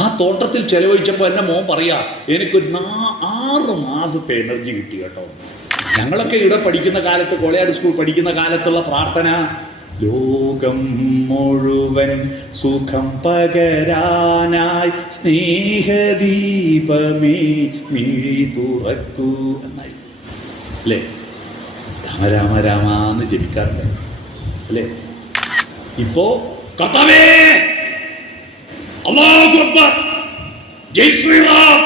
ആ തോട്ടത്തിൽ ചെലവഴിച്ചപ്പോൾ എൻ്റെ മോൻ പറയാ, എനിക്കൊരു 6 മാസത്തെ എനർജി കിട്ടി കേട്ടോ. ഞങ്ങളൊക്കെ ഇവിടെ പഠിക്കുന്ന കാലത്ത്, കോളയാട് സ്കൂൾ പഠിക്കുന്ന കാലത്തുള്ള പ്രാർത്ഥന, ലോകം മുഴുവൻ സുഖം പകരാനായി സ്നേഹദീപമേ മിഴി തുറക്കൂ എന്നായി അല്ലേ? രാമ രാമ രാമ എന്ന് ജപിക്കാറുണ്ട് അല്ലേ? ഇപ്പോ കർത്താവേ, അല്ലാഹു അക്ബർ, ജയ് ശ്രീറാം,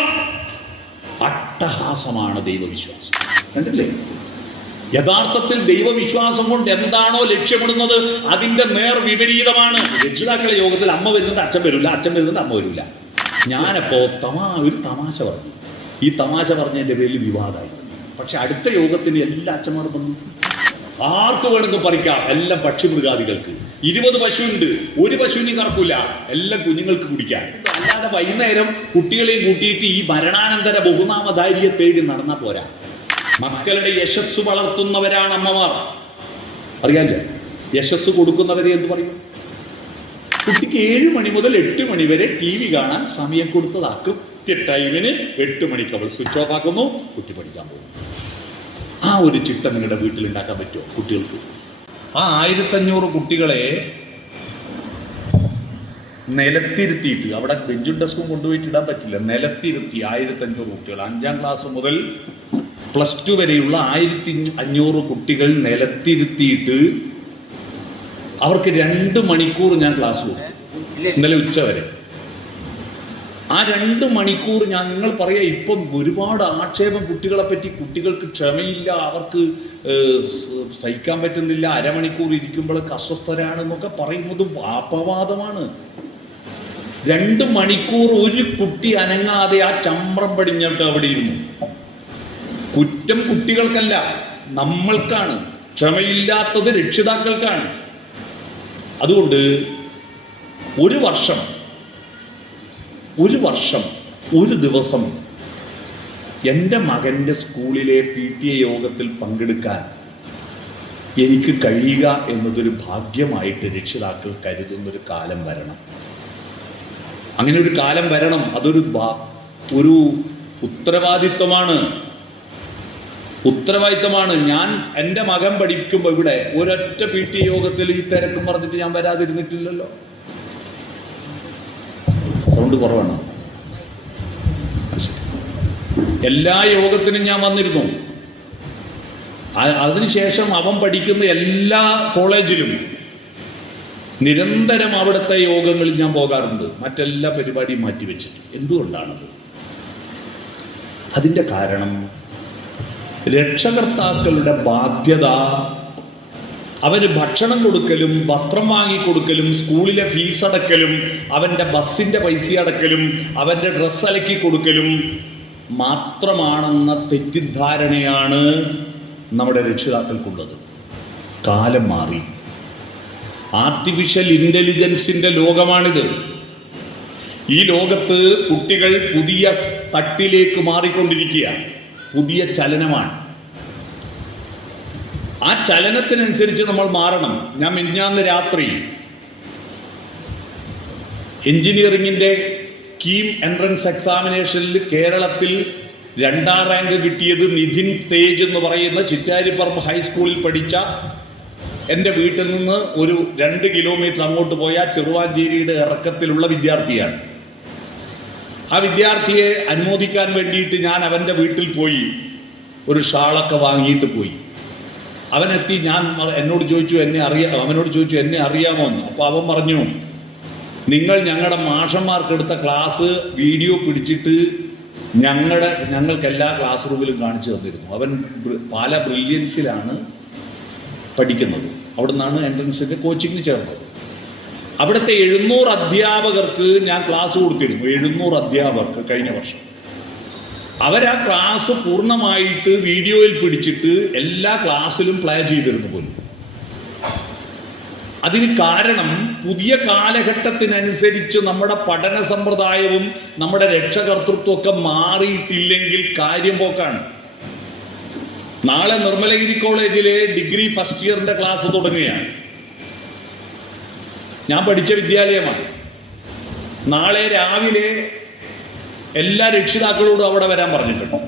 അട്ടഹാസമാണ് ദൈവവിശ്വാസം. കണ്ടില്ലേ? യഥാർത്ഥത്തിൽ ദൈവവിശ്വാസം കൊണ്ട് എന്താണോ ലക്ഷ്യമിടുന്നത് അതിന്റെ നേർ വിപരീതമാണ്. രക്ഷിതാക്കളെ യോഗത്തിൽ അമ്മ വരുന്നത് അച്ഛൻ വരില്ല, അച്ഛൻ വരുന്നത് അമ്മ വരില്ല. ഞാനപ്പോ ഒരു തമാശ പറഞ്ഞു. ഈ തമാശ പറഞ്ഞതിന്റെ പേരിൽ വിവാദമായി. പക്ഷെ അടുത്ത യോഗത്തിന് എല്ലാ അച്ഛന്മാരും വന്നു. ആർക്ക് വേണമെങ്കിൽ പറിക്കാം, എല്ലാം പക്ഷിമൃഗാദികൾക്ക്. 20 പശുവുണ്ട്, ഒരു പശുവിനെ കറക്കൂല, എല്ലാം കുഞ്ഞുങ്ങൾക്ക് കുടിക്കാൻ. അല്ലാതെ വൈകുന്നേരം കുട്ടികളെയും കൂട്ടിയിട്ട് ഈ മരണാനന്തര ബഹുനാമധാരിയെ തേടി നടന്നാ പോരാ. മക്കളുടെ യശസ് വളർത്തുന്നവരാണ് അമ്മമാർ. അറിയാല്ലേ? യശസ് കൊടുക്കുന്നവരെ എന്ന് പറയും. കുട്ടിക്ക് 7 മണി മുതൽ 8 മണി വരെ TV കാണാൻ സമയം കൊടുത്തതാ. കൃത്യ ടൈമിന് 8 മണിക്ക് അവൾ സ്വിച്ച് ഓഫ് ആക്കുന്നു, കുട്ടി പഠിക്കാൻ പോകും. ആ ഒരു ചിട്ട നിങ്ങളുടെ വീട്ടിൽ ഉണ്ടാക്കാൻ പറ്റുമോ കുട്ടികൾക്ക്? ആ 1500 കുട്ടികളെ നിലത്തിരുത്തിയിട്ട്, അവിടെ ബെഞ്ചും ഡെസ്കും കൊണ്ടുപോയിട്ട് ഇടാൻ പറ്റില്ല, നിലത്തിരുത്തി 1500 കുട്ടികൾ, 5ാം ക്ലാസ് മുതൽ +2 വരെയുള്ള 1500 കുട്ടികൾ നിലത്തിരുത്തിയിട്ട് അവർക്ക് 2 മണിക്കൂർ ഞാൻ ക്ലാസ് കൊടുത്തു. ഇന്നലെ ഉച്ച വരെ. ആ 2 മണിക്കൂർ നിങ്ങൾ പറയാ, ഇപ്പം ഒരുപാട് ആക്ഷേപം കുട്ടികളെ പറ്റി. കുട്ടികൾക്ക് ക്ഷമയില്ല, അവർക്ക് സഹിക്കാൻ പറ്റുന്നില്ല, അരമണിക്കൂർ ഇരിക്കുമ്പോഴൊക്കെ അസ്വസ്ഥരാണെന്നൊക്കെ പറയുന്നത് അപവാദമാണ്. 2 മണിക്കൂർ ഒരു കുട്ടി അനങ്ങാതെ ആ ചമ്രം പടിഞ്ഞിട്ട് അവിടെ ഇരുന്നു. കുറ്റം കുട്ടികൾക്കല്ല, നമ്മൾക്കാണ്. ക്ഷമയില്ലാത്തത് രക്ഷിതാക്കൾക്കാണ്. അതുകൊണ്ട് ഒരു വർഷം ഒരു ദിവസം എൻ്റെ മകൻ്റെ സ്കൂളിലെ PTA യോഗത്തിൽ പങ്കെടുക്കാൻ എനിക്ക് കഴിയുക എന്നതൊരു ഭാഗ്യമായിട്ട് രക്ഷിതാക്കൾ കരുതുന്നൊരു കാലം വരണം. അങ്ങനെ ഒരു കാലം വരണം. അതൊരു ഉത്തരവാദിത്വമാണ്. ഞാൻ എൻ്റെ മകൻ പഠിക്കുമ്പോൾ ഇവിടെ ഒരൊറ്റ PTA യോഗത്തിൽ ഈ തിരക്കും പറഞ്ഞിട്ട് ഞാൻ വരാതിരുന്നിട്ടില്ലല്ലോ. സൗണ്ട് കുറവാണ്. എല്ലാ യോഗത്തിനും ഞാൻ വന്നിരുന്നു. അതിനുശേഷം അവൻ പഠിക്കുന്ന എല്ലാ കോളേജിലും നിരന്തരം അവിടുത്തെ യോഗങ്ങളിൽ ഞാൻ പോകാറുണ്ട്, മറ്റെല്ലാ പരിപാടിയും മാറ്റിവെച്ചിട്ട്. എന്തുകൊണ്ടാണത്? അതിൻ്റെ കാരണം രക്ഷകർത്താക്കളുടെ ബാധ്യത അവന് ഭക്ഷണം കൊടുക്കലും വസ്ത്രം വാങ്ങിക്കൊടുക്കലും സ്കൂളിലെ ഫീസ് അടക്കലും അവൻ്റെ ബസ്സിൻ്റെ പൈസ അടക്കലും അവൻ്റെ ഡ്രസ്സ് അലക്കി കൊടുക്കലും മാത്രമാണെന്ന തെറ്റിദ്ധാരണയാണ് നമ്മുടെ രക്ഷിതാക്കൾക്കുള്ളത്. കാലം മാറി. ആർട്ടിഫിഷ്യൽ ഇന്റലിജൻസിന്റെ ലോകമാണിത്. ഈ ലോകത്ത് കുട്ടികൾ പുതിയ തട്ടിലേക്ക് മാറിക്കൊണ്ടിരിക്കുകയാണ്. പുതിയ ചലനമാണ്. ആ ചലനത്തിനനുസരിച്ച് നമ്മൾ മാറണം. ഞാൻ മിനിഞ്ഞാന്ന് രാത്രി എഞ്ചിനീയറിംഗിന്റെ കീം എൻട്രൻസ് എക്സാമിനേഷനിൽ കേരളത്തിൽ 2ാം റാങ്ക് കിട്ടിയത് നിധിൻ തേജ് എന്ന് പറയുന്ന ചിറ്റാരിപ്പറമ്പ് ഹൈസ്കൂളിൽ പഠിച്ച, എൻ്റെ വീട്ടിൽ നിന്ന് ഒരു 2 കിലോമീറ്റർ അങ്ങോട്ട് പോയ ചെറുവാഞ്ചേരിയുടെ ഇറക്കത്തിലുള്ള വിദ്യാർത്ഥിയാണ്. ആ വിദ്യാർത്ഥിയെ അനുമോദിക്കാൻ വേണ്ടിയിട്ട് ഞാൻ അവൻ്റെ വീട്ടിൽ പോയി. ഒരു ഷാളൊക്കെ വാങ്ങിയിട്ട് പോയി. അവനെത്തി. അവനോട് ചോദിച്ചു എന്നെ അറിയാമോ എന്ന്. അപ്പോൾ അവൻ പറഞ്ഞു, നിങ്ങൾ ഞങ്ങളുടെ മാഷന്മാർക്കെടുത്ത ക്ലാസ് വീഡിയോ പിടിച്ചിട്ട് ഞങ്ങൾക്ക് എല്ലാ ക്ലാസ് റൂമിലും കാണിച്ചു തന്നിരുന്നു. അവൻ പാല ബ്രില്യൻസിലാണ് പഠിക്കുന്നത്. അവിടെ നിന്നാണ് എൻട്രൻസിന്റെ കോച്ചിങ്ങിന് ചേർന്നത്. അവിടുത്തെ 700 അധ്യാപകർക്ക് ഞാൻ ക്ലാസ് കൊടുത്തിരുന്നു. 700 അധ്യാപകർക്ക് കഴിഞ്ഞ വർഷം. അവരാ ക്ലാസ് പൂർണ്ണമായിട്ട് വീഡിയോയിൽ പിടിച്ചിട്ട് എല്ലാ ക്ലാസ്സിലും പ്ലേ ചെയ്തിരുന്നു പോലും. അതിന് കാരണം പുതിയ കാലഘട്ടത്തിനനുസരിച്ച് നമ്മുടെ പഠന സമ്പ്രദായവും നമ്മുടെ രക്ഷകർത്തൃത്വമൊക്കെ മാറിയിട്ടില്ലെങ്കിൽ കാര്യം പോക്കാണ്. നാളെ നിർമ്മലഗിരി കോളേജിലെ ഡിഗ്രി ഫസ്റ്റ് ഇയറിന്റെ ക്ലാസ് തുടങ്ങുകയാണ്. ഞാൻ പഠിച്ച വിദ്യാലയമാണ്. നാളെ രാവിലെ എല്ലാ രക്ഷിതാക്കളോടും അവിടെ വരാൻ പറഞ്ഞിട്ടുണ്ട്.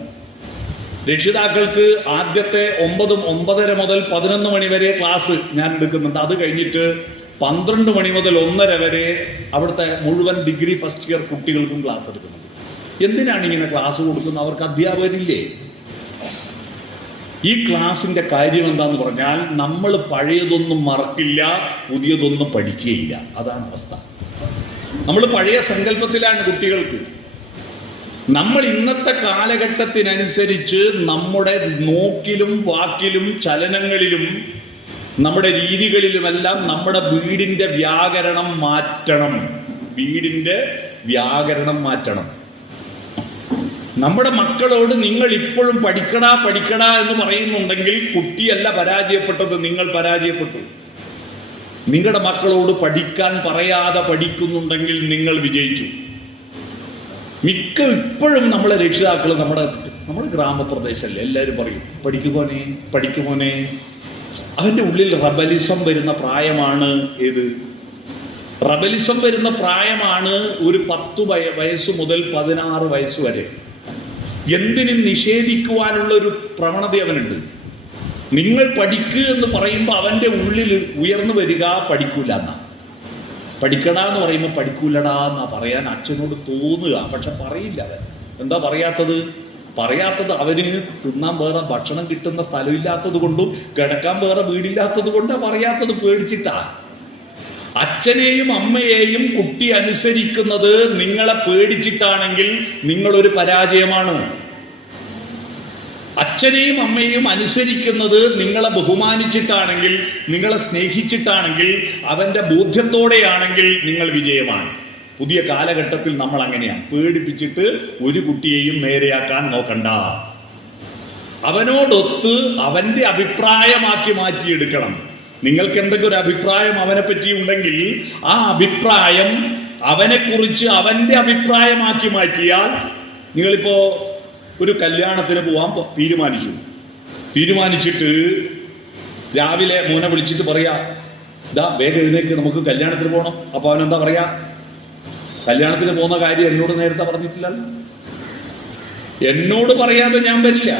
രക്ഷിതാക്കൾക്ക് ആദ്യത്തെ 9:30 മുതൽ 11 മണി വരെ ക്ലാസ് ഞാൻ എടുക്കുന്നുണ്ട്. അത് കഴിഞ്ഞിട്ട് 12 മണി മുതൽ 1:30 വരെ അവിടുത്തെ മുഴുവൻ ഡിഗ്രി ഫസ്റ്റ് ഇയർ കുട്ടികൾക്കും ക്ലാസ് എടുക്കുന്നുണ്ട്. എന്തിനാണ് ഇങ്ങനെ ക്ലാസ് കൊടുക്കുന്നത്? അവർക്ക് അധ്യാപകരില്ലേ? ഈ ക്ലാസിന്റെ കാര്യം എന്താന്ന് പറഞ്ഞാൽ നമ്മൾ പഴയതൊന്നും മറക്കില്ല, പുതിയതൊന്നും പഠിക്കുകയില്ല. അതാണ് അവസ്ഥ. നമ്മൾ പഴയ സങ്കല്പത്തിലാണ് കുട്ടികൾക്ക്. നമ്മൾ ഇന്നത്തെ കാലഘട്ടത്തിനനുസരിച്ച് നമ്മുടെ നോക്കിലും വാക്കിലും ചലനങ്ങളിലും നമ്മുടെ രീതികളിലുമെല്ലാം നമ്മുടെ വീടിന്റെ വ്യാകരണം മാറ്റണം. വീടിന്റെ വ്യാകരണം മാറ്റണം. നമ്മുടെ മക്കളോട് നിങ്ങൾ ഇപ്പോഴും പഠിക്കടാ എന്ന് പറയുന്നുണ്ടെങ്കിൽ കുട്ടിയല്ല പരാജയപ്പെട്ടത്, നിങ്ങൾ പരാജയപ്പെട്ടു. നിങ്ങളുടെ മക്കളോട് പഠിക്കാൻ പറയാതെ പഠിക്കുന്നുണ്ടെങ്കിൽ നിങ്ങൾ വിജയിച്ചു. ഇപ്പോഴും നമ്മളെ രക്ഷിതാക്കൾ നമ്മുടെ ഗ്രാമപ്രദേശമല്ലേ, എല്ലാവരും പറയും പഠിക്കുമോനെ. അവന്റെ ഉള്ളിൽ റബലിസം വരുന്ന പ്രായമാണ് ഏത്? റബലിസം വരുന്ന പ്രായമാണ് ഒരു 10 വയസ്സ് മുതൽ 16 വയസ്സ് വരെ. എന്തിനും നിഷേധിക്കുവാനുള്ള ഒരു പ്രവണത അവനുണ്ട്. നിങ്ങൾ പഠിക്കുക എന്ന് പറയുമ്പോൾ അവന്റെ ഉള്ളിൽ ഉയർന്നു വരിക പഠിക്കൂല എന്നാ. പഠിക്കടാ എന്ന് പറയുമ്പോൾ പഠിക്കൂലടാ എന്നാ പറയാൻ അച്ഛനോട് തോന്നുക. പക്ഷെ പറയില്ല അവൻ. എന്താ പറയാത്തത് അവന് തിന്നാൻ വേറെ ഭക്ഷണം കിട്ടുന്ന സ്ഥലമില്ലാത്തത് കൊണ്ടും കിടക്കാൻ വേറെ വീടില്ലാത്തത് കൊണ്ടാണ് പറയാത്തത്. പേടിച്ചിട്ടാ. അച്ഛനെയും അമ്മയെയും കുട്ടി അനുസരിക്കുന്നത് നിങ്ങളെ പേടിച്ചിട്ടാണെങ്കിൽ നിങ്ങളൊരു പരാജയമാണ്. അച്ഛനെയും അമ്മയെയും അനുസരിക്കുന്നത് നിങ്ങളെ ബഹുമാനിച്ചിട്ടാണെങ്കിൽ, നിങ്ങളെ സ്നേഹിച്ചിട്ടാണെങ്കിൽ, അവന്റെ ബോധ്യത്തോടെയാണെങ്കിൽ നിങ്ങൾ വിജയമാണ്. പുതിയ കാലഘട്ടത്തിൽ നമ്മൾ അങ്ങനെയാണ്. പേടിപ്പിച്ചിട്ട് ഒരു കുട്ടിയെയും നേരെയാക്കാൻ നോക്കണ്ട. അവനോടൊത്ത് അവന്റെ അഭിപ്രായമാക്കി മാറ്റിയെടുക്കണം. നിങ്ങൾക്ക് എന്തെങ്കിലും ഒരു അഭിപ്രായം അവനെ പറ്റി ഉണ്ടെങ്കിൽ ആ അഭിപ്രായം അവനെക്കുറിച്ച് അവന്റെ അഭിപ്രായമാക്കി മാറ്റിയാൽ, നിങ്ങളിപ്പോ ഒരു കല്യാണത്തിന് പോവാൻ തീരുമാനിച്ചിട്ട് രാവിലെ മോനെ വിളിച്ചിട്ട് പറയാ, വേഗം എഴുന്നേക്ക്, നമുക്ക് കല്യാണത്തിന് പോകണം. അപ്പൊ അവനെന്താ പറയാ? കല്യാണത്തിന് പോകുന്ന കാര്യം എന്നോട് നേരത്തെ പറഞ്ഞിട്ടില്ലല്ലോ. എന്നോട് പറയാതെ ഞാൻ വരില്ല.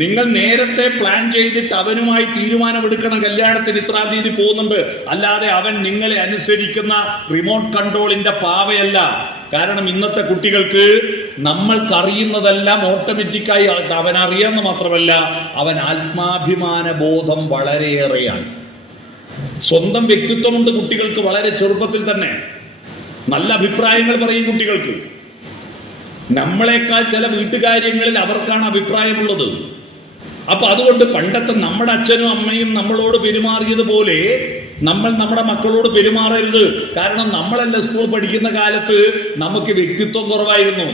നിങ്ങൾ നേരത്തെ പ്ലാൻ ചെയ്തിട്ട് അവനുമായി തീരുമാനമെടുക്കണം. കല്യാണത്തിന് ഇത്രാം തീയതി പോകുന്നുണ്ട്. അല്ലാതെ അവൻ നിങ്ങളെ അനുസരിക്കുന്ന റിമോട്ട് കൺട്രോളിന്റെ പാവയല്ല. കാരണം ഇന്നത്തെ കുട്ടികൾക്ക് നമ്മൾക്കറിയുന്നതെല്ലാം ഓട്ടോമാറ്റിക്കായി അവൻ അറിയാമെന്ന് മാത്രമല്ല, അവൻ ആത്മാഭിമാന ബോധം വളരെയേറെയാണ്. സ്വന്തം വ്യക്തിത്വമുണ്ട് കുട്ടികൾക്ക്. വളരെ ചെറുപ്പത്തിൽ തന്നെ നല്ല അഭിപ്രായങ്ങൾ പറയും കുട്ടികൾക്ക്. നമ്മളെക്കാൾ ചില വീട്ടുകാര്യങ്ങളിൽ അവർക്കാണ് അഭിപ്രായമുള്ളത്. അപ്പൊ അതുകൊണ്ട് പണ്ടത്തെ നമ്മുടെ അച്ഛനും അമ്മയും നമ്മളോട് പെരുമാറിയതുപോലെ നമ്മൾ നമ്മുടെ മക്കളോട് പെരുമാറരുത്. കാരണം നമ്മളല്ല സ്കൂൾ പഠിക്കുന്ന കാലത്ത് നമുക്ക് വ്യക്തിത്വം കുറവായിരുന്നു.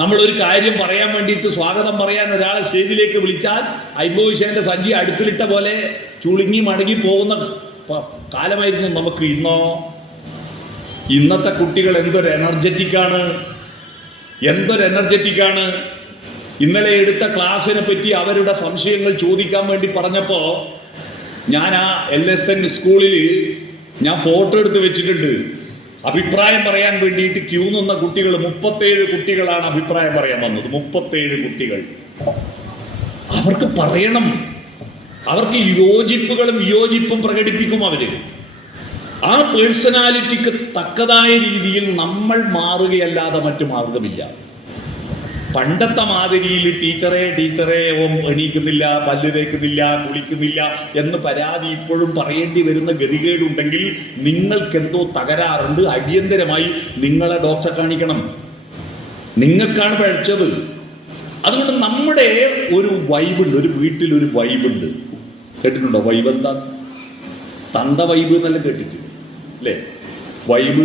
നമ്മളൊരു കാര്യം പറയാൻ വേണ്ടിയിട്ട് സ്വാഗതം പറയാൻ ഒരാളെ സ്റ്റേജിലേക്ക് വിളിച്ചാൽ 50 പൈസേന്റെ സഞ്ചി അടുക്കളിട്ട പോലെ ചുളുങ്ങി മടങ്ങി പോകുന്ന കാലമായിരുന്നു നമുക്ക്. ഇന്നത്തെ കുട്ടികൾ എന്തൊരു എനർജറ്റിക്കാണ്. ഇന്നലെ എടുത്ത ക്ലാസ്സിനെ പറ്റി അവരുടെ സംശയങ്ങൾ ചോദിക്കാൻ വേണ്ടി പറഞ്ഞപ്പോ ഞാൻ ആ LSN സ്കൂളിൽ ഞാൻ ഫോട്ടോ എടുത്ത് വെച്ചിട്ടുണ്ട്. അഭിപ്രായം പറയാൻ വേണ്ടിയിട്ട് ക്യൂ നിന്ന കുട്ടികൾ 37 കുട്ടികളാണ് അഭിപ്രായം പറയാൻ വന്നത്. 37 കുട്ടികൾ. അവർക്ക് പറയണം. അവർക്ക് യോജിപ്പുകളും വിയോജിപ്പും പ്രകടിപ്പിക്കും അവര്. ആ പേഴ്സണാലിറ്റിക്ക് തക്കതായ രീതിയിൽ നമ്മൾ മാറുകയല്ലാതെ മറ്റു മാർഗമില്ല. പണ്ടത്തെ മാതിരിയിൽ ടീച്ചറെ എണീക്കുന്നില്ല, പല്ല് തേക്കുന്നില്ല, കുളിക്കുന്നില്ല എന്ന് പരാതി ഇപ്പോഴും പറയേണ്ടി വരുന്ന ഗതികേടുണ്ടെങ്കിൽ നിങ്ങൾക്കെന്തോ തകരാറുണ്ട്. അടിയന്തരമായി നിങ്ങളെ ഡോക്ടറെ കാണിക്കണം. നിങ്ങൾക്കാണ് പഴിച്ചത്. അതുകൊണ്ട് നമ്മുടെ ഒരു വൈബുണ്ട്, ഒരു വീട്ടിലൊരു വൈബുണ്ട്. കേട്ടിട്ടുണ്ടോ? വൈബ് എന്താ? തന്ത വൈബ് എന്നെല്ലാം കേട്ടിട്ടില്ല അല്ലേ? വൈബ്.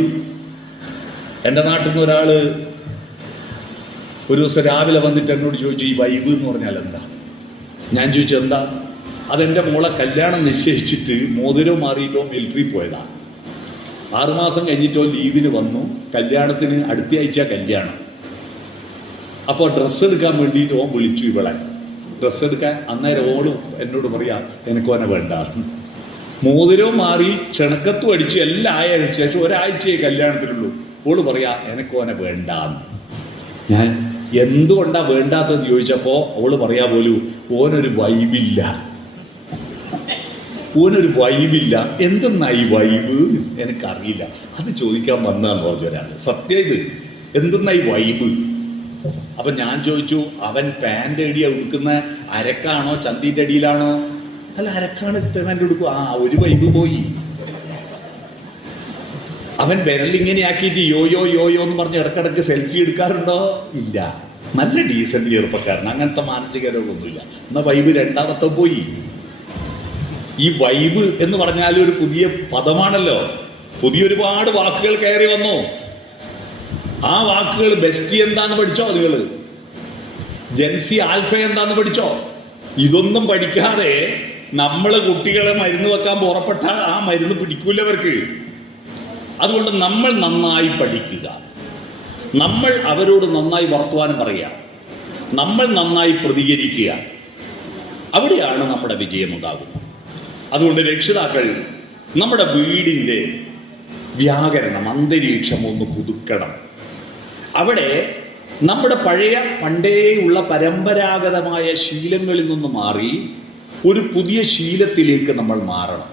എൻ്റെ നാട്ടിൽ നിന്ന് ഒരാള് ഒരു ദിവസം രാവിലെ വന്നിട്ട് എന്നോട് ചോദിച്ചു, ഈ വൈബ് എന്ന് പറഞ്ഞാൽ എന്താ? ഞാൻ ചോദിച്ചു എന്താ? അതെൻ്റെ മോളെ കല്യാണം നിശ്ചയിച്ചിട്ട് മോതിരം മാറിയിട്ടോ മിലിറ്ററി പോയതാ. 6 മാസം കഴിഞ്ഞിട്ടോ ലീവിന് വന്നു. കല്യാണത്തിന് അടുത്ത ആഴ്ച കല്യാണം. അപ്പോൾ ഡ്രസ്സ് എടുക്കാൻ വേണ്ടിയിട്ട് ഓൻ വിളിച്ചു ഇവളെ. ഡ്രസ്സ് എടുക്കാൻ. അന്നേരം ഓളും എന്നോട് പറയാ, എനിക്കോനെ വേണ്ട. മോതിരവും മാറി ക്ഷണക്കത്തും അടിച്ച് എല്ലാം ആയതിനു ശേഷം ഒരാഴ്ചയെ കല്യാണത്തിനുള്ളൂ. ഓള് പറയാ എനക്കോനെ വേണ്ടാന്ന്. ഞാൻ എന്തുകൊണ്ടാ വേണ്ടാത്തതെന്ന് ചോദിച്ചപ്പോ ഓള് പറയാ പോലും ഓനൊരു വൈബില്ല, ഓനൊരു വൈബില്ല. എന്തെന്നാ ഈ വൈബ് എനിക്കറിയില്ല, അത് ചോദിക്കാൻ വന്നതാന്ന് പറഞ്ഞു ഒരാൾ. സത്യം ഇത്, എന്തെന്നാ ഈ വൈബ്? അപ്പൊ ഞാൻ ചോദിച്ചു, അവൻ പാൻ്റ് അടിയാ ഉടുക്കുന്ന, അരക്കാണോ ചന്തിൻ്റെ അടിയിലാണോ? അല്ല, അരക്കാണ് പാൻ്റ് ഉടുക്കും. ആ, ഒരു വൈബ് പോയി. അവൻ വിരലിങ്ങനെ ആക്കിയിട്ട് യോയോ യോയോ എന്ന് പറഞ്ഞ് ഇടക്കിടക്ക് സെൽഫി എടുക്കാറുണ്ടോ? ഇല്ല. നല്ല ഡീസന്റ് ചെറുപ്പക്കാരൻ, അങ്ങനത്തെ മാനസിക രോഗമൊന്നുമില്ല. എന്നാ വൈബ് രണ്ടാമത്തെ പോയി. ഈ വൈബ് എന്ന് പറഞ്ഞാൽ ഒരു പുതിയ പദമാണല്ലോ. പുതിയൊരുപാട് വാക്കുകൾ കയറി വന്നു. ആ വാക്കുകൾ ബെസ്റ്റി എന്താന്ന് പഠിച്ചോ നിങ്ങൾ? ജെൻസി ആൽഫ എന്താന്ന് പഠിച്ചോ? ഇതൊന്നും പഠിക്കാതെ നമ്മള് കുട്ടികളെ മരുന്ന് വെക്കാൻ പുറപ്പെട്ടാൽ ആ മരുന്ന് പിടിക്കൂലവർക്ക്. അതുകൊണ്ട് നമ്മൾ നന്നായി പഠിക്കുക, നമ്മൾ അവരോട് നന്നായി വർത്തമാനം പറയുക, നമ്മൾ നന്നായി പ്രതികരിക്കുക. അവിടെയാണ് നമ്മുടെ വിജയം ഉണ്ടാകുന്നത്. അതുകൊണ്ട് രക്ഷിതാക്കൾ നമ്മുടെ വീടിൻ്റെ വ്യാകരണം, അന്തരീക്ഷം ഒന്ന് പുതുക്കണം. അവിടെ നമ്മുടെ പഴയ പണ്ടേയുള്ള പരമ്പരാഗതമായ ശീലങ്ങളിൽ നിന്ന് മാറി ഒരു പുതിയ ശീലത്തിലേക്ക് നമ്മൾ മാറണം.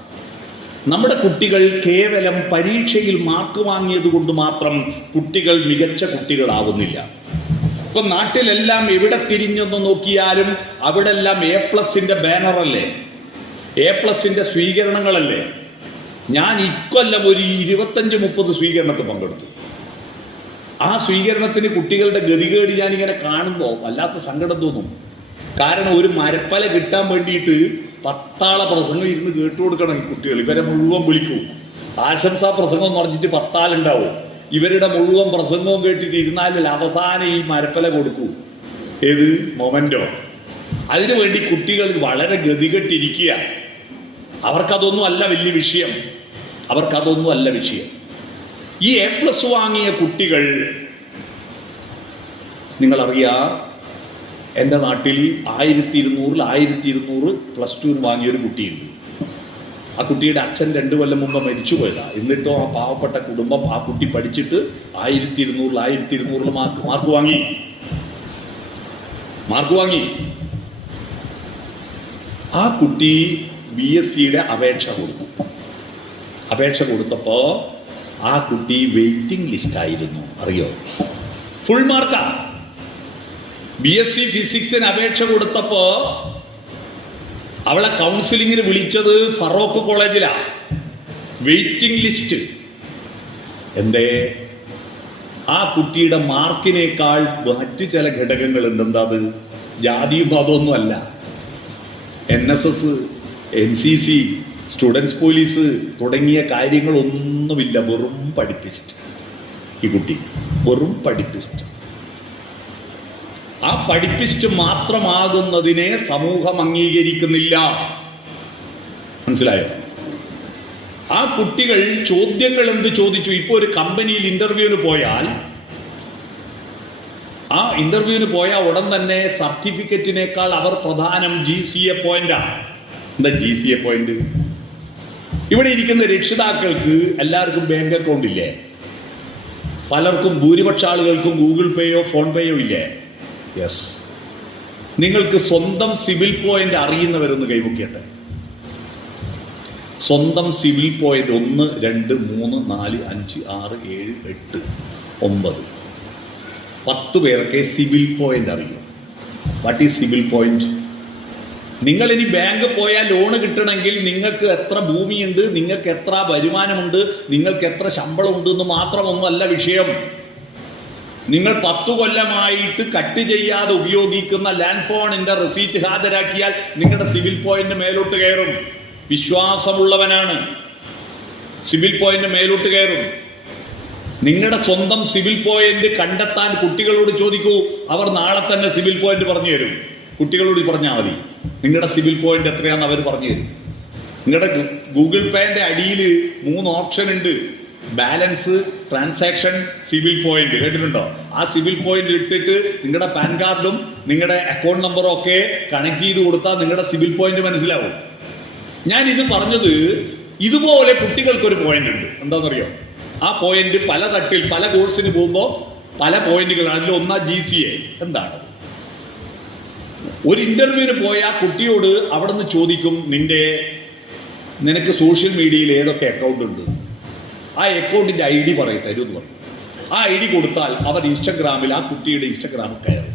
നമ്മുടെ കുട്ടികൾ കേവലം പരീക്ഷയിൽ മാർക്ക് വാങ്ങിയത് കൊണ്ട് മാത്രം കുട്ടികൾ മികച്ച കുട്ടികളാവുന്നില്ല. ഇപ്പൊ നാട്ടിലെല്ലാം എവിടെ തിരിഞ്ഞൊന്ന് നോക്കിയാലും അവിടെല്ലാം A+ന്റെ ബാനറല്ലേ, A+ന്റെ സ്വീകരണങ്ങളല്ലേ. ഞാൻ ഇക്കൊല്ലം ഒരു 25-30 സ്വീകരണത്തിൽ പങ്കെടുത്തു. ആ സ്വീകരണത്തിന് കുട്ടികളുടെ ഗതികേട് ഞാനിങ്ങനെ കാണുമ്പോൾ വല്ലാത്ത സങ്കടം തോന്നും. കാരണം ഒരു മരപ്പല കിട്ടാൻ വേണ്ടിയിട്ട് 10 ആളെ പ്രസംഗം ഇരുന്ന് കേട്ടുകൊടുക്കണം ഈ കുട്ടികൾ. ഇവരെ മുഴുവൻ വിളിക്കും. ആശംസാ പ്രസംഗം എന്ന് പറഞ്ഞിട്ട് 10 ആളുണ്ടാവും. ഇവരുടെ മുഴുവൻ പ്രസംഗവും കേട്ടിട്ട് ഇരുന്നാലിൽ അവസാനം ഈ മരപ്പല കൊടുക്കൂ. ഏത് മൊമെന്റോ. അതിനു വേണ്ടി കുട്ടികൾ വളരെ ഗതികെട്ടിരിക്കുക. അവർക്കതൊന്നും അല്ല വലിയ വിഷയം, അവർക്കതൊന്നും അല്ല വിഷയം. ഈ A+ വാങ്ങിയ കുട്ടികൾ, നിങ്ങളറിയാം, എൻ്റെ നാട്ടിൽ 1200 +2 വാങ്ങിയൊരു കുട്ടിയുണ്ട്. ആ കുട്ടിയുടെ അച്ഛൻ 2 കൊല്ലം മുമ്പ് മരിച്ചു പോയതാ. എന്നിട്ടോ ആ പാവപ്പെട്ട കുടുംബം ആ കുട്ടി പഠിച്ചിട്ട് 1200 മാർക്ക് വാങ്ങി. ആ കുട്ടി BScയുടെ അപേക്ഷ കൊടുത്തപ്പോ ആ കുട്ടി വെയിറ്റിംഗ് ലിസ്റ്റായിരുന്നു. അറിയോ? ഫുൾ മാർക്കാ. BSc ഫിസിക്സിന് അപേക്ഷ കൊടുത്തപ്പോ അവളെ കൗൺസിലിങ്ങിന് വിളിച്ചത് ഫറോക്ക് കോളേജിലാ. Waiting list. എന്തേ? ആ കുട്ടിയുടെ മാർക്കിനേക്കാൾ മറ്റു ചില ഘടകങ്ങളുണ്ട്. എന്താ അത്? ജാതിയും മതമൊന്നും അല്ല. NSS, NCC, സ്റ്റുഡൻസ് പോലീസ് തുടങ്ങിയ കാര്യങ്ങളൊന്നുമില്ല. വെറും പഠിപ്പിസ്റ്റ്. ഈ കുട്ടി വെറും പഠിപ്പിസ്റ്റ്. ആ പഠിപ്പിസ്റ്റ് മാത്രമാകുന്നതിനെ സമൂഹം അംഗീകരിക്കുന്നില്ല. മനസ്സിലായോ? ആ കുട്ടികൾ ചോദ്യങ്ങൾ എന്ത് ചോദിച്ചു? ഇപ്പോൾ ഒരു കമ്പനിയിൽ ഇന്റർവ്യൂവിന് പോയാൽ ഉടൻ തന്നെ സർട്ടിഫിക്കറ്റിനേക്കാൾ അവർ പ്രധാനം GCA പോയിന്റാണ്. എന്താ GCA പോയിന്റ്? ഇവിടെ ഇരിക്കുന്ന രക്ഷിതാക്കൾക്ക് എല്ലാവർക്കും ബാങ്ക് അക്കൗണ്ട് ഇല്ലേ? പലർക്കും, ഭൂരിപക്ഷ ആളുകൾക്കും ഗൂഗിൾ പേയോ ഫോൺ പേയോ ഇല്ലേ? യെസ്. നിങ്ങൾക്ക് സ്വന്തം സിവിൽ പോയിന്റ് അറിയുന്നവരൊന്ന് കൈമുക്കിയട്ടെ. സ്വന്തം സിവിൽ പോയിന്റ് 1, 2, 3, 4, 5, 6, 7, 8, 9, 10 പേർക്ക് സിവിൽ പോയിന്റ് അറിയും. What is civil point? നിങ്ങൾ ഇനി ബാങ്ക് പോയാൽ ലോണ് കിട്ടണമെങ്കിൽ നിങ്ങൾക്ക് എത്ര ഭൂമിയുണ്ട്, നിങ്ങൾക്ക് എത്ര വരുമാനമുണ്ട്, നിങ്ങൾക്ക് എത്ര ശമ്പളമുണ്ട് എന്ന് മാത്രമൊന്നുമല്ല വിഷയം. നിങ്ങൾ 10 കൊല്ലമായിട്ട് കട്ട് ചെയ്യാതെ ഉപയോഗിക്കുന്ന ലാൻഡ് ഫോണിന്റെ റെസീറ്റ് ഹാജരാക്കിയാൽ നിങ്ങളുടെ സിവിൽ പോയിന്റ് മേലോട്ട് കയറും. വിശ്വാസമുള്ളവനാണ് സിവിൽ പോയിന്റ് മേലോട്ട് കയറും. നിങ്ങളുടെ സ്വന്തം സിവിൽ പോയിന്റ് കണ്ടെത്താൻ കുട്ടികളോട് ചോദിക്കൂ. അവർ നാളെ തന്നെ സിവിൽ പോയിന്റ് പറഞ്ഞു തരും. കുട്ടികളോട് പറഞ്ഞാൽ മതി നിങ്ങളുടെ സിവിൽ പോയിന്റ് എത്രയാണെന്ന് അവർ പറഞ്ഞു തരും. നിങ്ങളുടെ ഗൂഗിൾ പേന്റെ അടിയിൽ 3 ഓപ്ഷൻ ഉണ്ട്. Balance, transaction, civil point. കേട്ടിട്ടുണ്ടോ? ആ സിവിൽ പോയിന്റ് ഇട്ടിട്ട് നിങ്ങളുടെ പാൻ കാർഡും നിങ്ങളുടെ അക്കൗണ്ട് നമ്പറും ഒക്കെ കണക്ട് ചെയ്ത് കൊടുത്താൽ നിങ്ങളുടെ സിവിൽ പോയിന്റ് മനസ്സിലാവും. ഞാൻ ഇത് പറഞ്ഞത്, ഇതുപോലെ കുട്ടികൾക്കൊരു പോയിന്റ് ഉണ്ട്. എന്താണെന്നറിയോ? ആ പോയിന്റ് പല തട്ടിൽ പല കോഴ്സിന് പോകുമ്പോൾ പല പോയിന്റുകളാണ്. അതിൽ ഒന്നാ GCA. എന്താണ്? ഒരു ഇന്റർവ്യൂവിന് പോയ കുട്ടിയോട് അവിടെ നിന്ന് ചോദിക്കും, നിനക്ക് സോഷ്യൽ മീഡിയയിൽ ഏതൊക്കെ അക്കൗണ്ട് ഉണ്ട്, ആ അക്കൗണ്ടിന്റെ ID തരുമെന്ന് പറയും. ആ ID കൊടുത്താൽ അവർ ഇൻസ്റ്റഗ്രാമിൽ ആ കുട്ടിയുടെ ഇൻസ്റ്റഗ്രാമിൽ കയറും.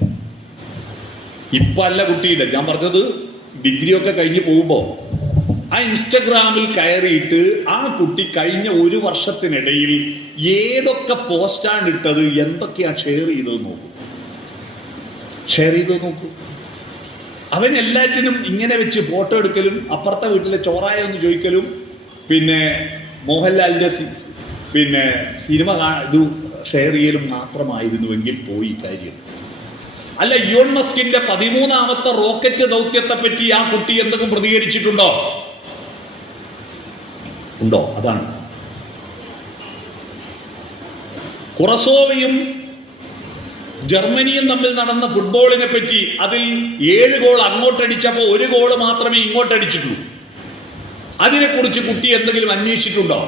ഇപ്പം അല്ല കുട്ടിയുടെ, ഞാൻ പറഞ്ഞത് ഡിഗ്രിയൊക്കെ കഴിഞ്ഞ് പോകുമ്പോൾ ആ ഇൻസ്റ്റഗ്രാമിൽ കയറിയിട്ട് ആ കുട്ടി കഴിഞ്ഞ ഒരു വർഷത്തിനിടയിൽ ഏതൊക്കെ പോസ്റ്റാണ് ഇട്ടത്, എന്തൊക്കെയാണ് ഷെയർ ചെയ്തത് നോക്കൂ. അവൻ എല്ലാറ്റിനും ഇങ്ങനെ വെച്ച് ഫോട്ടോ എടുക്കലും അപ്പുറത്തെ വീട്ടിലെ ചോറായ എന്ന് ചോദിക്കലും പിന്നെ മോഹൻലാലിന്റെ സിനിമ ഇത് ഷെയർ ചെയ്യലും മാത്രമായിരുന്നുവെങ്കിൽ പോയി കാര്യം. അല്ല, ഇയോൺ മസ്കിന്റെ 13ാമത്തെ റോക്കറ്റ് ദൗത്യത്തെ പറ്റി ആ കുട്ടി എന്തെങ്കിലും പ്രതികരിച്ചിട്ടുണ്ടോ? ഉണ്ടോ? അതാണ്. കുറസോവയും ജർമ്മനിയും തമ്മിൽ നടന്ന ഫുട്ബോളിനെ പറ്റി അതിൽ 7 ഗോൾ അങ്ങോട്ടടിച്ചപ്പോൾ 1 ഗോൾ മാത്രമേ ഇങ്ങോട്ടടിച്ചിട്ടുള്ളൂ. അതിനെക്കുറിച്ച് കുട്ടി എന്തെങ്കിലും അന്വേഷിച്ചിട്ടുണ്ടോ?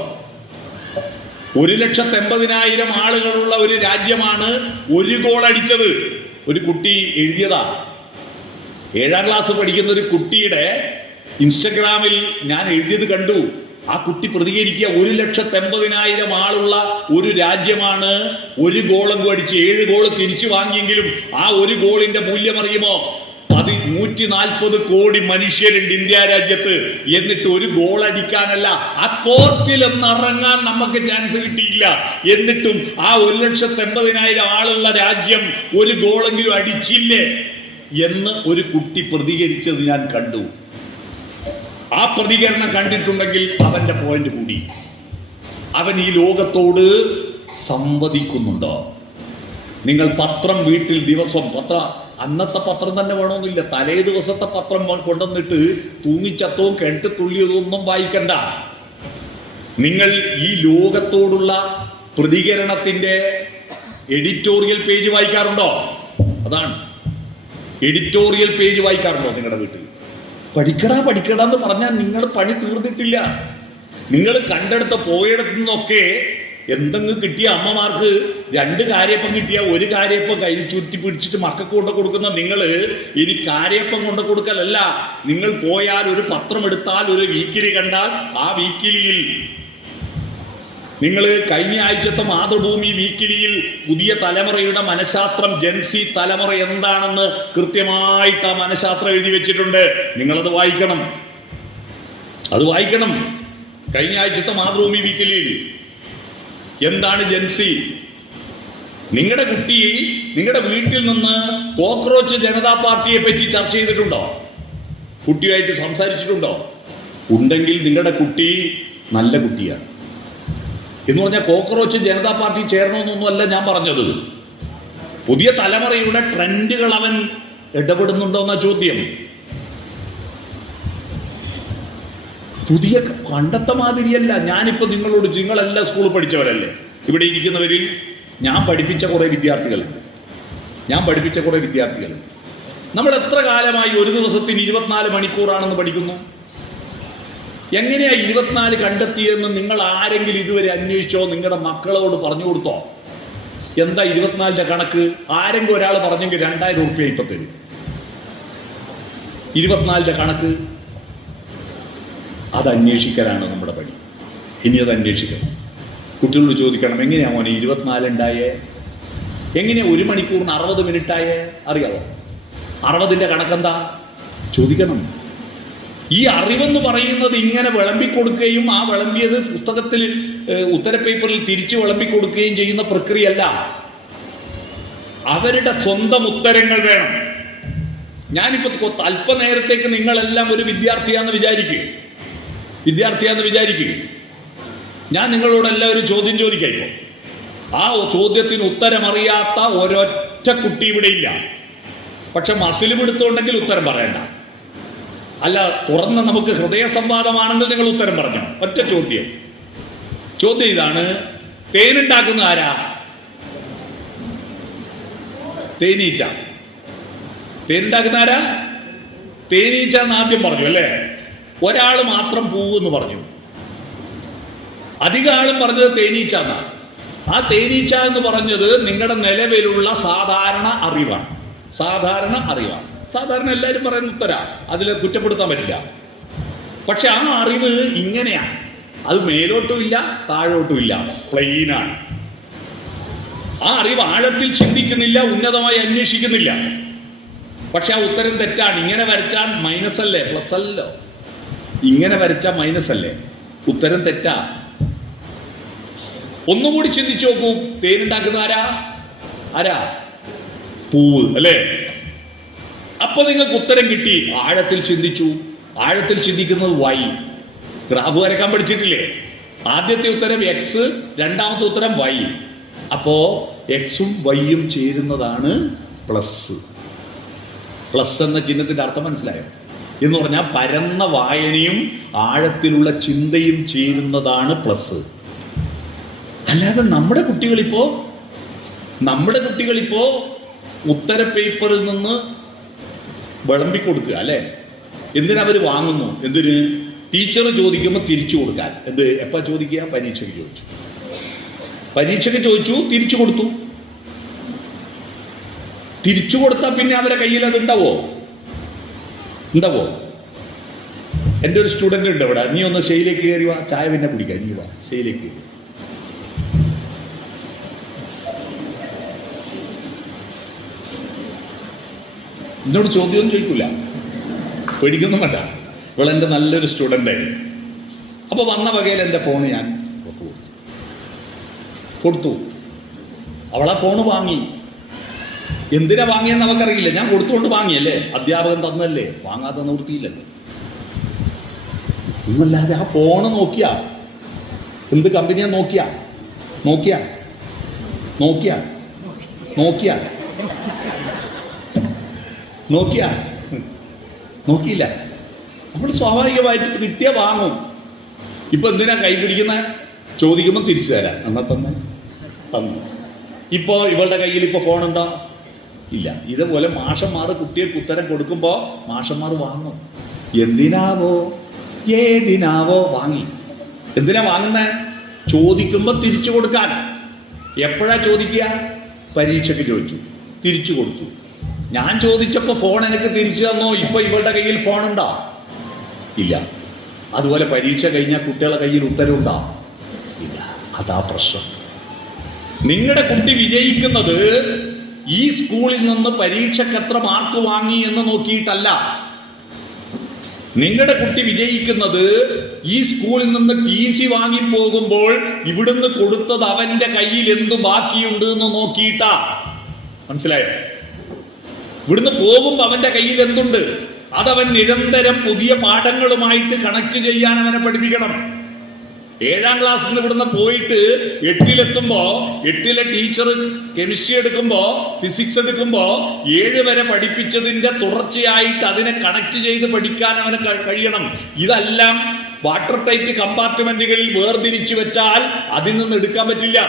1,80,000 ആളുകളുള്ള ഒരു രാജ്യമാണ് 1 ഗോൾ അടിച്ചത്. ഒരു കുട്ടി എഴുതിയതാ. 7ാം ക്ലാസ് പഠിക്കുന്ന ഒരു കുട്ടിയുടെ ഇൻസ്റ്റഗ്രാമിൽ ഞാൻ എഴുതിയത് കണ്ടു. ആ കുട്ടി പ്രതികരിക്കുക, 1,80,000 ആളുള്ള ഒരു രാജ്യമാണ് 1 ഗോളെങ്കിലും അടിച്ച് 7 ഗോൾ തിരിച്ചു വാങ്ങിയെങ്കിലും ആ 1 ഗോളിന്റെ മൂല്യം അറിയുമോ? 140 കോടി മനുഷ്യരുണ്ട് ഇന്ത്യ രാജ്യത്ത്. എന്നിട്ട് 1 ഗോൾ അടിക്കാനല്ല, ആ കോർട്ടിൽ ഇറങ്ങാൻ നമുക്ക് ചാൻസ് കിട്ടിയില്ല. എന്നിട്ടും ആ 1,80,000 ആളുള്ള രാജ്യം 1 ഗോളെങ്കിലും അടിച്ചില്ലേ എന്ന് ഒരു കുട്ടി പ്രതികരിച്ചത് ഞാൻ കണ്ടു. ആ പ്രതികരണം കണ്ടിട്ടുണ്ടെങ്കിൽ അവന്റെ പോയിന്റ് കൂടി. അവൻ ഈ ലോകത്തോട് സംവദിക്കുന്നുണ്ടോ? നിങ്ങൾ പത്രം വീട്ടിൽ ദിവസം അന്നത്തെ പത്രം തന്നെ വേണമെന്നില്ല, തലേ ദിവസത്തെ പത്രം കൊണ്ടുവന്നിട്ട് തൂങ്ങിച്ചത്തവും കിണറ്റ് തുള്ളിയതും ഒന്നും വായിക്കണ്ട. നിങ്ങൾ ഈ ലോകത്തോടുള്ള പ്രതികരണത്തിന്റെ എഡിറ്റോറിയൽ പേജ് വായിക്കാറുണ്ടോ? അതാണ്, എഡിറ്റോറിയൽ പേജ് വായിക്കാറുണ്ടോ നിങ്ങളുടെ വീട്ടിൽ? പഠിക്കടാ എന്ന് പറഞ്ഞാൽ നിങ്ങൾ പണി തീർന്നിട്ടില്ല. നിങ്ങൾ കണ്ടെടുത്ത പോയിടത്തു നിന്നൊക്കെ എന്തെങ്കിലും കിട്ടിയ അമ്മമാർക്ക് 2 കാര്യപ്പം കിട്ടിയ 1 കാര്യപ്പം കയ്യിൽ ചുറ്റി പിടിച്ചിട്ട് മക്കൾക്ക് കൊണ്ട് കൊടുക്കുന്ന നിങ്ങൾ ഇനി കാര്യപ്പം കൊണ്ട് കൊടുക്കലല്ല. നിങ്ങൾ പോയാൽ ഒരു പത്രം എടുത്താൽ, ഒരു വീക്കിലി കണ്ടാൽ ആ വീക്കിലിയിൽ നിങ്ങൾ കഴിഞ്ഞ ആഴ്ചത്തെ മാതൃഭൂമി വീക്കിലിയിൽ പുതിയ തലമുറയുടെ മനഃശാസ്ത്രം, ജൻസി തലമുറ എന്താണെന്ന് കൃത്യമായിട്ട് ആ മനഃശാസ്ത്രം എഴുതി വെച്ചിട്ടുണ്ട്. നിങ്ങളത് വായിക്കണം. കഴിഞ്ഞ ആഴ്ചത്തെ മാതൃഭൂമി വീക്കിലിയിൽ എന്താണ് ജൻസി? നിങ്ങളുടെ കുട്ടി നിങ്ങളുടെ വീട്ടിൽ നിന്ന് കോക്രോച്ച് ജനതാ പാർട്ടിയെ പറ്റി ചർച്ച ചെയ്തിട്ടുണ്ടോ? കുട്ടിയുമായിട്ട് സംസാരിച്ചിട്ടുണ്ടോ? ഉണ്ടെങ്കിൽ നിങ്ങളുടെ കുട്ടി നല്ല കുട്ടിയാണ്. എന്ന് പറഞ്ഞാൽ കോക്രോച്ച് ജനതാ പാർട്ടി ചേരണമെന്നൊന്നുമല്ല ഞാൻ പറഞ്ഞത്. പുതിയ തലമുറയുടെ ട്രെൻഡുകൾ അവൻ ഇടപെടുന്നുണ്ടോ എന്ന ചോദ്യം. പുതിയ പണ്ടത്തെ മാതിരിയല്ല. ഞാനിപ്പോൾ നിങ്ങളെല്ലാം സ്കൂളിൽ പഠിച്ചവരല്ലേ, ഇവിടെ ഇരിക്കുന്നവരിൽ ഞാൻ പഠിപ്പിച്ച കുറേ വിദ്യാർത്ഥികളുണ്ട്. നമ്മൾ എത്ര കാലമായി ഒരു ദിവസത്തിന് 24 മണിക്കൂറാണെന്ന് പഠിക്കുന്നു? എങ്ങനെയാ 24 കണ്ടെത്തിയെന്ന് നിങ്ങൾ ആരെങ്കിലും ഇതുവരെ അന്വേഷിച്ചോ? നിങ്ങളുടെ മക്കളോട് പറഞ്ഞു കൊടുത്തോ? എന്താ 24ന്റെ കണക്ക്? ആരെങ്കിലും ഒരാൾ പറഞ്ഞെങ്കിൽ 2000 രൂപ ഇപ്പൊ തരും. 24ന്റെ കണക്ക് അത് അന്വേഷിക്കലാണ് നമ്മുടെ പണി. ഇനി അത് അന്വേഷിക്കണം. കുട്ടികളോട് ചോദിക്കണം, എങ്ങനെയാ മോനെ 24 ഉണ്ടായേ? എങ്ങനെയാ 1 മണിക്കൂറിന് 60 മിനിറ്റായേ? അറിയാവോ? 60ന്റെ കണക്കെന്താ ചോദിക്കണം. ഈ അറിവെന്ന് പറയുന്നത് ഇങ്ങനെ വിളമ്പിക്കൊടുക്കുകയും ആ വിളമ്പിയത് പുസ്തകത്തിൽ ഉത്തരപേപ്പറിൽ തിരിച്ചു വിളമ്പിക്കൊടുക്കുകയും ചെയ്യുന്ന പ്രക്രിയയല്ല. അവരുടെ സ്വന്തം ഉത്തരങ്ങൾ വേണം. ഞാനിപ്പോൾ അല്പനേരത്തേക്ക് നിങ്ങളെല്ലാം ഒരു വിദ്യാർത്ഥിയാന്ന് വിചാരിക്കുക. ഞാൻ നിങ്ങളോടെല്ലാം ഒരു ചോദ്യം ചോദിക്കാം. ഇപ്പോൾ ആ ചോദ്യത്തിന് ഉത്തരമറിയാത്ത ഒരൊറ്റ കുട്ടി ഇവിടെ ഇല്ല. പക്ഷെ മസിലും എടുത്തുകൊണ്ടെങ്കിൽ ഉത്തരം പറയണ്ട. അല്ല, തുറന്ന് നമുക്ക് ഹൃദയ സംവാദമാണെങ്കിൽ നിങ്ങൾ ഉത്തരം പറഞ്ഞോ. ഒറ്റ ചോദ്യം ഇതാണ്, തേനുണ്ടാക്കുന്ന ആരാ? തേനീച്ച. തേനുണ്ടാക്കുന്ന ആരാ? തേനീച്ച എന്ന് ആദ്യം പറഞ്ഞു അല്ലേ? ഒരാൾ മാത്രം പൂവെന്ന് പറഞ്ഞു. അധിക ആളും പറഞ്ഞത് തേനീച്ച എന്നാണ്. ആ തേനീച്ച എന്ന് പറഞ്ഞത് നിങ്ങളുടെ നിലവിലുള്ള സാധാരണ അറിവാണ്. സാധാരണ എല്ലാവരും പറയുന്ന ഉത്തരാ, അതിൽ കുറ്റപ്പെടുത്താൻ പറ്റില്ല. പക്ഷെ ആ അറിവ് ഇങ്ങനെയാണ്, അത് മേലോട്ടും ഇല്ല താഴോട്ടും ഇല്ല, പ്ലെയിനാണ്. ആ അറിവ് ആഴത്തിൽ ചിന്തിക്കുന്നില്ല, ഉന്നതമായി അന്വേഷിക്കുന്നില്ല. പക്ഷെ ആ ഉത്തരം തെറ്റാണ്. ഇങ്ങനെ വരച്ചാൽ മൈനസ് അല്ലേ, പ്ലസ് അല്ലോ. ഇങ്ങനെ വരച്ചാൽ മൈനസ് അല്ലേ, ഉത്തരം തെറ്റാ. ഒന്നുകൂടി ചിന്തിച്ചു നോക്കൂ, തേനുണ്ടാക്കുന്ന ആരാ? പൂവ് അല്ലേ? അപ്പൊ നിങ്ങൾക്ക് ഉത്തരം കിട്ടി. ആഴത്തിൽ ചിന്തിച്ചു. ആഴത്തിൽ ചിന്തിക്കുന്നത് വൈ. ഗ്രാഫ് വരക്കാൻ പഠിച്ചിട്ടില്ലേ? ആദ്യത്തെ ഉത്തരം എക്സ്, രണ്ടാമത്തെ ഉത്തരം വൈ. അപ്പോ എക്സും വൈയും ചേരുന്നതാണ് പ്ലസ്. പ്ലസ് എന്ന ചിഹ്നത്തിന്റെ അർത്ഥം മനസ്സിലായോ? എന്ന് പറഞ്ഞാൽ പരന്ന വായനയും ആഴത്തിലുള്ള ചിന്തയും ചേരുന്നതാണ് പ്ലസ്. അല്ലാതെ നമ്മുടെ കുട്ടികളിപ്പോ ഉത്തര പേപ്പറിൽ നിന്ന് വിളമ്പിക്കൊടുക്കുക അല്ലെ. എന്തിനവർ വാങ്ങുന്നു? എന്തിന്? ടീച്ചർ ചോദിക്കുമ്പോൾ തിരിച്ചു കൊടുക്കാൻ. എന്ത് എപ്പാ ചോദിക്കുക? പരീക്ഷയ്ക്ക് ചോദിച്ചു തിരിച്ചു കൊടുത്തു. തിരിച്ചു കൊടുത്താൽ പിന്നെ അവരെ കയ്യിൽ അത് ഉണ്ടാവോ? എൻ്റെ ഒരു സ്റ്റുഡൻ്റ് ഉണ്ട് ഇവിടെ. നീ ഒന്ന് സ്റ്റേജിലേക്ക് കയറി വാ, ചായ പിന്നെ കുടിക്കാം. നീ വാ സ്റ്റേജിലേക്ക് കയറി. എന്നോട് ചോദ്യമൊന്നും ചോദിക്കൂല, പേടിക്കൊന്നും വേണ്ട. ഇവളെൻ്റെ നല്ലൊരു സ്റ്റുഡൻ്റ് ആയിരുന്നു. അപ്പോൾ വന്ന വകയിൽ എൻ്റെ ഫോൺ ഞാൻ കൊടുത്തു. അവളാ ഫോണ് വാങ്ങി. എന്തിനാ വാങ്ങിയെന്ന് അവക്കറിയില്ല. ഞാൻ കൊടുത്തുകൊണ്ട് വാങ്ങിയല്ലേ, അധ്യാപകൻ തന്നല്ലേ, വാങ്ങാതെ നിവൃത്തിയില്ലല്ലോ. ഒന്നല്ലാതെ ആ ഫോണ് നോക്കിയാ, എന്ത് കമ്പനിയാ നോക്കിയില്ല. നമ്മൾ സ്വാഭാവികമായിട്ട് കിട്ടിയ വാങ്ങും. ഇപ്പൊ എന്തിനാ കൈ പിടിക്കുന്നത്? ചോദിക്കുമ്പോൾ തിരിച്ചു തരാം. എന്നാ തന്നു. ഇപ്പോ ഇവളുടെ കയ്യിൽ ഇപ്പൊ ഫോൺ എന്താ? ഇല്ല. ഇതുപോലെ മാഷന്മാർ കുട്ടികൾക്ക് ഉത്തരം കൊടുക്കുമ്പോൾ മാഷന്മാർ വാങ്ങും. ഏതിനാവോ വാങ്ങി. എന്തിനാ വാങ്ങുന്നത്? ചോദിക്കുമ്പോൾ തിരിച്ചു കൊടുക്കാൻ. എപ്പോഴാ ചോദിക്കുക? പരീക്ഷയ്ക്ക് ചോദിച്ചു, തിരിച്ചു കൊടുത്തു. ഞാൻ ചോദിച്ചപ്പോൾ ഫോൺ എനിക്ക് തിരിച്ചു തന്നോ? ഇപ്പൊ ഇവളുടെ കയ്യിൽ ഫോൺ ഉണ്ടോ? ഇല്ല. അതുപോലെ പരീക്ഷ കഴിഞ്ഞാൽ കുട്ടികളുടെ കയ്യിൽ ഉത്തരവുണ്ടോ? ഇല്ല. അതാ പ്രശ്നം. നിങ്ങളുടെ കുട്ടി വിജയിക്കുന്നത് ഈ സ്കൂളിൽ നിന്ന് പരീക്ഷയ്ക്ക് എത്ര മാർക്ക് വാങ്ങി എന്ന് നോക്കിയിട്ടല്ല. നിങ്ങളുടെ കുട്ടി വിജയിക്കുന്നത് ഈ സ്കൂളിൽ നിന്ന് TC വാങ്ങിപ്പോകുമ്പോൾ ഇവിടുന്ന് കൊടുത്തത് അവന്റെ കയ്യിൽ എന്തു ബാക്കിയുണ്ട് എന്ന് നോക്കിയിട്ടാ. മനസ്സിലായോ? ഇവിടുന്ന് പോകുമ്പോൾ അവന്റെ കയ്യിൽ എന്തുണ്ട്, അതവൻ നിരന്തരം പുതിയ പാഠങ്ങളുമായിട്ട് കണക്ട് ചെയ്യാൻ അവനെ പഠിപ്പിക്കണം. 7ാം ക്ലാസ്സിൽ നിന്ന് ഇവിടുന്ന് പോയിട്ട് 8ലെത്തുമ്പോ 8ലെ ടീച്ചർ കെമിസ്ട്രി എടുക്കുമ്പോ ഫിസിക്സ് എടുക്കുമ്പോ 7 വരെ പഠിപ്പിച്ചതിന്റെ തുടർച്ചയായിട്ട് അതിനെ കണക്ട് ചെയ്ത് പഠിക്കാൻ അവന് കഴിയണം. ഇതെല്ലാം വാട്ടർ ടൈറ്റ് കമ്പാർട്ട്മെന്റുകളിൽ വേർതിരിച്ചു വെച്ചാൽ അതിൽ നിന്ന് എടുക്കാൻ പറ്റില്ല.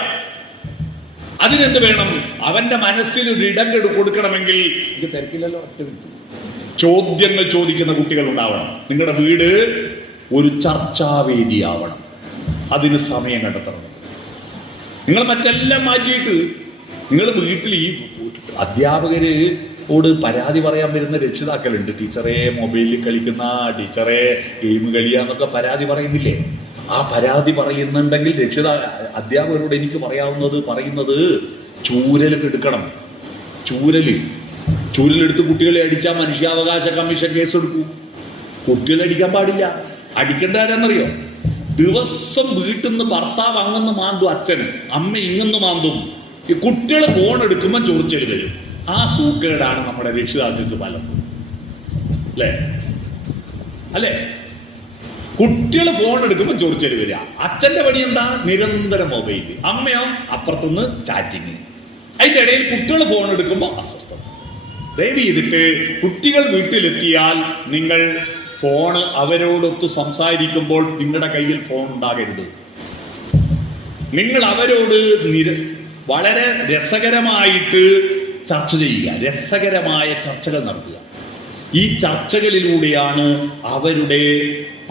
അതിനെന്ത് വേണം? അവന്റെ മനസ്സിൽ ഒരു ഇടം കൊടുക്കണമെങ്കിൽ ഇത് തിരക്കില്ലല്ലോ, ചോദ്യങ്ങൾ ചോദിക്കുന്ന കുട്ടികൾ ഉണ്ടാവണം. നിങ്ങളുടെ വീട് ഒരു ചർച്ചാവേദിയാവണം. അതിന് സമയം കണ്ടെത്തണം. നിങ്ങൾ മറ്റെല്ലാം മാറ്റിയിട്ട് നിങ്ങൾ വീട്ടിൽ ഈ അധ്യാപകരോട് പരാതി പറയാൻ വരുന്ന രക്ഷിതാക്കളുണ്ട്. ടീച്ചറെ മൊബൈലിൽ കളിക്കുന്ന, ടീച്ചറെ ഗെയിം കളിയാന്നൊക്കെ പരാതി പറയുന്നില്ലേ? ആ പരാതി പറയുന്നുണ്ടെങ്കിൽ അധ്യാപകരോട് എനിക്ക് പറയുന്നത് ചൂരലൊക്കെ എടുക്കണം. ചൂരലെടുത്ത് കുട്ടികളെ അടിച്ചാൽ മനുഷ്യാവകാശ കമ്മീഷൻ കേസെടുക്കൂ. കുട്ടികളെ അടിക്കാൻ പാടില്ല. അടിക്കേണ്ട ആരാന്നറിയോ? ദിവസം വീട്ടിൽ നിന്ന് ഭർത്താവ് അങ്ങന്ന് മാന്തും, അച്ഛൻ അമ്മ ഇങ്ങന്ന് മാന്തും. ഈ കുട്ടികൾ ഫോൺ എടുക്കുമ്പോൾ ചൊറിച്ചൽ വരും. ആ സൂക്കേടാണ് നമ്മുടെ രക്ഷിതാക്കൾക്ക് പലതും. അല്ലേ? കുട്ടികൾ ഫോൺ എടുക്കുമ്പോൾ ചൊറിച്ചൽ വരിക. അച്ഛന്റെ പണി എന്താ? നിരന്തരം മൊബൈല്. അമ്മയോ അപ്പുറത്തുനിന്ന് ചാറ്റിങ്. അതിന്റെ ഇടയിൽ കുട്ടികൾ ഫോൺ എടുക്കുമ്പോൾ അസ്വസ്ഥത. ദയവ് ചെയ്തിട്ട് കുട്ടികൾ വീട്ടിലെത്തിയാൽ നിങ്ങൾ ഫോണ് അവരോടൊത്ത് സംസാരിക്കുമ്പോൾ നിങ്ങളുടെ കയ്യിൽ ഫോൺ ഉണ്ടാകരുത്. നിങ്ങൾ അവരോട് വളരെ രസകരമായിട്ട് ചർച്ച ചെയ്യുക, രസകരമായ ചർച്ചകൾ നടത്തുക. ഈ ചർച്ചകളിലൂടെയാണ് അവരുടെ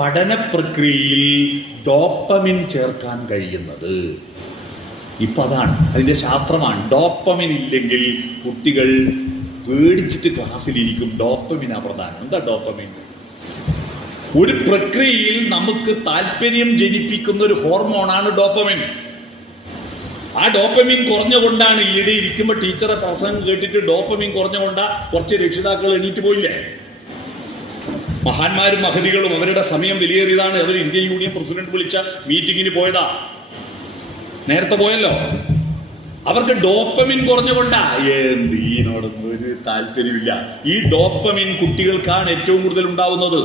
പഠന പ്രക്രിയയിൽ ഡോപ്പമിൻ ചേർക്കാൻ കഴിയുന്നത്. ഇപ്പം അതാണ് അതിൻ്റെ ശാസ്ത്രമാണ്. ഡോപ്പമിൻ ഇല്ലെങ്കിൽ കുട്ടികൾ പേടിച്ചിട്ട് ക്ലാസ്സിലിരിക്കും. ഡോപ്പമിനാ പ്രധാനം. എന്താ ഡോപ്പമിൻ? ഒരു പ്രക്രിയയിൽ നമുക്ക് താല്പര്യം ജനിപ്പിക്കുന്ന ഒരു ഹോർമോണാണ് ഡോപ്പമിൻ. ആ ഡോപ്പമിൻ കുറഞ്ഞുകൊണ്ടാണ് ഈയിടെ ഇരിക്കുമ്പോൾ ടീച്ചറെ പ്രസംഗം കേട്ടിട്ട് ഡോപ്പമിൻ കുറഞ്ഞുകൊണ്ടാ കുറച്ച് രക്ഷിതാക്കൾ എണീറ്റ് പോയില്ലേ? മഹാന്മാരും മഹതികളും അവരുടെ സമയം വിലയേറിയതാണ്. അവർ ഇന്ത്യൻ യൂണിയൻ പ്രസിഡന്റ് വിളിച്ച മീറ്റിങ്ങിന് പോയതാ. നേരത്തെ പോയല്ലോ. അവർക്ക് ഡോപ്പമിൻ കുറഞ്ഞുകൊണ്ടാ. ഇതിനോടൊന്നും ഒരു താല്പര്യമില്ല. ഈ ഡോപ്പമിൻ കുട്ടികൾക്കാണ് ഏറ്റവും കൂടുതൽ ഉണ്ടാവുന്നത്.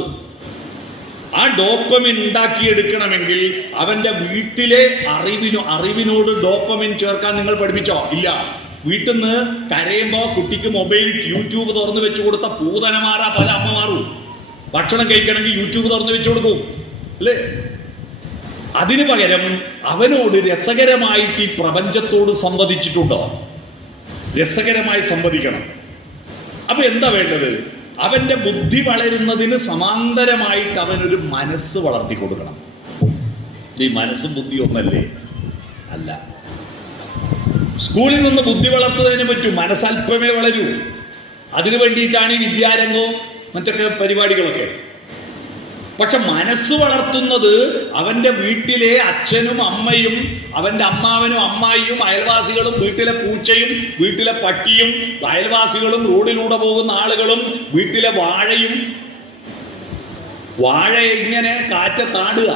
ആ ഡോപ്പമിൻ ഉണ്ടാക്കിയെടുക്കണമെങ്കിൽ അവന്റെ വീട്ടിലെ അറിവിനോട് ഡോപ്പമിൻ ചേർക്കാൻ നിങ്ങൾ പഠിപ്പിച്ചോ? ഇല്ല. വീട്ടിൽ നിന്ന് കരയുമ്പോ കുട്ടിക്ക് മൊബൈൽ യൂട്യൂബ് തുറന്നു വെച്ചു കൊടുത്ത പൂതനമാറാ പല അമ്മമാറും. ഭക്ഷണം കഴിക്കണമെങ്കിൽ യൂട്യൂബ് തുറന്നു വെച്ചു കൊടുക്കും അല്ലേ? അതിനു പകരം അവനോട് രസകരമായിട്ട് ഈ പ്രപഞ്ചത്തോട് സംവദിച്ചിട്ടുണ്ടോ? രസകരമായി സംവദിക്കണം. അപ്പൊ എന്താ വേണ്ടത്? അവന്റെ ബുദ്ധി വളരുന്നതിന് സമാന്തരമായിട്ട് അവനൊരു മനസ്സ് വളർത്തി കൊടുക്കണം. ഈ മനസ്സും ബുദ്ധി ഒന്നല്ലേ? അല്ല. സ്കൂളിൽ നിന്ന് ബുദ്ധി വളർത്തുന്നതിന് പറ്റൂ, മനസ്സൽപ്പമേ വളരൂ. അതിനു വേണ്ടിയിട്ടാണ് ഈ വിദ്യാരംഗവും മറ്റൊക്കെ പരിപാടികളൊക്കെ. പക്ഷെ മനസ്സ് വളർത്തുന്നത് അവന്റെ വീട്ടിലെ അച്ഛനും അമ്മയും അവന്റെ അമ്മാവനും അമ്മായിയും അയൽവാസികളും വീട്ടിലെ പൂച്ചയും വീട്ടിലെ പട്ടിയും അയൽവാസികളും റോഡിലൂടെ പോകുന്ന ആളുകളും വീട്ടിലെ വാഴയും. വാഴ ഇങ്ങനെ കാറ്റത്താടുക.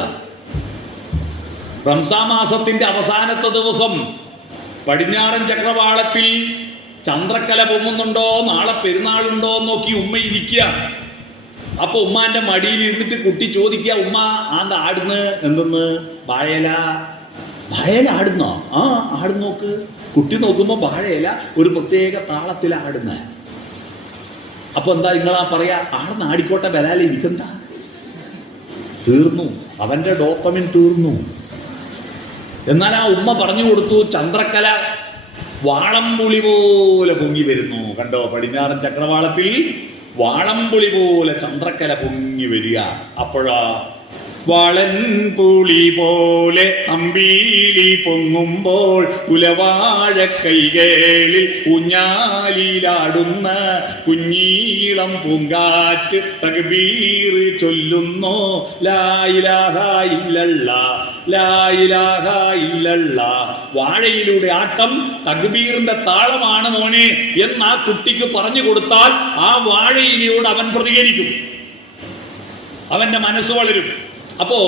റംസാൻ മാസത്തിന്റെ അവസാനത്തെ ദിവസം പടിഞ്ഞാറൻ ചക്രവാളത്തിൽ ചന്ദ്രക്കല പൊങ്ങുന്നുണ്ടോ, നാളെ പെരുന്നാളുണ്ടോ നോക്കി ഉമ്മ ഇരിക്കുക. അപ്പൊ ഉമ്മാന്റെ മടിയിൽ ഇരുന്നിട്ട് കുട്ടി ചോദിക്കുക, ഉമ്മ ആന്താ ആടുന്ന്? എന്തെന്ന്? വാഴയില. വാഴയില ആടുന്നോ? ആ ആടുന്ന് നോക്ക്. കുട്ടി നോക്കുമ്പോ വാഴയില ഒരു പ്രത്യേക താളത്തിൽ ആടുന്ന. അപ്പൊ എന്താ നിങ്ങളാ പറയാ? ആടുന്ന് ആടിക്കോട്ടെ, വരാലെ എനിക്കെന്താ? തീർന്നു, അവന്റെ ഡോപ്പമിൻ തീർന്നു. എന്നാൽ ആ ഉമ്മ പറഞ്ഞു കൊടുത്തു, ചന്ദ്രക്കല വാളംപുളി പോലെ പൊങ്ങി വരുന്നു. കണ്ടോ? പടിഞ്ഞാറൻ ചക്രവാളത്തിൽ വാളംപുളി പോലെ ചന്ദ്രക്കല പൊങ്ങി വരിക. അപ്പോഴാ വാളൻ പുളി പോലെ അമ്പീലി പൊങ്ങുമ്പോൾ കുലവാഴ കൈകളിൽ ഊഞ്ഞാലിലാടുന്ന കുഞ്ഞീളം പൂങ്കാറ്റ് തക്ബീർ ചൊല്ലുന്നു. ലാ ഇലാഹ ഇല്ലല്ലാഹ്, ലാ ഇലാഹ ഇല്ലല്ലാഹ്. വാഴയിലൂടെ ആട്ടം തക്ബീറിന്റെ താളമാണ് മോനെ എന്ന് ആ കുട്ടിക്ക് പറഞ്ഞു കൊടുത്താൽ ആ വാഴയിലൂടെ അവൻ പ്രതികരിക്കും. അവന്റെ മനസ്സ് വളരും. അപ്പോ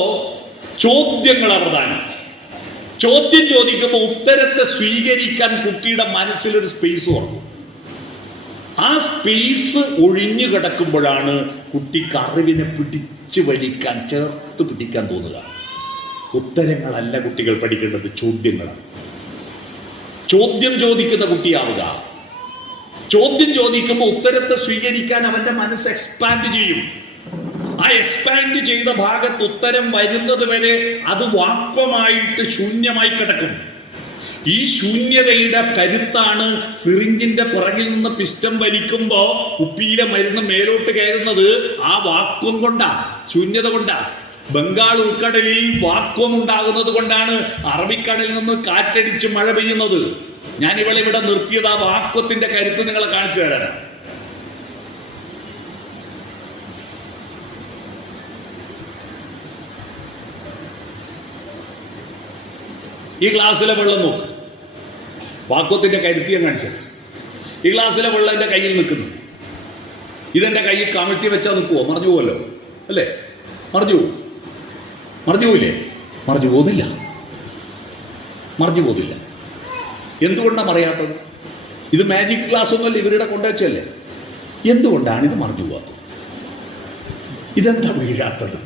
ചോദ്യങ്ങളാണ് പ്രധാനം. ചോദ്യം ചോദിക്കുമ്പോൾ ഉത്തരത്തെ സ്വീകരിക്കാൻ കുട്ടിയുടെ മനസ്സിലൊരു സ്പേസ് തുറക്കും. ആ സ്പേസ് ഒഴിഞ്ഞു കിടക്കുമ്പോഴാണ് കുട്ടിക്ക് അറിവിനെ പിടിച്ചു വലിക്കാൻ, ചേർത്ത് പിടിക്കാൻ തോന്നുക. ഉത്തരങ്ങളല്ല കുട്ടികൾ പഠിക്കേണ്ടത്, ചോദ്യങ്ങളാണ്. ചോദ്യം ചോദിക്കുന്ന കുട്ടിയാവുക. ചോദ്യം ചോദിക്കുമ്പോൾ ഉത്തരത്തെ സ്വീകരിക്കാൻ അവന്റെ മനസ്സ് എക്സ്പാൻഡ് ചെയ്യും. ആ എക്സ്പാൻഡ് ചെയ്ത ഭാഗത്ത് ഉത്തരം വരുന്നത് വരെ അത് വാക്വമായിട്ട് ശൂന്യമായി കിടക്കും. ഈ ശൂന്യതയുടെ കരുത്താണ് സിറിഞ്ചിന്റെ പിറകിൽ നിന്ന് പിസ്റ്റം വലിക്കുമ്പോ കുപ്പിയിലെ മരുന്ന് മേലോട്ട് കയറുന്നത്. ആ വാക്വം കൊണ്ടാ, ശൂന്യത കൊണ്ടാ. ബംഗാൾ ഉൾക്കടലിൽ വാക്വം ഉണ്ടാകുന്നത് കൊണ്ടാണ് അറബിക്കടലിൽ നിന്ന് കാറ്റടിച്ച് മഴ പെയ്യുന്നത്. ഞാൻ ഇവിടെ നിർത്തിയത് ആ വാക്വത്തിന്റെ കരുത്ത് നിങ്ങളെ കാണിച്ചു തരാനാണ്. ഈ ഗ്ലാസ്സിലെ വെള്ളം നോക്ക്. വാക്വത്തിന്റെ കരുത്തി ഞാൻ കാണിച്ചത്. ഈ ഗ്ലാസ്സിലെ വെള്ളം എൻ്റെ കയ്യിൽ നിൽക്കുന്നു. ഇതെൻ്റെ കയ്യിൽ കമഴ്ത്തി വെച്ചാൽ നിൽക്കുമോ? മറിഞ്ഞു പോവല്ലോ അല്ലേ? മറിഞ്ഞു പോവും. മറിഞ്ഞു പോയില്ലേ? മറിഞ്ഞു പോകുന്നില്ല. മറിഞ്ഞു പോകുന്നില്ല. എന്തുകൊണ്ടാണ് മറിയാത്തത്? ഇത് മാജിക് ഗ്ലാസ് ഒന്നുമല്ല, ഇവരുടെ കൊണ്ടുവച്ചല്ലേ. എന്തുകൊണ്ടാണ് ഇത് മറിഞ്ഞു പോകാത്തത്? ഇതെന്താ വീഴാത്തത്?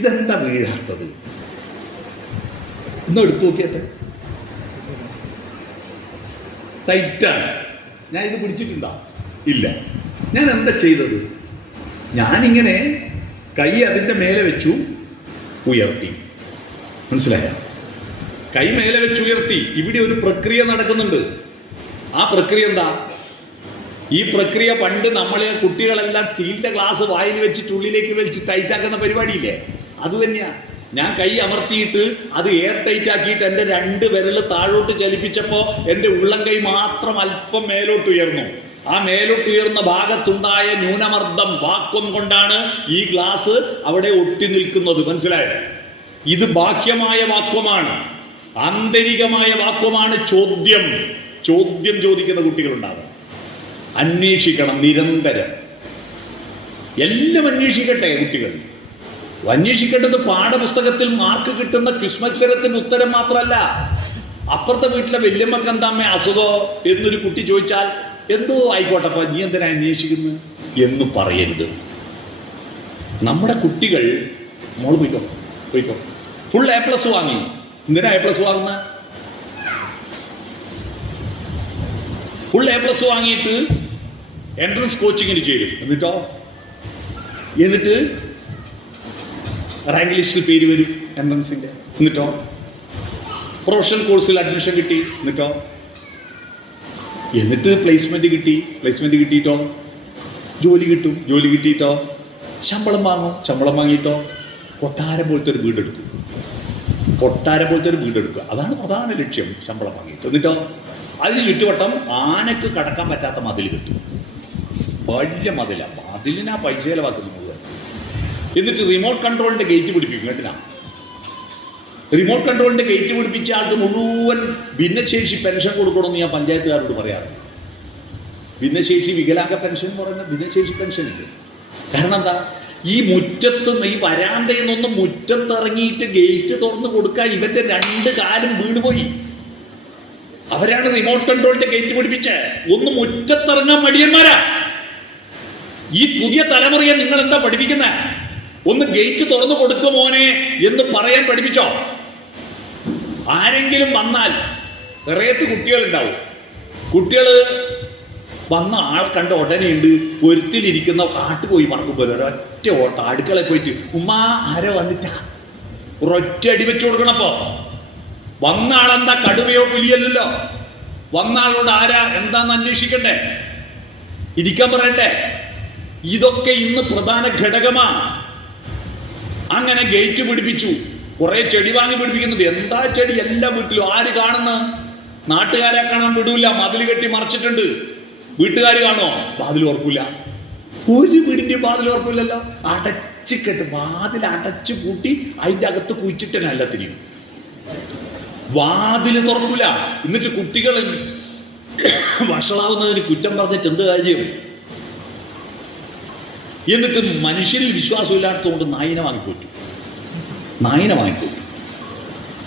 ഇതെന്താ വീഴാത്തത്? ഒന്ന് എടുത്തു നോക്കിയട്ടെ. ടൈറ്റാണ്. ഞാൻ ഇത് പിടിച്ചിട്ടുണ്ടോ? ഇല്ല. ഞാൻ എന്താ ചെയ്തത്? ഞാനിങ്ങനെ കൈ അതിൻ്റെ മേലെ വെച്ചു, ഉയർത്തി. മനസ്സിലായ? കൈ മേലെ വെച്ച് ഉയർത്തി. ഇവിടെ ഒരു പ്രക്രിയ നടക്കുന്നുണ്ട്. ആ പ്രക്രിയ എന്താ? ഈ പ്രക്രിയ പണ്ട് നമ്മളെ കുട്ടികളെല്ലാം സ്റ്റീലിന്റെ ഗ്ലാസ് വായിൽ വെച്ചിട്ട് ഉള്ളിലേക്ക് കുട്ടികളെല്ലാം സ്റ്റീലിന്റെ ഗ്ലാസ് വായിൽ വെച്ചിട്ട് ഉള്ളിലേക്ക് വലിച്ച് ടൈറ്റാക്കുന്ന പരിപാടിയില്ലേ, അത് തന്നെയാ. ഞാൻ കൈ അമർത്തിയിട്ട് അത് എയർ ടൈറ്റ് ആക്കിയിട്ട് എൻ്റെ 2 വിരൽ താഴോട്ട് ചലിപ്പിച്ചപ്പോൾ എൻ്റെ ഉള്ളം കൈ മാത്രം അല്പം മേലോട്ട് ഉയർന്നു. ആ മേലോട്ട് ഉയർന്ന ഭാഗത്തുണ്ടായ ന്യൂനമർദ്ദം വാക്വം കൊണ്ടാണ് ഈ ഗ്ലാസ് അവിടെ ഒട്ടി നിൽക്കുന്നത്. മനസ്സിലായോ? ഇത് ബാഹ്യമായ വാക്വമാണ്, ആന്തരികമായ വാക്വമാണ്. ചോദ്യം ചോദിക്കുന്ന കുട്ടികളുണ്ടാകും. അന്വേഷിക്കണം നിരന്തരം. എല്ലാം അന്വേഷിക്കട്ടെ കുട്ടികൾ. അന്വേഷിക്കേണ്ടത് പാഠപുസ്തകത്തിൽ മാർക്ക് കിട്ടുന്ന ക്വിസ് മത്സരത്തിന് ഉത്തരം മാത്രമല്ല. അപ്പുറത്തെ വീട്ടിലെ വല്യമ്മക്ക് എന്താമ്മ അസുഖോ എന്നൊരു കുട്ടി ചോദിച്ചാൽ എന്തോ ആയിക്കോട്ടപ്പ, നീ എന്തിനാ അന്വേഷിക്കുന്നു എന്ന് പറയരുത്. നമ്മുടെ കുട്ടികൾ മോള് പോയിക്കോ ഫുൾ A+ വാങ്ങി. എന്തിനാ A+ വാങ്ങുന്ന? ഫുൾ A+ വാങ്ങിയിട്ട് എൻട്രൻസ് കോച്ചിങ്ങിന് ചേരും. എന്നിട്ട് റാങ്ക് ലിസ്റ്റിൽ പേര് വരും എൻട്രൻസിന്റെ. എന്നിട്ടോ പ്രൊഫഷണൽ കോഴ്സിൽ അഡ്മിഷൻ കിട്ടി. എന്നിട്ട് പ്ലേസ്മെന്റ് കിട്ടിയിട്ടോ ജോലി കിട്ടും. ജോലി കിട്ടിയിട്ടോ ശമ്പളം വാങ്ങും. ശമ്പളം വാങ്ങിയിട്ടോ കൊട്ടാരം പോലത്തെ ഒരു വീടെടുക്കും. അതാണ് പ്രധാന ലക്ഷ്യം. ശമ്പളം വാങ്ങിയിട്ട് എന്നിട്ടോ അതിന് ചുറ്റുവട്ടം ആനക്ക് കടക്കാൻ പറ്റാത്ത മതിൽ കിട്ടും. വലിയ മതിലിനാ പൈസ ചെലവാക്കുന്നു. എന്നിട്ട് റിമോട്ട് കൺട്രോളിന്റെ ഗേറ്റ് പിടിപ്പിക്കും. കേട്ടിനാ? റിമോട്ട് കൺട്രോളിന്റെ ഗേറ്റ് പിടിപ്പിച്ച ആൾക്ക് മുഴുവൻ ഭിന്നശേഷി പെൻഷൻ കൊടുക്കണമെന്ന് ഞാൻ പഞ്ചായത്തുകാരോട് പറയാറുണ്ട്. ഭിന്നശേഷി വികലാംഗ പെൻഷൻ എന്ന് പറയുന്ന ഭിന്നശേഷി പെൻഷൻ ഇല്ല. കാരണം എന്താ? ഈ മുറ്റത്തുനിന്ന് ഈ വരാന്തയിൽ നിന്നൊന്ന് മുറ്റത്തിറങ്ങിയിട്ട് ഗേറ്റ് തുറന്ന് കൊടുക്കാൻ ഇവന്റെ 2 കാലും വീണുപോയി. അവരാണ് റിമോട്ട് കൺട്രോളിന്റെ ഗേറ്റ് പിടിപ്പിച്ച്. ഒന്ന് മുറ്റത്തിറങ്ങാൻ മടിയന്മാരാ. ഈ പുതിയ തലമുറയെ നിങ്ങൾ എന്താ പഠിപ്പിക്കുന്നത്? ഒന്ന് ഗേറ്റ് തുറന്നു കൊടുക്കും മോനെ എന്ന് പറയാൻ പഠിപ്പിച്ചോ? ആരെങ്കിലും വന്നാൽ നിറയത്ത് കുട്ടികളുണ്ടാവും. കുട്ടികൾ വന്ന ആൾ കണ്ട ഉടനെ ഉണ്ട് ഒരുത്തിലിരിക്കുന്ന കാട്ടു പോയി മറക്കുമ്പോൾ ഒരൊറ്റ ഓട്ട അടുക്കളയിൽ പോയിട്ട് ഉമ്മാ ആര വന്നിട്ടാ ഒരൊറ്റ അടി വെച്ചു കൊടുക്കണപ്പോ. വന്ന ആളെന്താ കടുവയോ പുലിയല്ലല്ലോ. വന്ന ആളോട് ആരാ എന്താന്ന് അന്വേഷിക്കണ്ടേ? ഇരിക്കാൻ പറയണ്ടേ? ഇതൊക്കെ ഇന്ന് പ്രധാന ഘടകമാണ്. അങ്ങനെ ഗേറ്റ് പിടിപ്പിച്ചു. കുറെ ചെടി വാങ്ങി പിടിപ്പിക്കുന്നുണ്ട്. എന്താ ചെടി എല്ലാ വീട്ടിലും. ആര് കാണുന്ന? നാട്ടുകാരെ കാണാൻ വിടൂല. മതിൽ കെട്ടി മറച്ചിട്ടുണ്ട്. വീട്ടുകാർ കാണോ? വാതിൽ ഓർക്കൂല. ഒരു വീടിന്റെ വാതിൽ ഓർക്കൂലല്ലോ. അടച്ചു കെട്ട് വാതിൽ അടച്ചു പൂട്ടി അതിന്റെ അകത്ത് കുഴിച്ചിട്ടാണ് എല്ലാത്തിനും. വാതിൽ തുറക്കൂല. എന്നിട്ട് കുട്ടികൾ വഷളാവുന്നതിന് കുറ്റം പറഞ്ഞിട്ട് എന്ത് കാര്യം? എന്നിട്ട് മനുഷ്യരിൽ വിശ്വാസമില്ലാത്തതുകൊണ്ട് നായിനെ വാങ്ങിപ്പോറ്റു.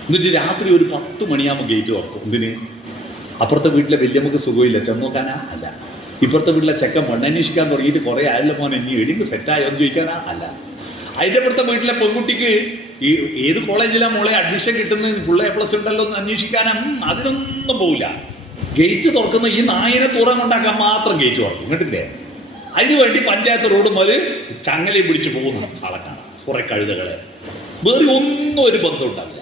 എന്നിട്ട് രാത്രി ഒരു 10 മണിയാകുമ്പോൾ ഗേറ്റ് തുറക്കും. എന്തിന്? അപ്പുറത്തെ വീട്ടിലെ വല്യമ്മക്ക് സുഖമില്ല, ചെന്ന് നോക്കാനാ? അല്ല. ഇപ്പുറത്തെ വീട്ടിലെ ചെക്കൻ മണ്ണന്വേഷിക്കാൻ തുടങ്ങിയിട്ട് കുറെ ആയല്ലോ മോനെ, ഇനി എടിക്ക് സെറ്റായോ എന്ന് ചോദിക്കാനാ? അല്ല. അതിൻ്റെ അപ്പുറത്തെ വീട്ടിലെ പെൺകുട്ടിക്ക് ഈ ഏത് കോളേജിലാണ് മോളെ അഡ്മിഷൻ കിട്ടുന്നത്, ഫുൾ A+ ഉണ്ടല്ലോ എന്ന് അന്വേഷിക്കാനാ? അതിനൊന്നും പോവില്ല. ഗേറ്റ് തുറക്കുന്ന ഈ നായിനെ തുറം കൊണ്ടാക്കാൻ മാത്രം ഗേറ്റ് തുറക്കും. കേട്ടില്ലേ? അതിനുവേണ്ടി പഞ്ചായത്ത് റോഡ് മുതൽ ചങ്ങലയും പിടിച്ചു പോകുന്നു ആളെ കാണാം. കുറെ കഴുതകളെ. വേറെ ഒന്നും ഒരു ബന്ധം ഉണ്ടാവില്ല.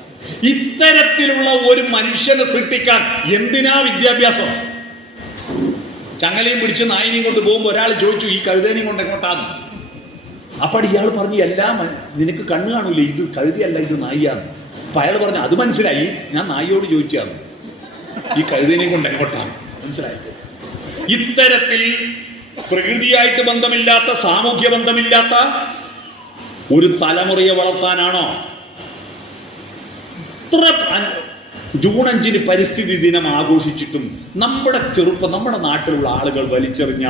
ഇത്തരത്തിലുള്ള ഒരു മനുഷ്യനെ സൃഷ്ടിക്കാൻ എന്തിനാ വിദ്യാഭ്യാസം? ചങ്ങലയും പിടിച്ച് നായിനെയും കൊണ്ട് പോകുമ്പോൾ ഒരാൾ ചോദിച്ചു ഈ കഴുതേനെയും കൊണ്ട് എങ്ങോട്ടാന്ന്. അപ്പോൾ ഇയാൾ പറഞ്ഞു എല്ലാം നിനക്ക് കണ്ണ് കാണൂലേ, ഇത് കഴുതയല്ല ഇത് നായിയാന്ന്. അപ്പൊ അയാൾ പറഞ്ഞു അത് മനസ്സിലായി, ഞാൻ നായിയോട് ചോദിച്ചാണ് ഈ കഴുതേനെയും കൊണ്ട് എങ്ങോട്ടാണ്. മനസ്സിലായി? ഇത്തരത്തിൽ പ്രകൃതിയായിട്ട് ബന്ധമില്ലാത്ത, സാമൂഹ്യ ബന്ധമില്ലാത്ത ഒരു തലമുറയെ വളർത്താനാണോ? ജൂൺ 5 പരിസ്ഥിതി ദിനം ആഘോഷിച്ചിട്ടും നമ്മുടെ നാട്ടിലുള്ള ആളുകൾ വലിച്ചെറിഞ്ഞ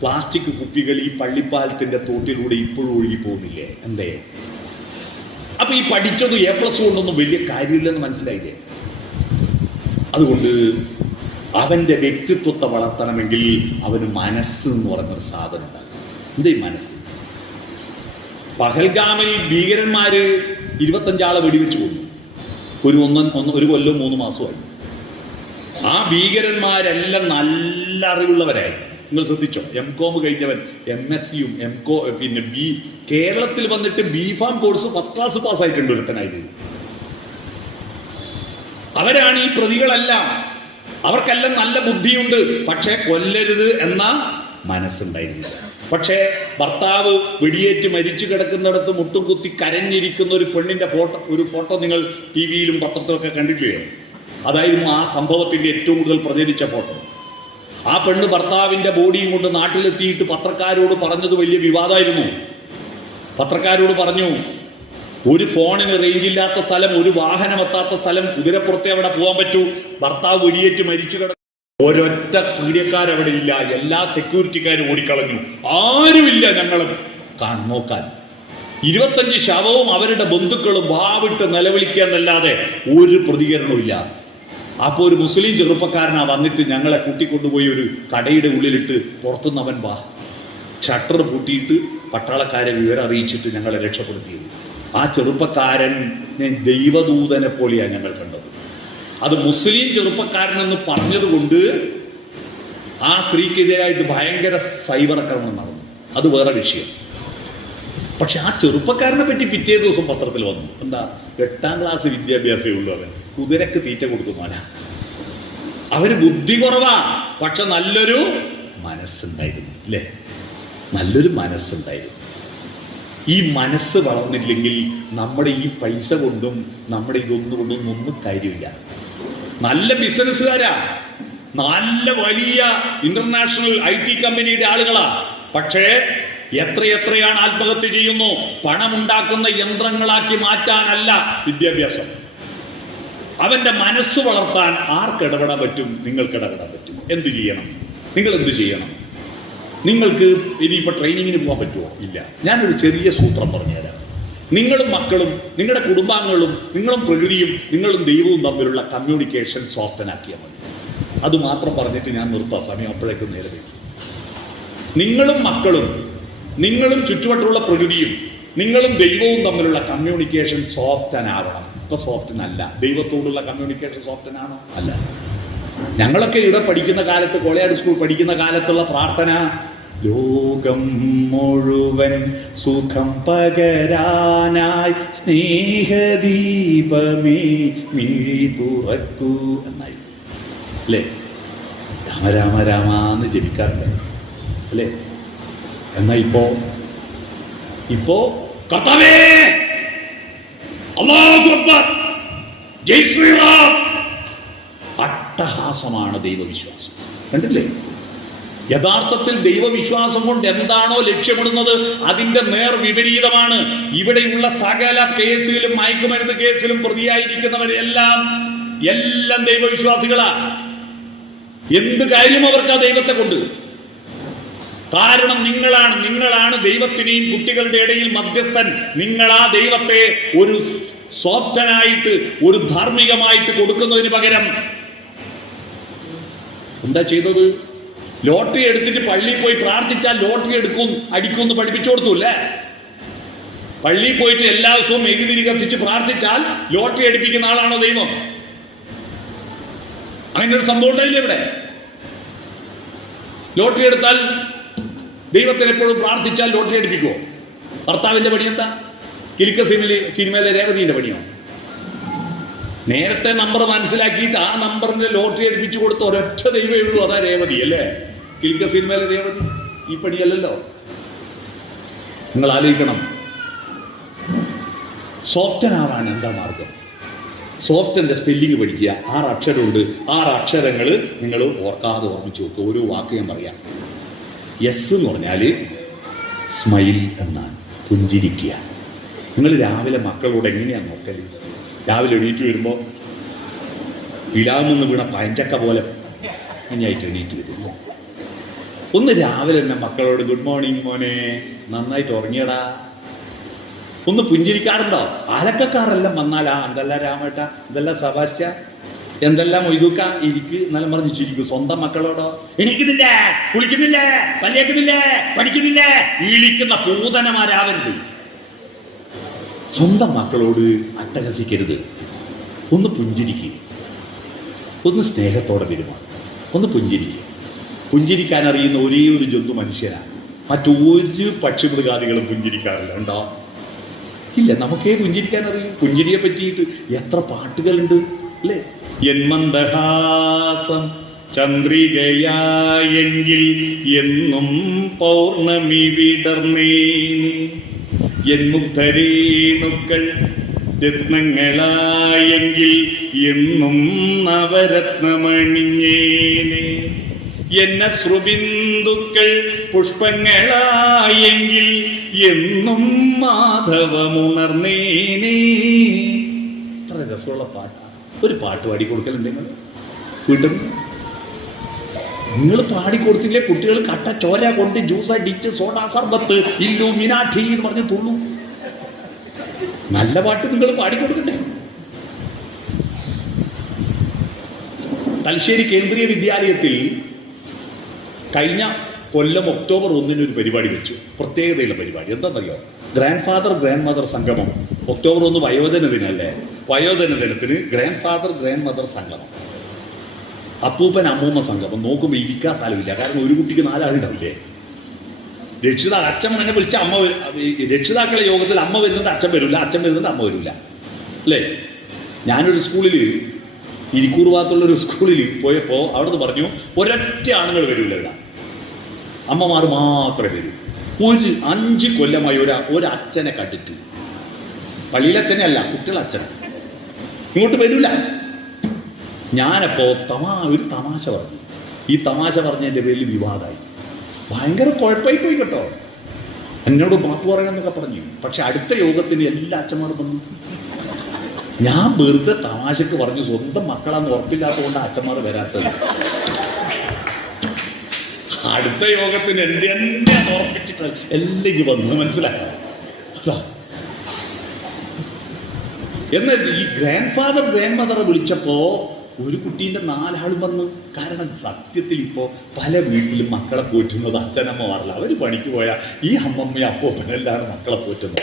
പ്ലാസ്റ്റിക് കുപ്പികൾ ഈ പള്ളിപ്പാലത്തിന്റെ തോട്ടിലൂടെ ഇപ്പോഴും ഒഴുകി പോകുന്നില്ലേ? എന്തേ? അപ്പൊ ഈ പഠിച്ചത് A+ കൊണ്ടൊന്നും വലിയ കാര്യമില്ലെന്ന് മനസ്സിലായില്ലേ? അതുകൊണ്ട് അവന്റെ വ്യക്തിത്വത്തെ വളർത്തണമെങ്കിൽ അവന് മനസ്സ് എന്ന് പറയുന്നൊരു സാധനം ഉണ്ടാകും. എന്താ ഈ മനസ്സ്? പഹൽഗാമിൽ ഭീകരന്മാര് 25 ആളെ വെടിവെച്ച് കൊന്നു. ഒരു കൊല്ലം 3 മാസമായി. ആ ഭീകരന്മാരെല്ലാം നല്ല അറിവുള്ളവരായി. നിങ്ങൾ ശ്രദ്ധിച്ചോ? M.Com കഴിഞ്ഞവൻ, MSc-യും പിന്നെ കേരളത്തിൽ വന്നിട്ട് B.Pharm കോഴ്സ് ഫസ്റ്റ് ക്ലാസ് പാസ്സായിട്ടുണ്ട് ഒരുത്തനായിട്ട്. അവരാണ് ഈ പ്രതികളെല്ലാം. അവർക്കെല്ലാം നല്ല ബുദ്ധിയുണ്ട്, പക്ഷേ കൊല്ലരുത് എന്ന മനസ്സുണ്ടായിരുന്നില്ല. പക്ഷേ ഭർത്താവ് വെടിയേറ്റ് മരിച്ചു കിടക്കുന്നിടത്ത് മുട്ടും കുത്തി കരഞ്ഞിരിക്കുന്ന ഒരു പെണ്ണിന്റെ ഫോട്ടോ നിങ്ങൾ ടി വിയിലും പത്രത്തിലൊക്കെ കണ്ടിട്ടില്ലേ? അതായിരുന്നു ആ സംഭവത്തിന്റെ ഏറ്റവും കൂടുതൽ പ്രചരിച്ച ഫോട്ടോ. ആ പെണ്ണ് ഭർത്താവിന്റെ ബോഡിയും കൊണ്ട് നാട്ടിലെത്തിയിട്ട് പത്രക്കാരോട് പറഞ്ഞത് വലിയ വിവാദമായിരുന്നു. പത്രക്കാരോട് പറഞ്ഞു, ഒരു ഫോണിന് റേഞ്ച് ഇല്ലാത്ത സ്ഥലം, ഒരു വാഹനം എത്താത്ത സ്ഥലം, കുതിരപ്പുറത്തെ അവിടെ പോകാൻ പറ്റൂ, ഭർത്താവ് വെടിയേറ്റ് മരിച്ചു കിടക്കും, ഒരൊറ്റ പീഡിയക്കാരവിടെ ഇല്ല, എല്ലാ സെക്യൂരിറ്റിക്കാരും ഓടിക്കളഞ്ഞു, ആരുമില്ല ഞങ്ങൾ നോക്കാൻ. 25 ശവവും അവരുടെ ബന്ധുക്കളും വാവിട്ട് നിലവിളിക്കാന്നല്ലാതെ ഒരു പ്രതികരണവും ഇല്ല. അപ്പോൾ ഒരു മുസ്ലിം ചെറുപ്പക്കാരനാ വന്നിട്ട് ഞങ്ങളെ കൂട്ടിക്കൊണ്ടുപോയി ഒരു കടയുടെ ഉള്ളിലിട്ട് പുറത്തുനിന്ന് അവൻ ഷട്ടർ പൂട്ടിയിട്ട് പട്ടാളക്കാരെ വിവരം അറിയിച്ചിട്ട് ഞങ്ങളെ രക്ഷപ്പെടുത്തിയത്. ആ ചെറുപ്പക്കാരനെ ദൈവദൂതനെ പോലെയാണ് ഞങ്ങൾ കണ്ടത്. അത് മുസ്ലിം ചെറുപ്പക്കാരനെന്ന് പറഞ്ഞതുകൊണ്ട് ആ സ്ത്രീക്കെതിരായിട്ട് ഭയങ്കര സൈബർ ആക്രമണം നടന്നു, അത് വേറെ വിഷയം. പക്ഷെ ആ ചെറുപ്പക്കാരനെ പറ്റി പിറ്റേ ദിവസം പത്രത്തിൽ വന്നു. എന്താ, 8ാം ക്ലാസ് വിദ്യാഭ്യാസമേ ഉള്ളൂ, അവൻ കുതിരക്ക് തീറ്റ കൊടുക്കുന്നവന, അവന് ബുദ്ധി കുറവാ, പക്ഷെ നല്ലൊരു മനസ്സുണ്ടായിരുന്നു, അല്ലേ? നല്ലൊരു മനസ്സുണ്ടായിരുന്നു. ഈ മനസ്സ് വളർന്നില്ലെങ്കിൽ നമ്മുടെ ഈ പൈസ കൊണ്ടും നമ്മുടെ ഇതൊന്നും ഒന്നും കാര്യമില്ല. നല്ല ബിസിനസ്സുകാരാ, നല്ല വലിയ ഇന്റർനാഷണൽ IT കമ്പനിയുടെ ആളുകളാ, പക്ഷേ എത്രയാണ് ആത്മഹത്യ ചെയ്യുന്നു? പണമുണ്ടാക്കുന്ന യന്ത്രങ്ങളാക്കി മാറ്റാനല്ല വിദ്യാഭ്യാസം. അവന്റെ മനസ്സ് വളർത്താൻ ആർക്കിടപെടാൻ പറ്റും? നിങ്ങൾക്ക് ഇടപെടാൻ പറ്റും. എന്ത് ചെയ്യണം? നിങ്ങൾ എന്ത് ചെയ്യണം? നിങ്ങൾക്ക് ഇനിയിപ്പോൾ ട്രെയിനിങ്ങിന് പോകാൻ പറ്റുമോ? ഇല്ല. ഞാനൊരു ചെറിയ സൂത്രം പറഞ്ഞുതരാം. നിങ്ങളും മക്കളും നിങ്ങളുടെ കുടുംബാംഗങ്ങളും നിങ്ങളും പ്രകൃതിയും നിങ്ങളും ദൈവവും തമ്മിലുള്ള കമ്മ്യൂണിക്കേഷൻ സോഫ്റ്റനാക്കിയാൽ മതി. അത് മാത്രം പറഞ്ഞിട്ട് ഞാൻ നിർത്താം, സമയം അപ്പോഴേക്കും നേരെ വരും. നിങ്ങളും മക്കളും നിങ്ങളും ചുറ്റുവട്ടമുള്ള പ്രകൃതിയും നിങ്ങളും ദൈവവും തമ്മിലുള്ള കമ്മ്യൂണിക്കേഷൻ സോഫ്റ്റനാവണം. ഇപ്പൊ സോഫ്റ്റനല്ല. ദൈവത്തോടുള്ള കമ്മ്യൂണിക്കേഷൻ സോഫ്റ്റനാണോ? അല്ല. ഞങ്ങളൊക്കെ ഇവിടെ പഠിക്കുന്ന കാലത്ത്, കോളേജ് സ്കൂൾ പഠിക്കുന്ന കാലത്തുള്ള പ്രാർത്ഥന, ലോകം മുഴുവൻ സുഖം പകരാനായി സ്നേഹദീപമേ മിഴി തുറക്കൂ എന്നായി, അല്ലേ? രാമ രാമ രാമ എന്ന് ജപിക്കാറുണ്ട്, അല്ലേ? എന്നാ ഇപ്പോ കർത്താവേ, അല്ലാഹു അക്ബർ, ജയ് ശ്രീറാം, അട്ടഹാസമാണ് ദൈവവിശ്വാസം. കണ്ടില്ലേ? യഥാർത്ഥത്തിൽ ദൈവവിശ്വാസം കൊണ്ട് എന്താണോ ലക്ഷ്യമിടുന്നത് അതിന്റെ നേർ വിപരീതമാണ്. ഇവിടെയുള്ള സകല കേസിലും, മയക്കുമരുന്ന് കേസിലും പ്രതിയായിരിക്കുന്നവരെല്ലാം ദൈവവിശ്വാസികളാ. എന്ത് കാര്യം അവർക്ക് ആ ദൈവത്തെ കൊണ്ട്? കാരണം നിങ്ങളാണ് ദൈവത്തിനെയും കുട്ടികളുടെ ഇടയിൽ മധ്യസ്ഥൻ. നിങ്ങൾ ആ ദൈവത്തെ ഒരു സോഫ്റ്റനായിട്ട്, ഒരു ധാർമ്മികമായിട്ട് കൊടുക്കുന്നതിന് പകരം എന്താ ചെയ്തത്? ലോട്ടറി എടുത്തിട്ട് പള്ളിയിൽ പോയി പ്രാർത്ഥിച്ചാൽ ലോട്ടറി അടിക്കുമെന്ന് പഠിപ്പിച്ചു കൊടുത്തു, അല്ലേ? പള്ളിയിൽ പോയിട്ട് എല്ലാ ദിവസവും മെഴുകുതിരി കത്തിച്ച് പ്രാർത്ഥിച്ചാൽ ലോട്ടറി അടിപ്പിക്കുന്ന ആളാണോ ദൈവം? അങ്ങനെ ഒരു സംഭവം ഉണ്ടായില്ലേ ഇവിടെ? ലോട്ടറി എടുത്താൽ ദൈവത്തിന് എപ്പോഴും പ്രാർത്ഥിച്ചാൽ ലോട്ടറി അടിപ്പിക്കുമോ? ഭർത്താവിന്റെ പണി എന്താ? കിലുക്ക സിനിമയിലെ രേവതിന്റെ പണിയോ? നേരത്തെ നമ്പർ മനസ്സിലാക്കിയിട്ട് ആ നമ്പറിന്റെ ലോട്ടറി അടിപ്പിച്ചു കൊടുത്ത ഒരൊറ്റ ദൈവമേ ഉള്ളൂ, അതാ രേവതി, അല്ലേ? കിലുക്ക സിനിമയിലെ രേവതി. ഈ പണിയല്ലല്ലോ. നിങ്ങൾ ആലോചിക്കണം. സോഫ്റ്റനാവാൻ എന്താ മാർഗം? സോഫ്റ്റന്റെ സ്പെല്ലിങ് പഠിക്കുക. 6 അക്ഷരമുണ്ട്. 6 അക്ഷരങ്ങൾ നിങ്ങൾ ഓർക്കാതെ ഓർമ്മിച്ച് വെക്കുക. ഓരോ വാക്ക് ഞാൻ പറയാം. എസ് എന്ന് പറഞ്ഞാൽ സ്മൈൽ എന്നാണ്, പുഞ്ചിരിക്കുക. നിങ്ങൾ രാവിലെ മക്കളോട് എങ്ങനെയാണ് നോക്കല്? രാവിലെ എണീറ്റ് വരുമ്പോൾ ഇലാമെന്ന് വീണ പഞ്ചക്ക പോലെ ഇങ്ങനെയായിട്ട് എണീറ്റ് വരുമ്പോൾ ഒന്ന് രാവിലെ തന്നെ മക്കളോട് ഗുഡ് മോർണിംഗ് മോനെ, നന്നായിട്ട് ഉറങ്ങിയടാ, ഒന്ന് പുഞ്ചിരിക്കാറുണ്ടോ? അലക്കക്കാരെല്ലാം വന്നാലാ എന്തെല്ലാം രാമേട്ട, എന്തെല്ലാം സഭാഷ്യ, എന്തെല്ലാം മൊയ്തൂക്ക, ഇരിക്ക് എന്നെല്ലാം പറഞ്ഞ് ചിരിക്കും. സ്വന്തം മക്കളോടോ എണീക്കുന്നില്ലേ, കുളിക്കുന്നില്ലേ, പല്ലേക്കുന്നില്ലേ, പഠിക്കുന്നില്ലേ, വിളിക്കുന്ന പൂതനമാരാവരുത്. സ്വന്തം മക്കളോട് അട്ടഹസിക്കരുത്. ഒന്ന് പുഞ്ചിരിക്കുക, ഒന്ന് സ്നേഹത്തോടെ പെരുമാറുക, ഒന്ന് പുഞ്ചിരിക്കുക. പുഞ്ചിരിക്കാൻ അറിയുന്ന ഒരേ ഒരു ജന്തു മനുഷ്യനാണ്. മറ്റൊരു പക്ഷിമൃഗാദികളും പുഞ്ചിരിക്കാറില്ല. ഉണ്ടോ? ഇല്ല. നമുക്കേ പുഞ്ചിരിക്കാൻ അറിയും. പുഞ്ചിരിയെ പറ്റിയിട്ട് എത്ര പാട്ടുകളുണ്ട്. അല്ലേ? എൻ മന്ദഹാസം ചന്ദ്രികയായെങ്കിൽ എന്നും പൗർണമി വിടർന്നേനെ, എൻ മുഗ്ധരേണുക്കൾ രത്നങ്ങളായെങ്കിൽ എന്നും നവരത്നമണിഞ്ഞേനെ, എന്നെ ശ്രുബിന്ദുക്കൾ പുഷ്പങ്ങളായെങ്കിൽ എന്നും മാധവമുണർന്നേനെ. എത്ര രസമുള്ള പാട്ടാണ്. ഒരു പാട്ട് പാടി കൊടുക്കലുണ്ട് നിങ്ങൾ വീട്ടിൽ? നിങ്ങൾ പാടിക്കൊടുത്തില്ലേ കുട്ടികൾ കട്ട ചോര കൊണ്ട് ജ്യൂസ് അടിച്ച് സോഡാ സർബത്ത് ഇല്ലുമിനാട്ടി എന്ന് പറഞ്ഞ് തുള്ളു. നല്ല പാട്ട് നിങ്ങൾ പാടിക്കൊടുക്കട്ടെ. തലശ്ശേരി കേന്ദ്രീയ വിദ്യാലയത്തിൽ കഴിഞ്ഞ കൊല്ലം ഒക്ടോബർ 1 ഒരു പരിപാടി വെച്ചു. പ്രത്യേകതയുള്ള പരിപാടി എന്താണെന്നറിയോ? ഗ്രാൻഡ് ഫാദർ ഗ്രാൻഡ് മദർ സംഗമം. ഒക്ടോബർ 1 വയോജന ദിനല്ലേ? വയോജന ദിനത്തിന് ഗ്രാൻഡ് ഫാദർ ഗ്രാൻഡ് മദർ സംഗമം, അപ്പൂപ്പൻ അമ്മൂമ്മ സംഗമം. നോക്കുമ്പോൾ ഇരിക്കാൻ സ്ഥലമില്ല. കാരണം ഒരു കുട്ടിക്ക് 4 ആളുണ്ടാവില്ലേ? അച്ഛൻ എന്നെ വിളിച്ച അമ്മ, രക്ഷിതാക്കളെ യോഗത്തിൽ അമ്മ വരുന്നത് അച്ഛൻ വരില്ല, അച്ഛൻ വരുന്നത് അമ്മ വരില്ല, അല്ലേ? ഞാനൊരു സ്കൂളിൽ, ഇരിക്കൂർ ഭാഗത്തുള്ളൊരു സ്കൂളിൽ പോയപ്പോൾ അവിടുന്ന് പറഞ്ഞു ഒരൊറ്റ ആണുങ്ങൾ വരില്ല ഇവിടെ, അമ്മമാർ മാത്രമേ വരൂ. 5 കൊല്ലമായി ഒരു അച്ഛനെ കണ്ടിട്ട്, പള്ളിയിലച്ഛനെ അല്ല, കുട്ടികളച്ഛനെ ഇങ്ങോട്ട് വരില്ല. ഞാനപ്പോ ഒരു തമാശ പറഞ്ഞു. ഈ തമാശ പറഞ്ഞതിൻ്റെ പേരിൽ വിവാദമായി, ഭയങ്കര കുഴപ്പമായി പോയി കേട്ടോ. എന്നോട് മാപ്പ് പറയാമെന്നൊക്കെ പറഞ്ഞു. പക്ഷെ അടുത്ത യോഗത്തിന് എല്ലാ അച്ഛന്മാരും വന്നു. ഞാൻ വെറുതെ തമാശക്ക് പറഞ്ഞു, സ്വന്തം മക്കളാന്ന് ഉറപ്പില്ലാത്തതുകൊണ്ട് അച്ഛന്മാർ വരാത്തത്. അടുത്ത യോഗത്തിന് എന്നെ ഉറപ്പിച്ചിട്ട് എല്ലാം വന്നു, മനസ്സിലായോ? എന്നാൽ ഈ ഗ്രാൻഡ് ഫാദർ ഗ്രാൻഡ് മദറെ വിളിച്ചപ്പോ ഒരു കുട്ടീൻ്റെ 4 ആളും വന്നു. കാരണം സത്യത്തിൽ ഇപ്പോൾ പല വീട്ടിലും മക്കളെ പോറ്റുന്നത് അച്ഛനമ്മമാരല്ല. അവർ പണിക്ക് പോയാൽ ഈ അമ്മമ്മയും അപ്പോപ്പനെല്ലാം മക്കളെ പോറ്റുന്നത്.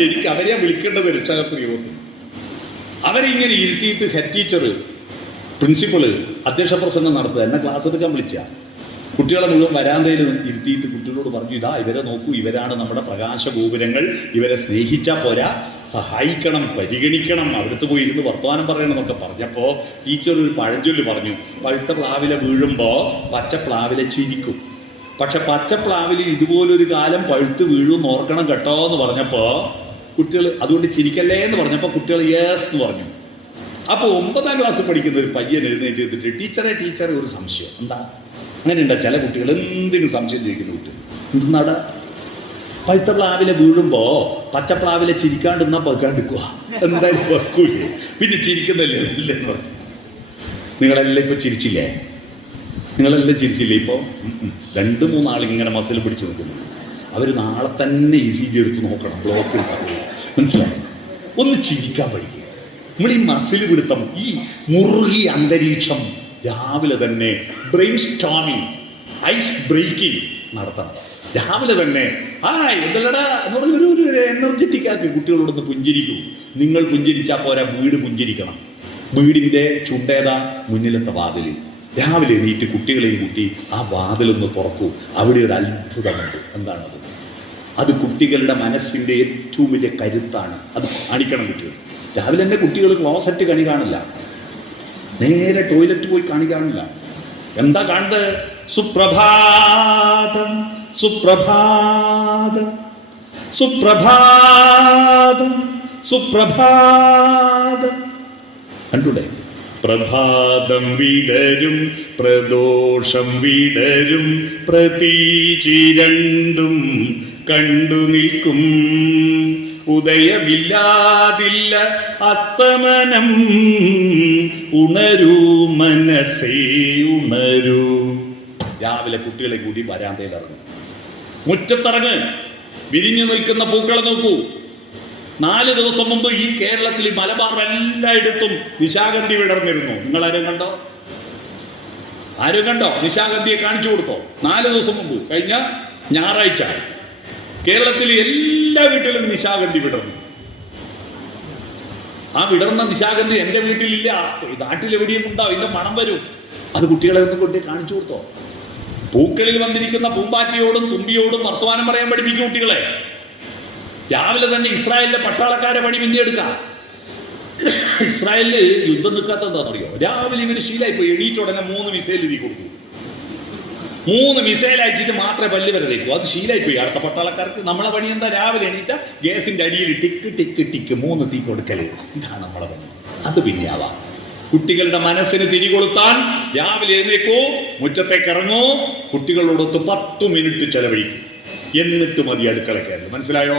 ശരിക്കും അവരെ വിളിക്കേണ്ടത് രക്ഷാകർത്തൃ യോഗത്തിന്. അവരിങ്ങനെ ഇരുത്തിയിട്ട് ഹെഡ് ടീച്ചർ, പ്രിൻസിപ്പള് അധ്യക്ഷ പ്രസംഗം നടത്തുക. എന്നെ ക്ലാസ് എടുക്കാൻ വിളിച്ച കുട്ടികളെ മുഴുവൻ വരാന്തയിൽ ഇരുത്തിയിട്ട് കുട്ടികളോട് പറഞ്ഞു, ഇതാ ഇവരെ നോക്കൂ, ഇവരാണ് നമ്മുടെ പ്രകാശഗോപുരങ്ങൾ, ഇവരെ സ്നേഹിച്ചാൽ പോരാ, സഹായിക്കണം, പരിഗണിക്കണം, അവിടുത്തെ പോയി ഇരുന്ന് വർത്തമാനം പറയണം എന്നൊക്കെ പറഞ്ഞപ്പോൾ ടീച്ചർ ഒരു പഴഞ്ചൊല്ല് പറഞ്ഞു, പഴുത്ത പ്ലാവിലെ വീഴുമ്പോൾ പച്ച പ്ലാവിലെ ചിരിക്കും, പക്ഷെ പച്ച പ്ലാവിൽ ഇതുപോലൊരു കാലം പഴുത്ത് വീഴുമെന്ന് ഓർക്കണം കേട്ടോ എന്ന് പറഞ്ഞപ്പോൾ കുട്ടികൾ അതുകൊണ്ട് ചിരിക്കല്ലേ എന്ന് പറഞ്ഞപ്പോൾ കുട്ടികൾ യേസ് എന്ന് പറഞ്ഞു. അപ്പോൾ 9ാം ക്ലാസ് പഠിക്കുന്ന ഒരു പയ്യൻ എഴുന്നേറ്റ് ചെയ്തിട്ട്, ടീച്ചറെ ഒരു സംശയം. എന്താ? അങ്ങനെയുണ്ടോ? ചില കുട്ടികൾ എന്തിനും സംശയം ചോദിക്കുന്ന കുട്ടികൾ. എന്തെന്നാടാ? പഴുത്ത പ്ലാവിലെ വീഴുമ്പോൾ പച്ചപ്ലാവിലെ ചിരിക്കാണ്ടിരുന്നാൽ പക്കാണ്ടിക്കുക, എന്തായാലും വെക്കൂലേ, പിന്നെ ചിരിക്കുന്നല്ലേ എന്ന് പറഞ്ഞു. നിങ്ങളെല്ലാം ഇപ്പൊ ചിരിച്ചില്ലേ? നിങ്ങളെല്ലാം ചിരിച്ചില്ലേ? ഇപ്പോൾ 2-3 ആളിങ്ങനെ മസിൽ പിടിച്ച് നിൽക്കുന്നു. അവർ നാളെ തന്നെ ECG എടുത്ത് നോക്കണം, ബ്ലോക്ക് ഉണ്ടാവും. മനസ്സിലായി? ഒന്ന് ചിരിക്കാൻ പഠിക്കുക. നമ്മൾ ഈ മസിൽ പിടുത്തം, ഈ മുറുകിയ അന്തരീക്ഷം രാവിലെ തന്നെ ബ്രെയിൻ സ്റ്റോമിങ്, ഐസ് ബ്രേക്കിംഗ് നടത്തണം. രാവിലെ തന്നെ എന്തല്ലടാ എന്ന് പറഞ്ഞ ഒരു എനർജറ്റിക് ആക്കി കുട്ടികളോടൊന്ന് പുഞ്ചിരിക്കൂ. നിങ്ങൾ പുഞ്ചിരിച്ചാൽ പോരാ, വീട് പുഞ്ചിരിക്കണം. വീടിൻ്റെ ചുണ്ടേതാ? മുന്നിലത്തെ വാതിൽ. രാവിലെ എണീറ്റ് കുട്ടികളെയും കൂട്ടി ആ വാതിലൊന്ന് തുറക്കൂ. അവിടെ ഒരു അത്ഭുതമുണ്ട്. എന്താണത്? അത് കുട്ടികളുടെ മനസ്സിൻ്റെ ഏറ്റവും വലിയ കരുത്താണ്. അത് കാണിക്കണം കുട്ടികൾ. രാവിലെ തന്നെ കുട്ടികൾ ക്ലോസറ്റ് കണി കാണില്ല, നേരെ ടോയ്ലറ്റ് പോയി കാണിക്കാണില്ല. എന്താ കാണുന്നത്? സുപ്രഭാതം സുപ്രഭാതം സുപ്രഭാതം സുപ്രഭാതം. കണ്ടൂടെ? പ്രഭാതം വിടരും പ്രദോഷം വിടരും പ്രതീചി രണ്ടും കണ്ടു നിൽക്കും. ഉദയമില്ലാതില്ല അസ്തമനം, ഉണരൂ മനസ്സേ ഉണരൂ. രാവിലെ കുട്ടികളെ കൂടി വരാന്തയിൽ ഇറങ്ങും, മുറ്റത്തിറങ്ങ്, വിരിഞ്ഞു നിൽക്കുന്ന പൂക്കളെ നോക്കൂ. 4 ദിവസം മുമ്പ് ഈ കേരളത്തിൽ മലബാർ എല്ലായിടത്തും നിശാഗന്ധി വിടർന്നിരുന്നു. നിങ്ങൾ ആരും കണ്ടോ? നിശാഗന്ധിയെ കാണിച്ചു കൊടുത്തോ? 4 ദിവസം മുമ്പ്, കഴിഞ്ഞ ഞായറാഴ്ച കേരളത്തിൽ എല്ലാ വീട്ടിലും നിശാഗന്ധി വിടർന്നു. ആ വിടർന്ന നിശാഗന്ധി എൻ്റെ വീട്ടിലില്ല, നാട്ടിലെവിടെയും ഉണ്ടാവും. ഇതിന്റെ മണം വരും. അത് കുട്ടികളെ ഒന്ന് കൊണ്ട് കാണിച്ചു കൊടുത്തോ? പൂക്കളിൽ വന്നിരിക്കുന്ന പൂമ്പാറ്റയോടും തുമ്പിയോടും വർത്തമാനം പറയാൻ പഠിപ്പിക്കും കുട്ടികളെ. രാവിലെ തന്നെ ഇസ്രായേലിലെ പട്ടാളക്കാരെ പണി പിന്നെടുക്കാം. ഇസ്രായേലില് യുദ്ധം നിൽക്കാത്ത എന്താണെന്നറിയോ? രാവിലെ ഇവര് ശീലമായിപ്പോയി, എണീറ്റ ഉടനെ 3 മിസൈൽ എഴുതി കൊടുക്കും. 3 മിസൈൽ അയച്ചിട്ട് മാത്രമേ പല്ല് വരെ തേക്കൂ. അത് ശീലമായിപ്പോയി അടുത്ത പട്ടാളക്കാർക്ക്. നമ്മളെ പണി എന്താ? രാവിലെ എണീറ്റ ഗ്യാസിന്റെ അടിയിൽ ടിക്ക് ടിക്ക് ടിക്ക് 3 തീ കൊടുക്കല്. ഇതാണ് നമ്മളെ പണി. അത് പിന്നെ ആവാം. കുട്ടികളുടെ മനസ്സിന് തിരികൊളുത്താൻ രാവിലെ എഴുന്നേക്കൂ, മുറ്റത്തേക്ക് ഇറങ്ങൂ, കുട്ടികളോടൊത്ത് 10 മിനിറ്റ് ചെലവഴിക്കും. എന്നിട്ട് മതി അടുക്കള കയറി. മനസ്സിലായോ?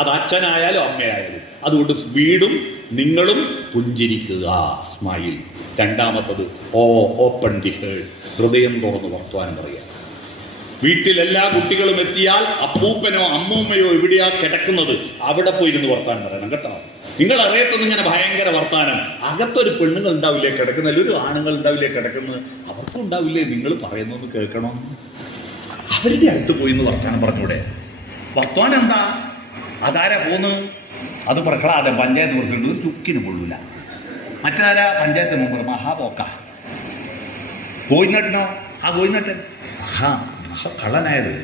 അത് അച്ഛനായാലും അമ്മയായാലും. അതുകൊണ്ട് വീടും നിങ്ങളും പുഞ്ചിരിക്കുക, സ്മൈൽ. രണ്ടാമത്തത് ഓപ്പൺ ദി ഹേർട്ട്, ഹൃദയം തുറന്ന് വർത്തമാനം പറയുക. വീട്ടിൽ എല്ലാ കുട്ടികളും എത്തിയാൽ അപ്പൂപ്പനോ അമ്മൂമ്മയോ എവിടെയാ കിടക്കുന്നത് അവിടെ പോയിരുന്ന് വർത്താനം പറയണം കേട്ടോ. നിങ്ങൾ അറിയത്തൊന്നും ഇങ്ങനെ ഭയങ്കര വർത്താനം. അകത്തൊരു പെണ്ണുങ്ങൾ ഉണ്ടാവില്ലേ കിടക്കുന്ന, ഒരു ആണുങ്ങൾ ഉണ്ടാവില്ലേ കിടക്കുന്നത്, അവർക്കും ഉണ്ടാവില്ലേ നിങ്ങൾ പറയുന്നൊന്ന് കേൾക്കണം. അവരുടെ അടുത്ത് പോയി എന്ന് വർത്താനം പറഞ്ഞൂടെ? വർത്തമാനം എന്താ? അതാരാ പോന്ന്? അത് പ്രഹ്ലാദൻ പഞ്ചായത്ത് പ്രസിഡന്റ്, ഒരു ചുക്കിന് കൊള്ളൂല. മറ്റാരാ? പഞ്ചായത്ത് മെമ്പർ മഹാപോക്ക. കോയിനട്ടനോ? ആ കോയിനട്ടൻ കള്ളനായത്.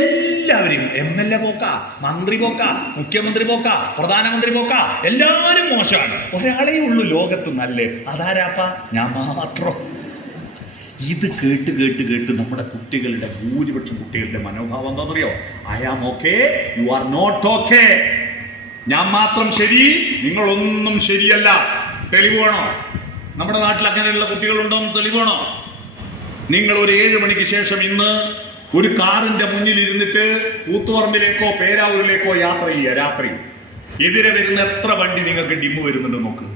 എല്ലാവരും MLA പോക്ക, മന്ത്രി പോക്ക, മുഖ്യമന്ത്രി പോക്ക, പ്രധാനമന്ത്രി പോക്ക, എല്ലാവരും മോശമാണ്. ഒരാളേ ഉള്ളൂ ലോകത്ത് നല്ല. അതാരാപ്പ? ഞാൻ മാത്രം. ഇത് കേട്ട് കേട്ട് കേട്ട് നമ്മുടെ കുട്ടികളുടെ, ഭൂരിപക്ഷം കുട്ടികളുടെ മനോഭാവം എന്താണെന്നറിയോ? I am okay, you are not okay. ഞാൻ മാത്രം ശരി, നിങ്ങളൊന്നും ശരിയല്ല. തെളിവ് വേണോ? നമ്മുടെ നാട്ടിൽ അങ്ങനെയുള്ള കുട്ടികളുണ്ടോ എന്ന് തെളിവ് വേണോ? നിങ്ങൾ ഒരു 7 മണിക്ക് ശേഷം ഇന്ന് ഒരു കാറിന്റെ മുന്നിൽ ഇരുന്നിട്ട് കൂത്തുപറമ്പിലേക്കോ പേരാവൂരിലേക്കോ യാത്ര ചെയ്യുക. രാത്രി എതിരെ വരുന്ന എത്ര വണ്ടി നിങ്ങൾക്ക് ഡിമ്മ് വരുന്നുണ്ട് നോക്ക്.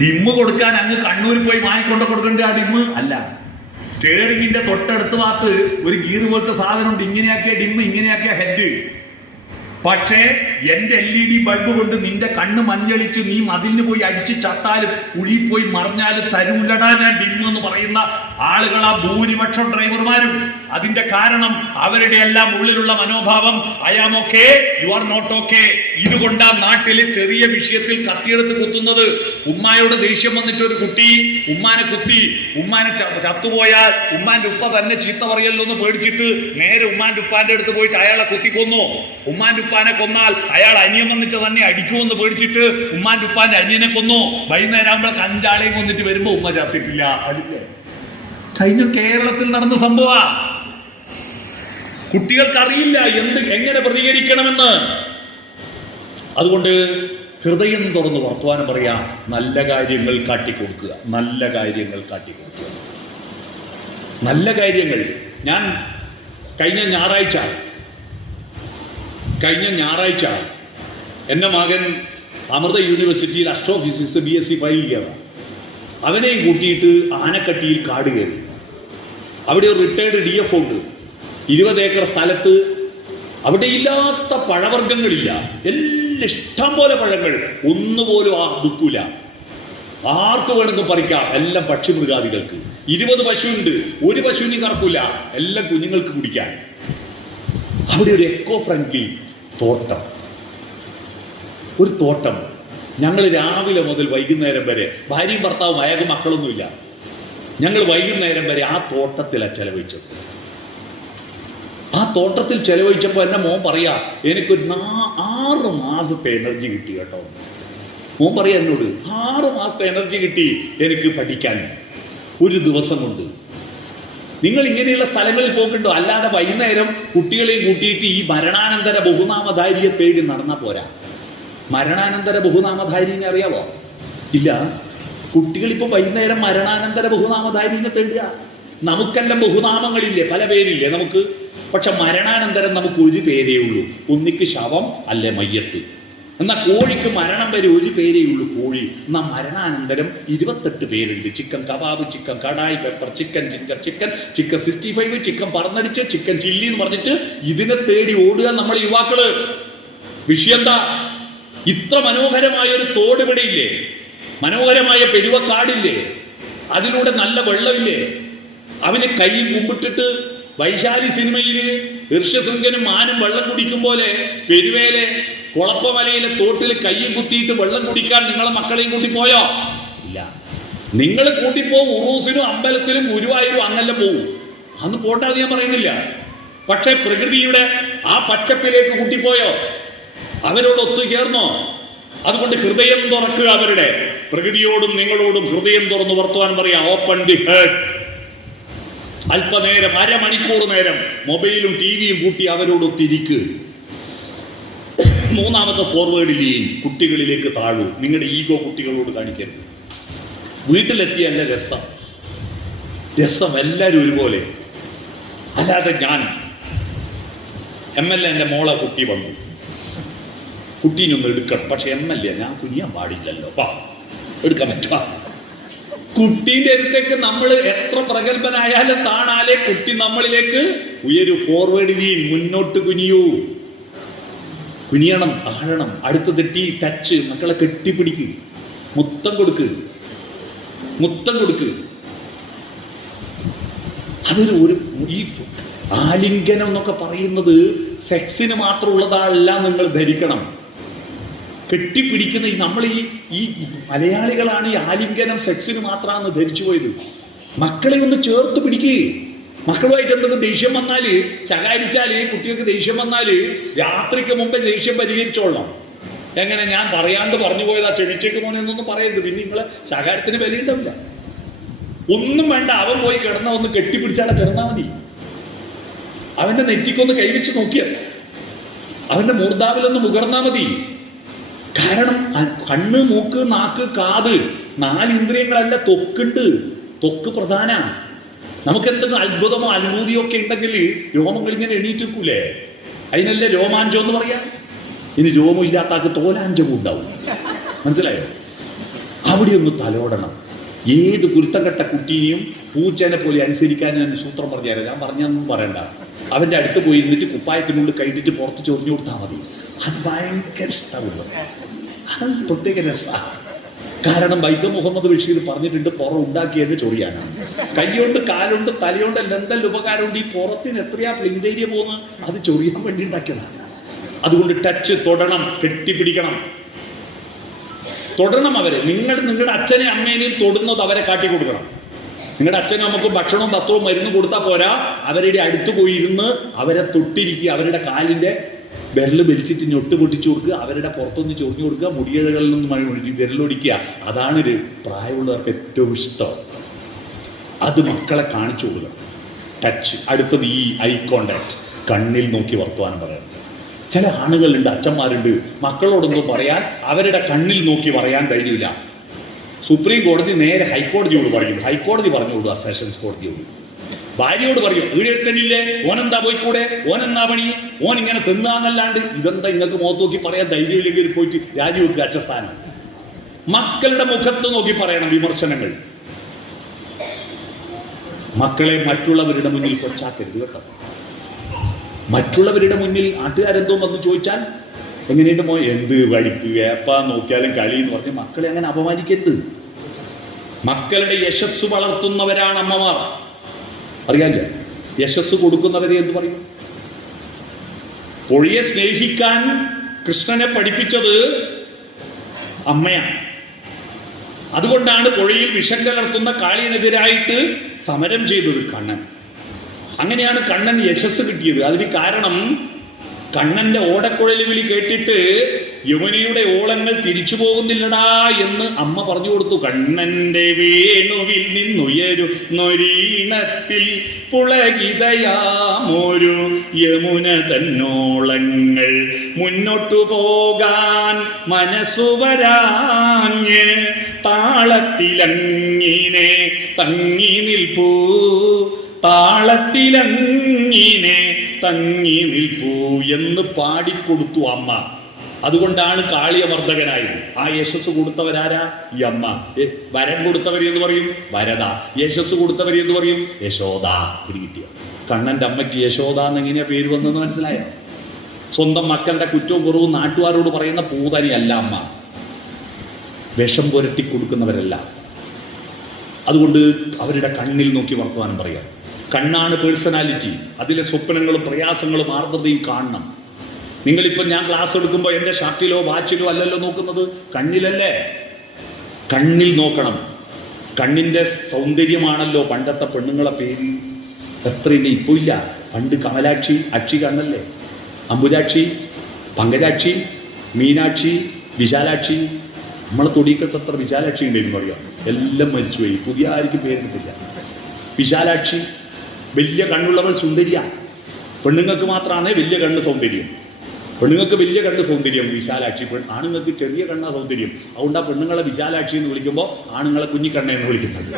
ഡിമ്മ് കൊടുക്കാൻ അങ്ങ് കണ്ണൂർ പോയി വാങ്ങിക്കൊണ്ട് കൊടുക്കേണ്ട ആ ഡിമ്മ് അല്ല. സ്റ്റിയറിംഗിന്റെ തൊട്ടടുത്ത് ഭാഗത്ത് ഒരു ഗീർ പോലത്തെ സാധനം ഉണ്ട്. ഇങ്ങനെയാക്കിയ ഡിമ്മ്, ഇങ്ങനെയാക്കിയ ഹെഡ്. പക്ഷേ എന്റെ LED ബൾബ് കൊണ്ട് നിന്റെ കണ്ണ് മഞ്ഞളിച്ച് നീ മതിലിന് പോയി അടിച്ച് ചത്താലും കുഴി പോയി മറിഞ്ഞാലും തരൂലടാ ഞാൻ ഡിമ്മ് എന്ന് പറയുന്ന ആളുകളാ ഭൂരിപക്ഷം ഡ്രൈവർമാരും. അതിന്റെ കാരണം അവരുടെ എല്ലാം ഉള്ളിലുള്ള മനോഭാവം I am okay, you are not okay. ഇതുകൊണ്ടാ നാട്ടിലെ ചെറിയ വിഷയത്തിൽ കത്തിയെടുത്ത് കുത്തുന്നത്. ഉമ്മായോട് ദേഷ്യം വന്നിട്ട് ഒരു കുട്ടി ഉമ്മാനെ കുത്തി, ഉമ്മാനെ ചത്തുപോയാൽ ഉമ്മാന്റെ ഉപ്പ തന്നെ ചീത്ത പറയല്ലോ എന്ന് പേടിച്ചിട്ട് നേരെ ഉമ്മാന്റെ ഉപ്പാന്റെ അടുത്ത് പോയിട്ട് അയാളെ കുത്തിക്കൊന്നു. ഉമ്മാന്റെ ഉപ്പാനെ കൊന്നാൽ അയാൾ അനിയൻ വന്നിട്ട് തന്നെ അടിക്കുമെന്ന് പേടിച്ചിട്ട് ഉമ്മാന്റെ ഉപ്പാന്റെ അനിയനെ കൊന്നു. വൈകുന്നേരം ആകുമ്പോൾ 5 ആളെയും കൊന്നിട്ട് വരുമ്പോ ഉമ്മ ചത്തിട്ടില്ല. അതില്ലേ കഴിഞ്ഞ കേരളത്തിൽ നടന്ന സംഭവ. കുട്ടികൾക്ക് അറിയില്ല എങ്ങനെ പ്രതികരിക്കണമെന്ന്. അതുകൊണ്ട് ഹൃദയം തുറന്ന് വർത്തമാനം പറയാ, നല്ല കാര്യങ്ങൾ കാട്ടിക്കൊടുക്കുക, നല്ല കാര്യങ്ങൾ കാട്ടിക്കൊടുക്കുക, നല്ല കാര്യങ്ങൾ. ഞാൻ കഴിഞ്ഞ ഞായറാഴ്ച എൻ്റെ മകൻ അമൃത യൂണിവേഴ്സിറ്റിയിൽ അസ്ട്രോഫിസിക്സ് BSc ഫയൽ ചെയ്യാറ്. അവനെയും കൂട്ടിയിട്ട് ആനക്കട്ടിയിൽ കാട് കയറി. അവിടെ ഒരു റിട്ടയർഡ് DF ഉണ്ട്. 20 ഏക്കർ സ്ഥലത്ത് അവിടെ ഇല്ലാത്ത പഴവർഗ്ഗങ്ങളില്ല. എല്ലാം ഇഷ്ടം പോലെ പഴങ്ങൾ, ഒന്നുപോലും ദുഃഖൂല. ആർക്ക് വേണമെങ്കിൽ പറിക്കാം. എല്ലാം പക്ഷിമൃഗാദികൾക്ക്. 20 പശുവുണ്ട്, ഒരു പശുവിനും കറക്കൂല. എല്ലാം കുഞ്ഞുങ്ങൾക്ക് കുടിക്കാൻ. അവിടെ ഒരു എക്കോ ഫ്രണ്ട്ലി ഒരു തോട്ടം. ഞങ്ങൾ രാവിലെ മുതൽ വൈകുന്നേരം വരെ, ഭാര്യയും ഭർത്താവും, അയാൾക്ക് മക്കളൊന്നുമില്ല, ഞങ്ങൾ വൈകുന്നേരം വരെ ആ തോട്ടത്തിലാണ് ചെലവഴിച്ചത്. ആ തോട്ടത്തിൽ ചെലവഴിച്ചപ്പോൾ എൻ്റെ മോൻ പറയാ, എനിക്കൊരു 6 മാസത്തെ എനർജി കിട്ടി കേട്ടോ. മോൻ പറയാ എന്നോട്, 6 മാസത്തെ എനർജി കിട്ടി എനിക്ക് പഠിക്കാൻ ഒരു ദിവസം കൊണ്ട്. നിങ്ങൾ ഇങ്ങനെയുള്ള സ്ഥലങ്ങളിൽ പോകണ്ടോ? അല്ലാതെ വൈകുന്നേരം കുട്ടികളെയും കൂട്ടിയിട്ട് ഈ മരണാനന്തര ബഹുനാമധാരിയെ തേടി നടന്നാൽ പോരാ. മരണാനന്തര ബഹുനാമധാരിനെ അറിയാവോ? ഇല്ല. കുട്ടികളിപ്പോൾ വൈകുന്നേരം മരണാനന്തര ബഹുനാമധാരിനെ തേടുക. നമുക്കെല്ലാം ബഹുനാമങ്ങളില്ലേ, പല പേരില്ലേ നമുക്ക്. പക്ഷെ മരണാനന്തരം നമുക്ക് ഒരു പേരേ ഉള്ളൂ, ഒന്നിക്ക് ശവം അല്ലെ മയ്യത്ത്. എന്നാൽ കോഴിക്ക് മരണം വരെ ഒരു പേരേ ഉള്ളൂ, കോഴി. എന്നാൽ മരണാനന്തരം 28 പേരുണ്ട്. Chicken kebab, chicken kadai pepper, chicken ginger chicken, chicken 65, chicken പറന്നടിച്ച്, ചിക്കൻ ചില്ലി എന്ന് പറഞ്ഞിട്ട് ഇതിനെ തേടി ഓടുക നമ്മൾ യുവാക്കള്. വിഷയം എന്താ? ഇത്ര മനോഹരമായ ഒരു തോട് ഇവിടെ ഇല്ലേ? മനോഹരമായ പെരുവക്കാടില്ലേ? അതിലൂടെ നല്ല വെള്ളമില്ലേ? അവന് കൈ കുമ്പിട്ടിട്ട് വൈശാലി സിനിമയില് ഋഷ്യശൃംഖനും മാനും വെള്ളം കുടിക്കും പോലെ പെരുവേലെ കുളപ്പമലയിലെ തോട്ടിൽ കയ്യും കുത്തിയിട്ട് വെള്ളം കുടിക്കാൻ നിങ്ങളെ മക്കളെയും കൂട്ടി പോയോ? ഇല്ല. നിങ്ങൾ കൂട്ടിപ്പോവും. ഉറൂസിനും അമ്പലത്തിലും ഗുരുവായൂരും അങ്ങെല്ലാം പോവും. അന്ന് പോണ്ടാന്ന് ഞാൻ പറയുന്നില്ല. പക്ഷെ പ്രകൃതിയുടെ ആ പച്ചപ്പിലേക്ക് കൂട്ടിപ്പോയോ? അവരോട് ഒത്തുചേർന്നോ? അതുകൊണ്ട് ഹൃദയം തുറക്കുക. അവരുടെ പ്രകൃതിയോടും നിങ്ങളോടും ഹൃദയം തുറന്ന് വർത്തമാനം പറയാം. Open the heart. അല്പനേരം, അരമണിക്കൂർ നേരം മൊബൈലും ടിവിയും കൂട്ടി അവരോടൊത്തിരിക്കുക. മൂന്നാമത്തെ ഫോർവേഡ് ലീൻ, കുട്ടികളിലേക്ക് താഴൂ. നിങ്ങളുടെ ഈഗോ കുട്ടികളോട് കാണിക്കരുത്. വീട്ടിലെത്തിയല്ല രസം, രസം എല്ലാവരും ഒരുപോലെ. അല്ലാതെ ഞാൻ MLA എൻ്റെ മോളെ കുട്ടി വന്നു, കുട്ടീനൊന്ന് എടുക്കണം, പക്ഷെ MLA ഞാൻ കുനിയാൻ പാടില്ലല്ലോ, എടുക്കാൻ പറ്റുക. കുട്ടീൻ്റെ അടുത്തേക്ക് നമ്മൾ എത്ര പ്രഗത്ഭനായാലും താണാലേ കുട്ടി നമ്മളിലേക്ക് ഉയരു. ഫോർവേഡ് ലീൻ, മുന്നോട്ട് കുനിയൂ. കുനിയണം, താഴണം. അടുത്ത് തെറ്റി ടച്ച്, മക്കളെ കെട്ടിപ്പിടിക്ക്, മുത്തം കൊടുക്ക്, മുത്തം കൊടുക്ക്. അതൊരു ഈ ആലിംഗനം എന്നൊക്കെ പറയുന്നത് സെക്സിന് മാത്രമുള്ളതല്ല നിങ്ങൾ ധരിക്കണം. കെട്ടിപ്പിടിക്കുന്ന നമ്മൾ ഈ മലയാളികളാണ് ഈ ആലിംഗനം സെക്സിന് മാത്രമാണെന്ന് ധരിച്ചു പോയത്. മക്കളെ ഒന്ന് ചേർത്ത് പിടിക്കുക. മക്കളുമായിട്ട് എന്തെങ്കിലും ദേഷ്യം വന്നാല്, ശകാരിച്ചാല്, കുട്ടികൾക്ക് ദേഷ്യം വന്നാല് രാത്രിക്ക് മുമ്പേ ദേഷ്യം പരിഹരിച്ചോളണം. എങ്ങനെ? ഞാൻ പറയാണ്ട് പറഞ്ഞു പോയതാ, ക്ഷമിച്ചേക്ക് മോനെ എന്നൊന്നും പറയരുത്. പിന്നെ നിങ്ങളെ ശകാരത്തിന് വിലയുണ്ടാവില്ല. ഒന്നും വേണ്ട, അവൻ പോയി കിടന്ന ഒന്ന് കെട്ടിപ്പിടിച്ചാൽ കിടന്നാൽ മതി. അവന്റെ നെറ്റിക്കൊന്ന് കൈവച്ച് നോക്കിയാൽ, അവന്റെ മൂർധാവിലൊന്ന് മുകർന്നാ മതി. കാരണം കണ്ണ്, മൂക്ക്, നാക്ക്, കാത്, 4 ഇന്ദ്രിയങ്ങളല്ല, ത്വക്കുണ്ട്. ത്വക്ക് പ്രധാന. നമുക്ക് എന്തെങ്കിലും അത്ഭുതമോ അനുഭൂതിയോ ഒക്കെ ഉണ്ടെങ്കിൽ രോമങ്ങൾ ഇങ്ങനെ എണീറ്റിക്കൂലേ? അതിനല്ലേ രോമാഞ്ചം എന്ന് പറയാം. ഇനി രോമം ഇല്ലാത്താക്ക് തോലാഞ്ചവും ഉണ്ടാവും. മനസ്സിലായോ? അവിടെ ഒന്ന് തലോടണം. ഏത് കുരുത്തം കെട്ട കുട്ടീനെയും പൂച്ചേനെ പോലെ അനുസരിക്കാൻ ഞാൻ സൂത്രം പറഞ്ഞുതരാം. ഞാൻ പറഞ്ഞൊന്നും പറയണ്ട. അവന്റെ അടുത്ത് പോയി ഇരുന്നിട്ട് കുപ്പായത്തിനുള്ളിൽ കഴിഞ്ഞിട്ട് പുറത്ത് ചൊറിഞ്ഞു കൊടുത്താൽ മതി. അത് ഭയങ്കര ഇഷ്ടമുള്ളൂ. അത് പ്രത്യേക രസമാണ്. കാരണം വൈക്കം മുഹമ്മദ് ബഷീർ പറഞ്ഞിട്ടുണ്ട്, പുറം ഉണ്ടാക്കിയത് ചൊറിയാനാണ്. കൈകൊണ്ട്, കാലുണ്ട്, തലയുണ്ട്, എന്തെല്ലാം ഉപകാരമുണ്ട്. ഈ പുറത്തിന് എത്രയാ പ്ലിന്തേരിയ പോകുന്നത്? അത് ചൊറിയാൻ വേണ്ടി ഉണ്ടാക്കിയതാണ്. അതുകൊണ്ട് ടച്ച്, തൊടണം, കെട്ടിപ്പിടിക്കണം, തൊടണം അവരെ. നിങ്ങളുടെ അച്ഛനെ അമ്മേനെയും തൊടുന്നത് അവരെ കാട്ടിക്കൊടുക്കണം. നിങ്ങളുടെ അച്ഛനും അമ്മക്കും ഭക്ഷണവും തത്വവും മരുന്നും കൊടുത്താൽ പോരാ, അവരുടെ അടുത്ത് പോയിരുന്ന് അവരെ തൊട്ടിരിക്കുക. അവരുടെ കാലിന്റെ വിരല് വലിച്ചിട്ട് ഞൊട്ട് പൊട്ടിച്ചു കൊടുക്കുക. അവരുടെ പുറത്തൊന്ന് ചൊറിഞ്ഞു കൊടുക്കുക. മുടിയിഴകളിൽ നിന്ന് വിരലൊടിക്കുക. അതാണ് ഒരു പ്രായമുള്ളവർക്ക് ഏറ്റവും ഇഷ്ടം. അത് മക്കളെ കാണിച്ചു കൊടുക്കുക. ടച്ച്. അടുത്തത് ഈ ഐ കോണ്ടാക്ട്, കണ്ണിൽ നോക്കി വർത്തമാനം പറയണം. ചില ആണുങ്ങളുണ്ട്, അച്ഛന്മാരുണ്ട്, മക്കളോടൊന്നും പറയാൻ അവരുടെ കണ്ണിൽ നോക്കി പറയാൻ ധൈര്യമില്ല. സുപ്രീം കോടതി നേരെ ഹൈക്കോടതിയോട് പറയും, ഹൈക്കോടതി പറഞ്ഞു കൊടുക്കുക സെഷൻസ് കോടതിയോട്. ഭാര്യയോട് പറയും, വീടെടുത്തനില്ലേ, ഓനെന്താ പോയിക്കൂടെ, ഓനെന്താ പണി, ഓൻ ഇങ്ങനെ തിന്നാന്നല്ലാണ്ട്. ഇതെന്താ നിങ്ങൾക്ക് മുഖത്ത് നോക്കി പറയാൻ ധൈര്യമില്ലെങ്കിൽ പോയിട്ട് രാജിവെക്കുക അച്ഛസ്ഥാനം. മക്കളുടെ മുഖത്ത് നോക്കി പറയണം വിമർശനങ്ങൾ. മക്കളെ മറ്റുള്ളവരുടെ മുന്നിൽ കൊച്ചാക്കരുത് കേട്ടോ. മറ്റുള്ളവരുടെ മുന്നിൽ നാട്ടുകാരെന്തോ വന്ന് ചോദിച്ചാൽ എങ്ങനെയുണ്ട് മോ, എന്ത് വഴിക്ക് വേപ്പ നോക്കിയാലും കളി എന്ന് പറഞ്ഞ് മക്കളെ അങ്ങനെ അപമാനിക്കരുത്. മക്കളുടെ യശസ് വളർത്തുന്നവരാണ് അമ്മമാർ. അറിയാല്ലേ? യശസ് കൊടുക്കുന്നവരെ എന്ത് പറയും? പുഴയെ സ്നേഹിക്കാൻ കൃഷ്ണനെ പഠിപ്പിച്ചത് അമ്മയാണ്. അതുകൊണ്ടാണ് പുഴയിൽ വിഷം കലർത്തുന്ന കാളിയനെതിരായിട്ട് സമരം ചെയ്തത് കണ്ണൻ. അങ്ങനെയാണ് കണ്ണൻ യശസ് കിട്ടിയത്. അതിന് കാരണം കണ്ണന്റെ ഓടക്കുഴൽ വിളി കേട്ടിട്ട് യമുനയുടെ ഓളങ്ങൾ തിരിച്ചു പോകുന്നില്ലടാ എന്ന് അമ്മ പറഞ്ഞു കൊടുത്തു. കണ്ണന്റെ വേണുവിൽ നിന്നുയരുന്നൊരീണത്തിൽ പുളകിതയാമൊരു യമുന തന്നോളങ്ങൾ മുന്നോട്ടു പോകാൻ മനസ്സുവരാഞ്ഞ് താളത്തിലങ്ങിനെ തങ്ങി നിൽപ്പൂ, താളത്തിലങ്ങിനെ തങ്ങി നിൽപ്പൂ എന്ന് പാടിക്കൊടുത്തു അമ്മ. അതുകൊണ്ടാണ് കാളിയമർദ്ദകനായത്. ആ യശസ് കൊടുത്തവരാരാ? ഈ അമ്മ. വരം കൊടുത്തവരെന്ന് പറയും വരദ, യശസ് കൊടുത്തവരെന്ന് പറയും യശോദ. പിടികിട്ടിയ കണ്ണന്റെ അമ്മയ്ക്ക് യശോദ എന്നെങ്ങനെയാ പേര് വന്നതെന്ന് മനസ്സിലായോ? സ്വന്തം മക്കളുടെ കുറ്റവും കുറവും നാട്ടുകാരോട് പറയുന്ന പൂതനിയല്ല അമ്മ. വിഷം പുരട്ടി കൊടുക്കുന്നവരല്ല. അതുകൊണ്ട് അവരുടെ കണ്ണിൽ നോക്കി വർത്തമാനം പറയാം. കണ്ണാണ് പേഴ്സണാലിറ്റി. അതിലെ സ്വപ്നങ്ങളും പ്രയാസങ്ങളും ആർദ്രതയും കാണണം. നിങ്ങളിപ്പം ഞാൻ ക്ലാസ് എടുക്കുമ്പോൾ എൻ്റെ ഷർട്ടിലോ വാച്ചിലോ അല്ലല്ലോ നോക്കുന്നത്, കണ്ണിലല്ലേ? കണ്ണിൽ നോക്കണം. കണ്ണിൻ്റെ സൗന്ദര്യമാണല്ലോ പണ്ടത്തെ പെണ്ണുങ്ങളെ പേര്. എത്രയുണ്ട്? ഇപ്പോൾ ഇല്ല. പണ്ട് കമലാക്ഷി, അക്ഷി കണ്ണല്ലേ, അമ്പുജാക്ഷി, പങ്കജാക്ഷി, മീനാക്ഷി, വിശാലാക്ഷി, നമ്മളെ തൊടിക്കത്ത് എത്ര വിശാലാക്ഷി ഉണ്ടെന്ന് പറയാം. എല്ലാം മരിച്ചുപോയി, പുതിയ ആർക്കും പേരെടുത്തില്ല. വിശാലാക്ഷി വലിയ കണ്ണുള്ളവൾ സുന്ദരിയ. പെണ്ണുങ്ങൾക്ക് മാത്രമാണ് വലിയ കണ്ണ് സൗന്ദര്യം. പെണ്ണുങ്ങൾക്ക് വലിയ കണ്ണ് സൗന്ദര്യം വിശാലാക്ഷി. ആണുങ്ങൾക്ക് ചെറിയ കണ്ണാ സൗന്ദര്യം. അതുകൊണ്ട് ആ പെണ്ണുങ്ങളെ വിശാലാക്ഷി എന്ന് വിളിക്കുമ്പോൾ ആണുങ്ങളെ കുഞ്ഞിക്കണ്ണ എന്ന് വിളിക്കുന്നത്.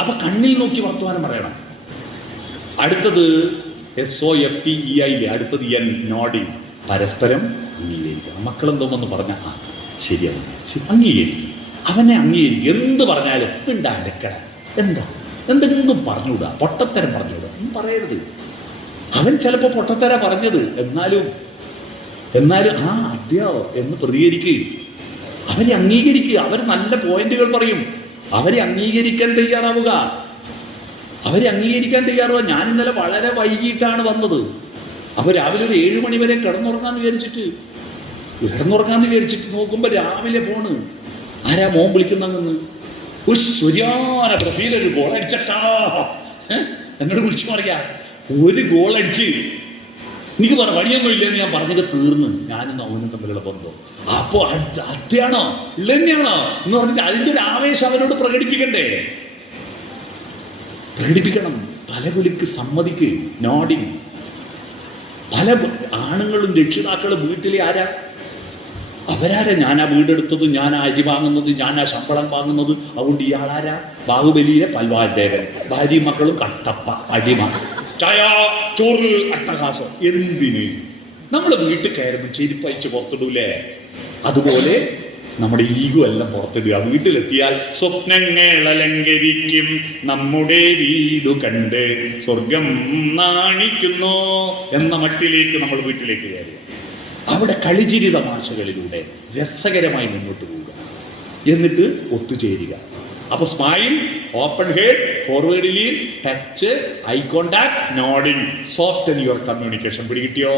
അപ്പൊ കണ്ണിൽ നോക്കി വർത്തമാനം പറയണം. അടുത്തത് SOFTEI, അടുത്തത് N, നോഡിങ്. പരസ്പരം അംഗീകരിക്കണം. മക്കളെന്തോമെന്ന് പറഞ്ഞാൽ ശരിയാണ്, അംഗീകരിക്കും. അവനെ അംഗീകരിക്കും. എന്ത് പറഞ്ഞാലും ഉണ്ടാക്കട, എന്തെങ്കിലും പറഞ്ഞുകൂടാ, പൊട്ടത്തരം പറഞ്ഞുകൂടാ, ഒന്നും പറയരുത്. അവൻ ചിലപ്പോൾ പൊട്ടത്തര പറഞ്ഞത്, എന്നാലും അതെയോ എന്ന് പ്രതികരിക്കുക. അവരെ അംഗീകരിക്കുക. അവർ നല്ല പോയിന്റുകൾ പറയും. അവരെ അംഗീകരിക്കാൻ തയ്യാറാവുക. ഞാൻ ഇന്നലെ വളരെ വൈകിട്ടാണ് വന്നത്. അപ്പോൾ രാവിലെ ഒരു 7 മണി വരെ കിടന്നുറങ്ങാന്ന് വിചാരിച്ചിട്ട് നോക്കുമ്പോൾ രാവിലെ ഫോണ്. ആരാ മോൻ വിളിക്കുന്നങ്ങന്ന്? ശരിയാന ബ്രസീലൊരു ഗോൾ അടിച്ചട്ടാ എന്നോട് വിളിച്ചു പറയാ. ഒരു ഗോൾ അടിച്ച് എനിക്ക് പറ വഴിയൊന്നും ഇല്ലെന്ന് ഞാൻ പറഞ്ഞത് തീർന്ന്. ഞാനും അവനും തമ്മിലുള്ള ബന്ധം. അപ്പോ അത്യാണോ ഇല്ലെന്നെയാണോ എന്ന് പറഞ്ഞിട്ട് അതിൻ്റെ ഒരു ആവേശം അവരോട് പ്രകടിപ്പിക്കണം. തലകുലിക്ക് സമ്മതിക്ക്, നോഡിങ്. പല ആണുങ്ങളും രക്ഷിതാക്കളും വീട്ടിലെ അവരാരാ? ഞാനാ വീടെടുത്തത്, ഞാനാ അരി വാങ്ങുന്നത്, ഞാനാ ശമ്പളം വാങ്ങുന്നത്. അതുകൊണ്ട് ഇയാളാരാ? ബാഹുബലിയിലെ പൽവാൽ ദേവൻ. ഭാര്യയും മക്കളും കട്ടപ്പ അടിമ, ചായ ചോറ് അട്ടഹാസം. എന്തിന്? നമ്മൾ വീട്ടിൽ കയറുമ്പോൾ ചെരുപ്പയച്ച് പുറത്തിടൂലേ? അതുപോലെ നമ്മുടെ ഈഗോ എല്ലാം പുറത്തിടുക. വീട്ടിലെത്തിയാൽ സ്വപ്നങ്ങൾ അലങ്കരിക്കും നമ്മുടെ വീടു കണ്ട് സ്വർഗം നാണിക്കുന്നു എന്ന മട്ടിലേക്ക് നമ്മൾ വീട്ടിലേക്ക് കയറുക. അവിടെ കളിചിരി തമാശകളിലൂടെ രസകരമായി മുന്നോട്ട് പോവുക, എന്നിട്ട് ഒത്തുചേരുക. അപ്പൊ smile, open head, forward lean, touch, eye contact, nodding. Soften your communication. പിടികിട്ടിയോ?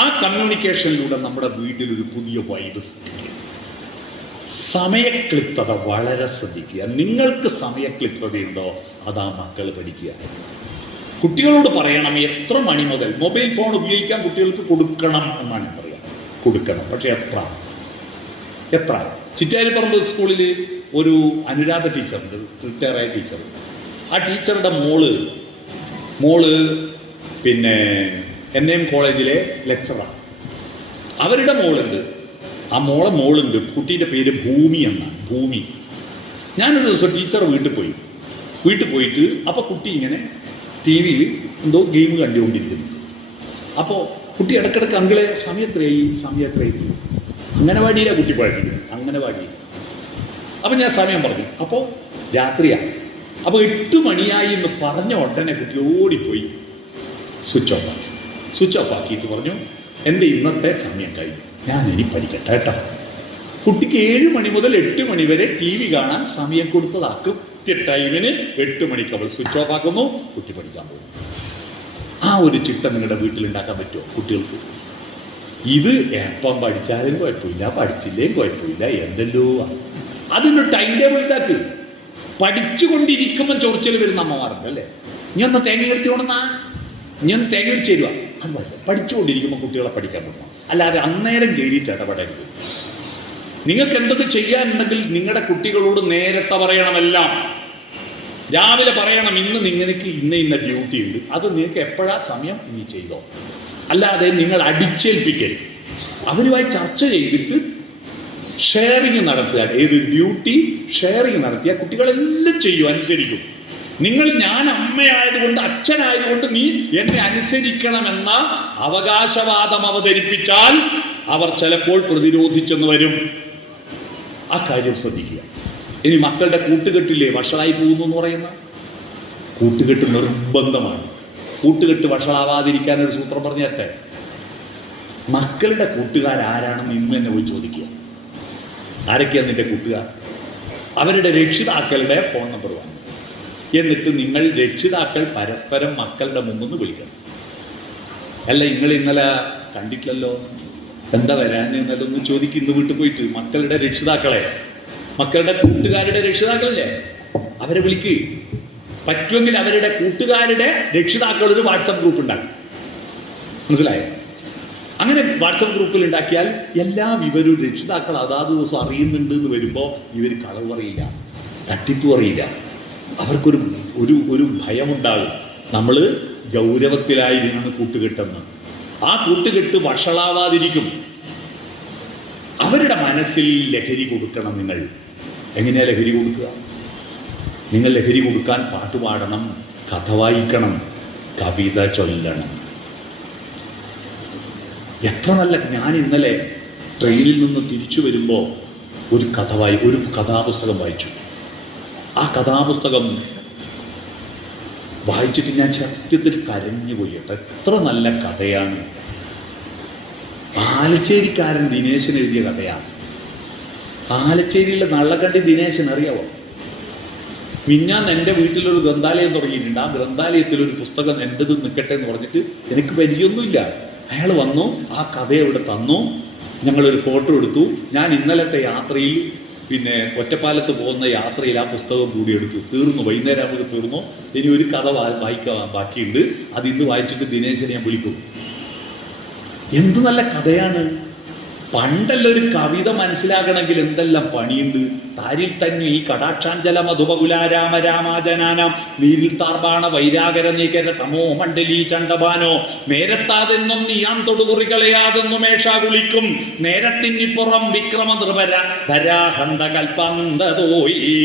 ആ കമ്മ്യൂണിക്കേഷനിലൂടെ നമ്മുടെ വീട്ടിലൊരു പുതിയ വൈബ് സൃഷ്ടിക്കുക. സമയക്ലിപ്തത വളരെ ശ്രദ്ധിക്കുക. നിങ്ങൾക്ക് സമയക്ലിപ്തതയുണ്ടോ അതാ മക്കൾ പഠിക്കുക. കുട്ടികളോട് പറയണം എത്ര മണി മുതൽ മൊബൈൽ ഫോൺ ഉപയോഗിക്കാൻ കുട്ടികൾക്ക് കൊടുക്കണം എന്നാണ് ഞാൻ പറയാം. കൊടുക്കണം, പക്ഷെ എത്ര? ചിറ്റാരിപ്പറമ്പ് സ്കൂളിൽ ഒരു അനുരാധ ടീച്ചറുണ്ട്, റിട്ടയറായ ടീച്ചർ. ആ ടീച്ചറുടെ മോള് പിന്നെ NM കോളേജിലെ ലെക്ചറാണ്. അവരുടെ മോളുണ്ട്. ആ മോളുണ്ട്. കുട്ടീൻ്റെ പേര് ഭൂമി എന്നാണ്. ഭൂമി. ഞാനൊരു ദിവസം ടീച്ചർ വീട്ടിൽ പോയിട്ട് അപ്പോൾ കുട്ടി ഇങ്ങനെ TV-യിൽ എന്തോ ഗെയിം കണ്ടുകൊണ്ടിരിക്കുന്നു. അപ്പോൾ കുട്ടി ഇടയ്ക്കിടയ്ക്ക് അങ്കിളെ സമയത്രയായി. അംഗനവാടിയിലാണ് കുട്ടി പഠിക്കുന്നത്. അംഗനവാടിയിൽ. അപ്പം ഞാൻ സമയം പറഞ്ഞു. അപ്പോൾ രാത്രിയാണ്. അപ്പോൾ 8 മണിയായി എന്ന് പറഞ്ഞ ഉടനെ കുട്ടി ഓടിപ്പോയി സ്വിച്ച് ഓഫ് ആക്കിയിട്ട് പറഞ്ഞു, എൻ്റെ ഇന്നത്തെ സമയം കഴിഞ്ഞു, ഞാൻ ഇനി പഠിക്കട്ടെ കേട്ടോ. കുട്ടിക്ക് 7 മണി മുതൽ 8 മണി വരെ TV കാണാൻ സമയം കൊടുത്തതാ. കൃത്യ ടൈമിന് 8 മണിക്ക് അവൾ സ്വിച്ച് ഓഫ് ആക്കുന്നു, കുട്ടി പഠിക്കാൻ പോകും. ആ ഒരു ചിട്ട നിങ്ങളുടെ വീട്ടിലുണ്ടാക്കാൻ പറ്റുമോ കുട്ടികൾക്ക്? ഇത് എപ്പം പഠിച്ചാലും കുഴപ്പമില്ല, പഠിച്ചില്ലേയും കുഴപ്പമില്ല, എന്തെല്ലോ അതിനൊരു ടൈം ടേബിൾ ഇതാക്ക്. പഠിച്ചുകൊണ്ടിരിക്കുമ്പോൾ ചൊറിച്ചൽ വരുന്ന അമ്മമാരുണ്ട് അല്ലേ? ഇനി ഒന്ന് തേങ്ങ എടുത്തോണെന്നാ, ഇനി ഒന്ന് തേങ്ങ അടിച്ച് തരുക. അത് പറ്റില്ല. പഠിച്ചുകൊണ്ടിരിക്കുമ്പോൾ കുട്ടികളെ പഠിക്കാൻ പറ്റണം. അല്ലാതെ അന്നേരം കയറിയിട്ട് ഇടപെടരുത്. നിങ്ങൾക്ക് എന്തൊക്കെ ചെയ്യാനുണ്ടെങ്കിൽ നിങ്ങളുടെ കുട്ടികളോട് നേരത്തെ പറയണമെല്ലാം. രാവിലെ പറയണം, ഇന്ന് നിങ്ങൾക്ക് ഇന്ന ഡ്യൂട്ടി ഉണ്ട്, അത് നിങ്ങൾക്ക് എപ്പോഴാ സമയം ഇനി ചെയ്തോ. അല്ലാതെ നിങ്ങൾ അടിച്ചേൽപ്പിക്കരുത്. അവരുമായി ചർച്ച ചെയ്തിട്ട് ഷെയറിങ് നടത്തുക. ഏത് ഡ്യൂട്ടി ഷെയറിങ് നടത്തിയാൽ കുട്ടികളെല്ലാം ചെയ്യും, അനുസരിക്കും. ഞാൻ അമ്മയായതുകൊണ്ട് അച്ഛനായതുകൊണ്ട് നീ എന്നെ അനുസരിക്കണമെന്ന അവകാശവാദം അവതരിപ്പിച്ചാൽ അവർ ചിലപ്പോൾ പ്രതിരോധിച്ചെന്ന് വരും. ആ കാര്യം ശ്രദ്ധിക്കുക. ഇനി മക്കളുടെ കൂട്ടുകെട്ടില്ലേ വഷളായി പോകുന്നു എന്ന് പറയുന്ന കൂട്ടുകെട്ട് നിർബന്ധമാണ്. കൂട്ടുകെട്ട് വഷളാവാതിരിക്കാൻ ഒരു സൂത്രം പറഞ്ഞു തരട്ടെ. മക്കളുടെ കൂട്ടുകാരാരാണെന്ന് ഇന്ന് തന്നെ പോയി ചോദിക്കുക. ആരൊക്കെയാണ് നിന്റെ കൂട്ടുകാർ? അവരുടെ രക്ഷിതാക്കളുടെ ഫോൺ നമ്പർ വാങ്ങും. എന്നിട്ട് നിങ്ങൾ രക്ഷിതാക്കൾ പരസ്പരം മക്കളുടെ മുമ്പെന്ന് വിളിക്കണം. അല്ല, നിങ്ങൾ ഇന്നലെ കണ്ടിട്ടില്ലല്ലോ, എന്താ വരാൻ ഇന്നലെ ഒന്ന് ചോദിക്കും. ഇന്ന് വീട്ടിൽ പോയിട്ട് മക്കളുടെ രക്ഷിതാക്കളെ, മക്കളുടെ കൂട്ടുകാരുടെ രക്ഷിതാക്കളല്ലേ, അവരെ വിളിക്കുക. പറ്റുമെങ്കിൽ അവരുടെ കൂട്ടുകാരുടെ രക്ഷിതാക്കൾ ഒരു വാട്സപ്പ് ഗ്രൂപ്പ് ഉണ്ടാക്കി. മനസ്സിലായോ? അങ്ങനെ വാട്സപ്പ് ഗ്രൂപ്പിൽ ഉണ്ടാക്കിയാൽ എല്ലാ വിവരവും രക്ഷിതാക്കൾ അതാത് ദിവസം അറിയുന്നുണ്ട് എന്ന് വരുമ്പോൾ ഇവർ കളവ് പറയില്ല, തട്ടിപ്പ് പറയില്ല. അവർക്കൊരു ഒരു ഒരു ഭയമുണ്ടാകും, നമ്മൾ ഗൗരവത്തിലായിരുന്നു കൂട്ടുകെട്ടെന്ന്. ആ കൂട്ടുകെട്ട് വഷളാവാതിരിക്കും. അവരുടെ മനസ്സിൽ ലഹരി കൊടുക്കണം. നിങ്ങൾ എങ്ങനെയാ ലഹരി കൊടുക്കുക? നിങ്ങൾ ലഹരി കൊടുക്കാൻ പാട്ട് പാടണം, കഥ വായിക്കണം, കവിത ചൊല്ലണം. എത്ര നല്ല. ഞാൻ ഇന്നലെ ട്രെയിനിൽ നിന്ന് തിരിച്ചു വരുമ്പോൾ ഒരു കഥാപുസ്തകം വായിച്ചു. ആ കഥാപുസ്തകം വായിച്ചിട്ട് ഞാൻ സത്യത്തിൽ കരഞ്ഞുപോയി. എത്ര നല്ല കഥയാണ്. ആലച്ചേരിക്കാരൻ ദിനേശൻ എഴുതിയ കഥയാണ്. ആലച്ചേരിയിലെ നള്ളക്കണ്ടി ദിനേശൻ അറിയാവോ? മിഞ്ഞാന്ന് എൻ്റെ വീട്ടിലൊരു ഗ്രന്ഥാലയം തുടങ്ങിയിട്ടുണ്ട്. ആ ഗ്രന്ഥാലയത്തിൽ ഒരു പുസ്തകം എൻ്റെത് നിൽക്കട്ടെ എന്ന് പറഞ്ഞിട്ട്, എനിക്ക് പരിചയമൊന്നുമില്ല. അയാൾ വന്നു, ആ കഥ ഇവിടെ തന്നു, ഞങ്ങളൊരു ഫോട്ടോ എടുത്തു. ഞാൻ ഇന്നലത്തെ യാത്രയിൽ, പിന്നെ ഒറ്റപ്പാലത്ത് പോകുന്ന യാത്രയിൽ ആ പുസ്തകം കൂടി എടുത്തു. തീർന്നു, വൈകുന്നേരം ആകുമ്പോൾ തീർന്നു. ഇനി ഒരു കഥ വായിക്കാൻ ബാക്കിയുണ്ട്. അത് ഇന്ന് വായിച്ചിട്ട് ദിനേശനെ ഞാൻ വിളിക്കും. എന്ത് നല്ല കഥയാണ്. പണ്ടല്ല ഒരു കവിത മനസ്സിലാകണമെങ്കിൽ എന്തെല്ലാം പണിയുണ്ട്. താരിൽ തന്നെ ഈ കടാക്ഷാഞ്ചല മധുപകുലാരാമ രാമാജനാനാം നീരിൽ താർബാണ വൈരാഗര നീകര തമോ മണ്ഡലീ ചണ്ടപാനോ നേരത്താതെന്നും നീയാം തൊടുകുറികളയാതെന്നും മേഷാ കുളിക്കും നേരത്തിനിപ്പുറം വിക്രമ നൃപര ധരാഹണ്ഡ കൽപ്പന്തോയി.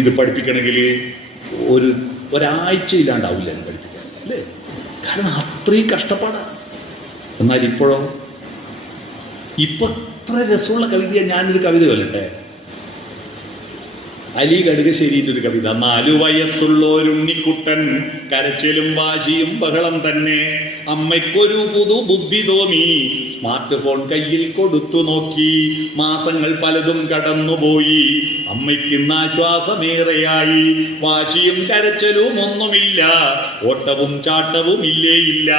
ഇത് പഠിപ്പിക്കണമെങ്കിൽ ഒരാഴ്ചയില്ലാണ്ടാവില്ല പഠിപ്പിക്കാൻ, അല്ലേ? കാരണം അത്രയും കഷ്ടപ്പാടാണ്. എന്നാൽ ഇപ്പോഴോ, ഇപ്പൊ എത്ര രസമുള്ള കവിതയാണ്. ഞാനൊരു കവിത കൊല്ലട്ടെ. അലി കടുകശ്ശേരിന്റെ ഒരു കവിത. 4 വയസ്സുള്ളോരുണ്ണിക്കുട്ടൻ കരച്ചിലും വാശിയും ബഹളം തന്നെ. അമ്മയ്ക്കൊരു പുതു ബുദ്ധി തോന്നി, സ്മാർട്ട് ഫോൺ കയ്യിൽ കൊടുത്തു നോക്കി. മാസങ്ങൾ പലതും കടന്നുപോയി, അമ്മയ്ക്കിന്ന് ആശ്വാസമേറെയായി. വാശിയും കരച്ചിലും ഒന്നുമില്ല, ഓട്ടവും ചാട്ടവും ഇല്ല.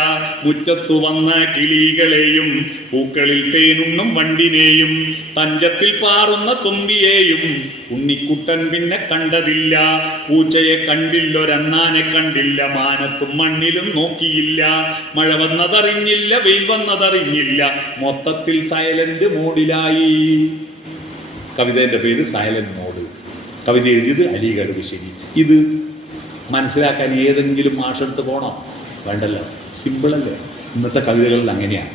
മുറ്റത്തു വന്ന കിളികളെയും പൂക്കളിൽ തേനുണ്ണും വണ്ടിനെയും തഞ്ചത്തിൽ പാറുന്ന തുമ്പിയെയും ഉണ്ണിക്കുട്ടൻ പിന്നെ കണ്ടതില്ല. പൂച്ചയെ കണ്ടില്ലൊരണ്ണാനെ കണ്ടില്ല, മാനത്തും മണ്ണിലും നോക്കിയില്ല. മഴ വന്നതറിഞ്ഞില്ല, വെയിൽ വന്നതറിഞ്ഞില്ല, മൊത്തത്തിൽ സൈലന്റ് മോഡിലായി. കവിതയുടെ പേര് സൈലന്റ് മോഡ്. കവിത എഴുതിയത് അലി കടുകശ്ശേരി. ഇത് മനസ്സിലാക്കാൻ ഏതെങ്കിലും മാഷെടുത്ത് പോണോ? വേണ്ടല്ലോ, സിമ്പിളല്ലേ. ഇന്നത്തെ കവിതകളിൽ അങ്ങനെയാണ്,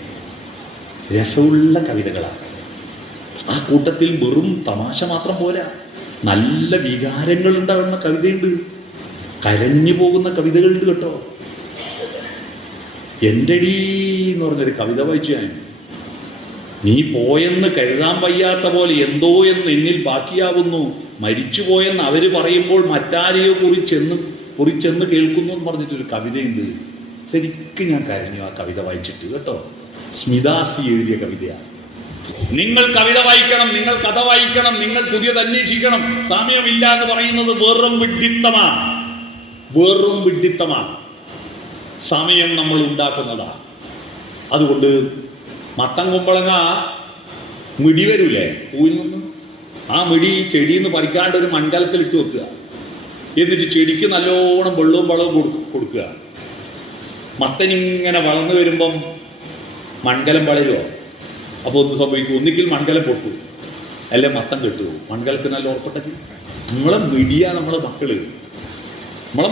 രസമുള്ള കവിതകളാണ്. ആ കൂട്ടത്തിൽ വെറും തമാശ മാത്രം പോരാ, നല്ല വികാരങ്ങൾ ഉണ്ടാകുന്ന കവിതയുണ്ട്, കരഞ്ഞു പോകുന്ന കവിതകളുണ്ട് കേട്ടോ. എൻ്റെ ഡീ എന്ന് പറഞ്ഞൊരു കവിത വായിച്ചു ഞാൻ. നീ പോയെന്ന് കരുതാൻ വയ്യാത്ത പോലെ എന്തോ എന്ന് എന്നിൽ ബാക്കിയാവുന്നു. മരിച്ചുപോയെന്ന് അവര് പറയുമ്പോൾ മറ്റാരെയോ കുറിച്ചെന്ന് കേൾക്കുന്നു എന്ന് പറഞ്ഞിട്ടൊരു കവിതയുണ്ട്. ശരിക്കും ഞാൻ കരഞ്ഞു ആ കവിത വായിച്ചിട്ട് കേട്ടോ. സ്മിതാസി എഴുതിയ കവിതയാണ്. നിങ്ങൾ കവിത വായിക്കണം, നിങ്ങൾ കഥ വായിക്കണം, നിങ്ങൾ പുതിയത് അന്വേഷിക്കണം. സമയമില്ല എന്ന് പറയുന്നത് വെറും വിഡ്ഢിത്തമാണ്, വെറും വിഡ്ഢിത്തമാണ്. സമയം നമ്മൾ ഉണ്ടാക്കുന്നതാണ്. അതുകൊണ്ട് മത്തം കുമ്പളങ്ങ മിടി വരൂലേ പൂവിൽ നിന്ന്, ആ മിടി ചെടിയിൽ പറിക്കാണ്ട് ഒരു മൺകലത്തിൽ ഇട്ട് വെക്കുക. എന്നിട്ട് ചെടിക്ക് നല്ലോണം വെള്ളവും വളവും കൊടുക്കുക. മത്തനിങ്ങനെ വളർന്നു വരുമ്പം മൺകലം വളരുമോ? അപ്പോൾ ഒന്ന് സംഭവിക്കും, ഒന്നിക്കിൽ മൺകലം പൊട്ടു, അല്ലെ മത്തം കെട്ടുമോ. മൺകലത്തിന് നല്ല ഉറപ്പിട്ടെങ്കിൽ നമ്മളെ മിടിയ നമ്മളെ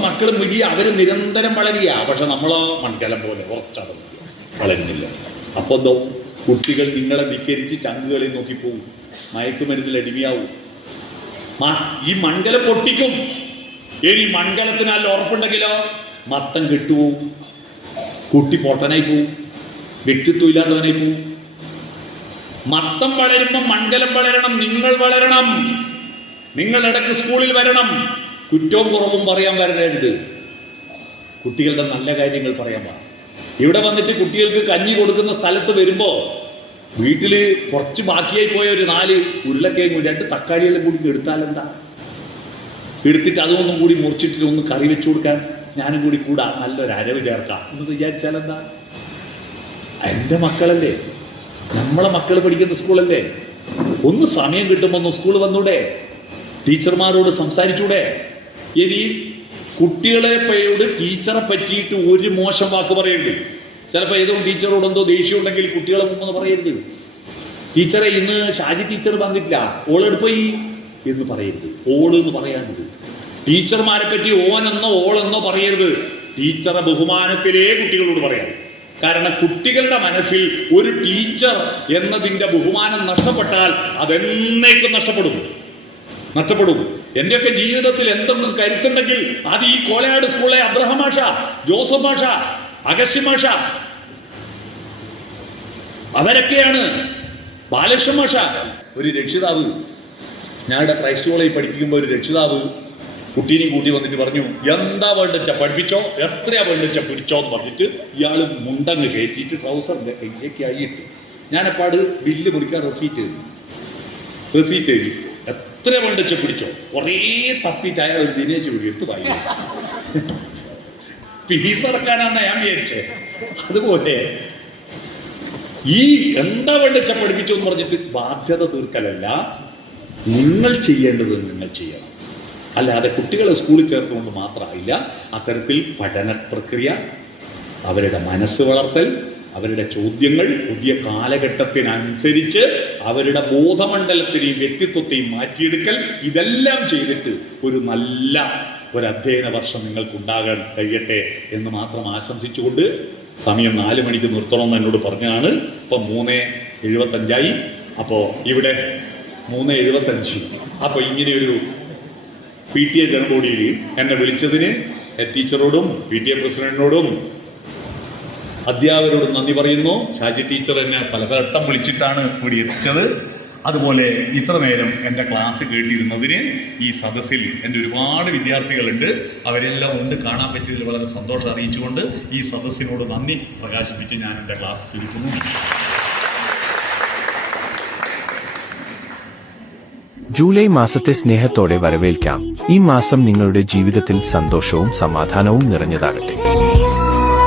മക്കള് മിടിയ, അവര് നിരന്തരം വളരുക. പക്ഷെ നമ്മളോ മൺകലം പോലെ ഉറച്ചടങ്ങുക, വളരുന്നില്ല. അപ്പോൾ എന്തോ കുട്ടികൾ നിങ്ങളെ ധിക്കരിച്ച് ചങ്കുകളിൽ നോക്കിപ്പോവും, മയക്കുമരുന്നിൽ അടിമയാവും. ഈ മൺകലം പൊട്ടിക്കും. ഇനി മൺകലത്തിന് നല്ല ഉറപ്പുണ്ടെങ്കിലോ മത്തം കെട്ടുപോവും, കുട്ടി പൊട്ടനായി പോവും, വ്യക്തിത്വം ഇല്ലാത്തവനായി പോവും. മത്തം വളരുമ്പം മൺകലം വളരണം, നിങ്ങൾ വളരണം. നിങ്ങൾ ഇടയ്ക്ക് സ്കൂളിൽ വരണം, കുറ്റവും കുറവും പറയാൻ വരരുത്. കുട്ടികളുടെ നല്ല കാര്യങ്ങൾ പറയാൻ പാടില്ല. ഇവിടെ വന്നിട്ട് കുട്ടികൾക്ക് കഞ്ഞി കൊടുക്കുന്ന സ്ഥലത്ത് വരുമ്പോ വീട്ടില് കുറച്ച് ബാക്കിയായി പോയ ഒരു 4 ഉരുളക്കിഴങ്ങ് 2 തക്കാളിയെല്ലാം കൂടി എടുത്താലെന്താ? എടുത്തിട്ട് അതൊന്നും കൂടി മുറിച്ചിട്ട് ഒന്ന് കറി വെച്ചു കൊടുക്കാൻ ഞാനും കൂടി കൂടാ, നല്ലൊരു അരവ് ചേർക്കാം എന്ന് വിചാരിച്ചാലെന്താ? എൻ്റെ മക്കളല്ലേ, നമ്മളെ മക്കൾ പഠിക്കുന്ന സ്കൂളല്ലേ. ഒന്ന് സമയം കിട്ടുമ്പോൾ ഒന്ന് സ്കൂൾ വന്നൂടെ, ടീച്ചർമാരോട് സംസാരിച്ചൂടെ? ഇനി കുട്ടികളെ ടീച്ചറെ പറ്റിയിട്ട് ഒരു മോശം വാക്ക് പറയരുത്. ചിലപ്പോൾ ഏതോ ടീച്ചറോട് എന്തോ ദേഷ്യം ഉണ്ടെങ്കിൽ കുട്ടികളെ മുമ്പ് പറയരുത്. ടീച്ചറെ ഇന്ന് ഷാജി ടീച്ചർ വന്നിട്ടില്ല, ഓളെടുപ്പോയി എന്ന് പറയരുത്. ഓള് എന്ന് പറയാറുണ്ട്. ടീച്ചർമാരെ പറ്റി ഓനെന്നോ ഓളെന്നോ പറയരുത്. ടീച്ചറെ ബഹുമാനത്തിലേ കുട്ടികളോട് പറയാം. കാരണം കുട്ടികളുടെ മനസ്സിൽ ഒരു ടീച്ചർ എന്നതിന്റെ ബഹുമാനം നഷ്ടപ്പെട്ടാൽ അതെന്നേക്കും നഷ്ടപ്പെടും. എന്റെയൊക്കെ ജീവിതത്തിൽ എന്തെങ്കിലും കരുത്തുണ്ടെങ്കിൽ അത് ഈ കോലയാട് സ്കൂളിലെ അബ്രഹാം മാഷ, ജോസഫ് മാഷ, അഗസ്ത്യ മാഷ, അവരൊക്കെയാണ്. ബാലകൃഷ്ണ മാഷ. ഒരു രക്ഷിതാവ്, ഞാനിവിടെ ക്രൈസ്റ്റ് കോളേജിൽ പഠിപ്പിക്കുമ്പോൾ ഒരു രക്ഷിതാവ് കുട്ടീനെയും കൂട്ടി വന്നിട്ട് പറഞ്ഞു, എന്താ വേണ്ടച്ച പഠിപ്പിച്ചോ, എത്രയാ വേണ്ടച്ച പിടിച്ചോ എന്ന് പറഞ്ഞിട്ട് ഇയാൾ മുണ്ടങ്ങ് കയറ്റിയിട്ട് ട്രൗസറിന്റെ കൈശയ്ക്കായിട്ട് ഞാനപ്പാട് ബില്ല് മുറിക്കാൻ റെസീറ്റ് എഴുതി എത്ര വേണ്ടച്ച പിടിച്ചോ. കുറേ തപ്പിയിട്ട് അയാൾ ഒരു ദിനേശ് വിളിയിട്ട് വായി ഫീസ് അടക്കാനാണ് ഞാൻ വിചാരിച്ചേ. അതുപോലെ ഈ എന്താ വേണ്ടച്ച പഠിപ്പിച്ചോ എന്ന് പറഞ്ഞിട്ട് ബാധ്യത തീർക്കലല്ല, നിങ്ങൾ ചെയ്യേണ്ടത് നിങ്ങൾ ചെയ്യണം. അല്ലാതെ കുട്ടികളെ സ്കൂളിൽ ചേർത്തുകൊണ്ട് മാത്രമായില്ല. അത്തരത്തിൽ പഠന പ്രക്രിയ, അവരുടെ മനസ്സ് വളർത്തൽ, അവരുടെ ചോദ്യങ്ങൾ പുതിയ കാലഘട്ടത്തിനനുസരിച്ച് അവരുടെ ബോധമണ്ഡലത്തിനെയും വ്യക്തിത്വത്തെയും മാറ്റിയെടുക്കൽ, ഇതെല്ലാം ചെയ്തിട്ട് ഒരു നല്ല ഒരു അധ്യയന വർഷം നിങ്ങൾക്കുണ്ടാകാൻ കഴിയട്ടെ എന്ന് മാത്രം ആശംസിച്ചുകൊണ്ട് സമയം 4 മണിക്ക് നിർത്തണമെന്ന് എന്നോട് പറഞ്ഞതാണ്. ഇപ്പം 3:75. അപ്പോൾ ഇവിടെ 3:75. അപ്പോൾ ഇങ്ങനെയൊരു PTA ജനബോഡിയിൽ എന്നെ വിളിച്ചതിന് ടീച്ചറോടും PTA പ്രസിഡന്റിനോടും അധ്യാപകരോടും നന്ദി പറയുന്നു. ഷാജി ടീച്ചർ എന്നെ പലവട്ടം വിളിച്ചിട്ടാണ് കൂടി എത്തിച്ചത്. അതുപോലെ ഇത്ര നേരം എൻ്റെ ക്ലാസ് കേട്ടിരുന്നതിന് ഈ സദസ്സിൽ എൻ്റെ ഒരുപാട് വിദ്യാർത്ഥികളുണ്ട്, അവരെല്ലാം ഉണ്ട്. കാണാൻ പറ്റിയതിൽ വളരെ സന്തോഷം അറിയിച്ചുകൊണ്ട് ഈ സദസ്സിനോട് നന്ദി പ്രകാശിപ്പിച്ച് ഞാൻ എൻ്റെ ക്ലാസ് ചുരുക്കുന്നു. ജൂലൈ മാസത്തെ സ്നേഹത്തോടെ വരവേൽക്കാം. ഈ മാസം നിങ്ങളുടെ ജീവിതത്തിൽ സന്തോഷവും സമാധാനവും നിറഞ്ഞതാകട്ടെ.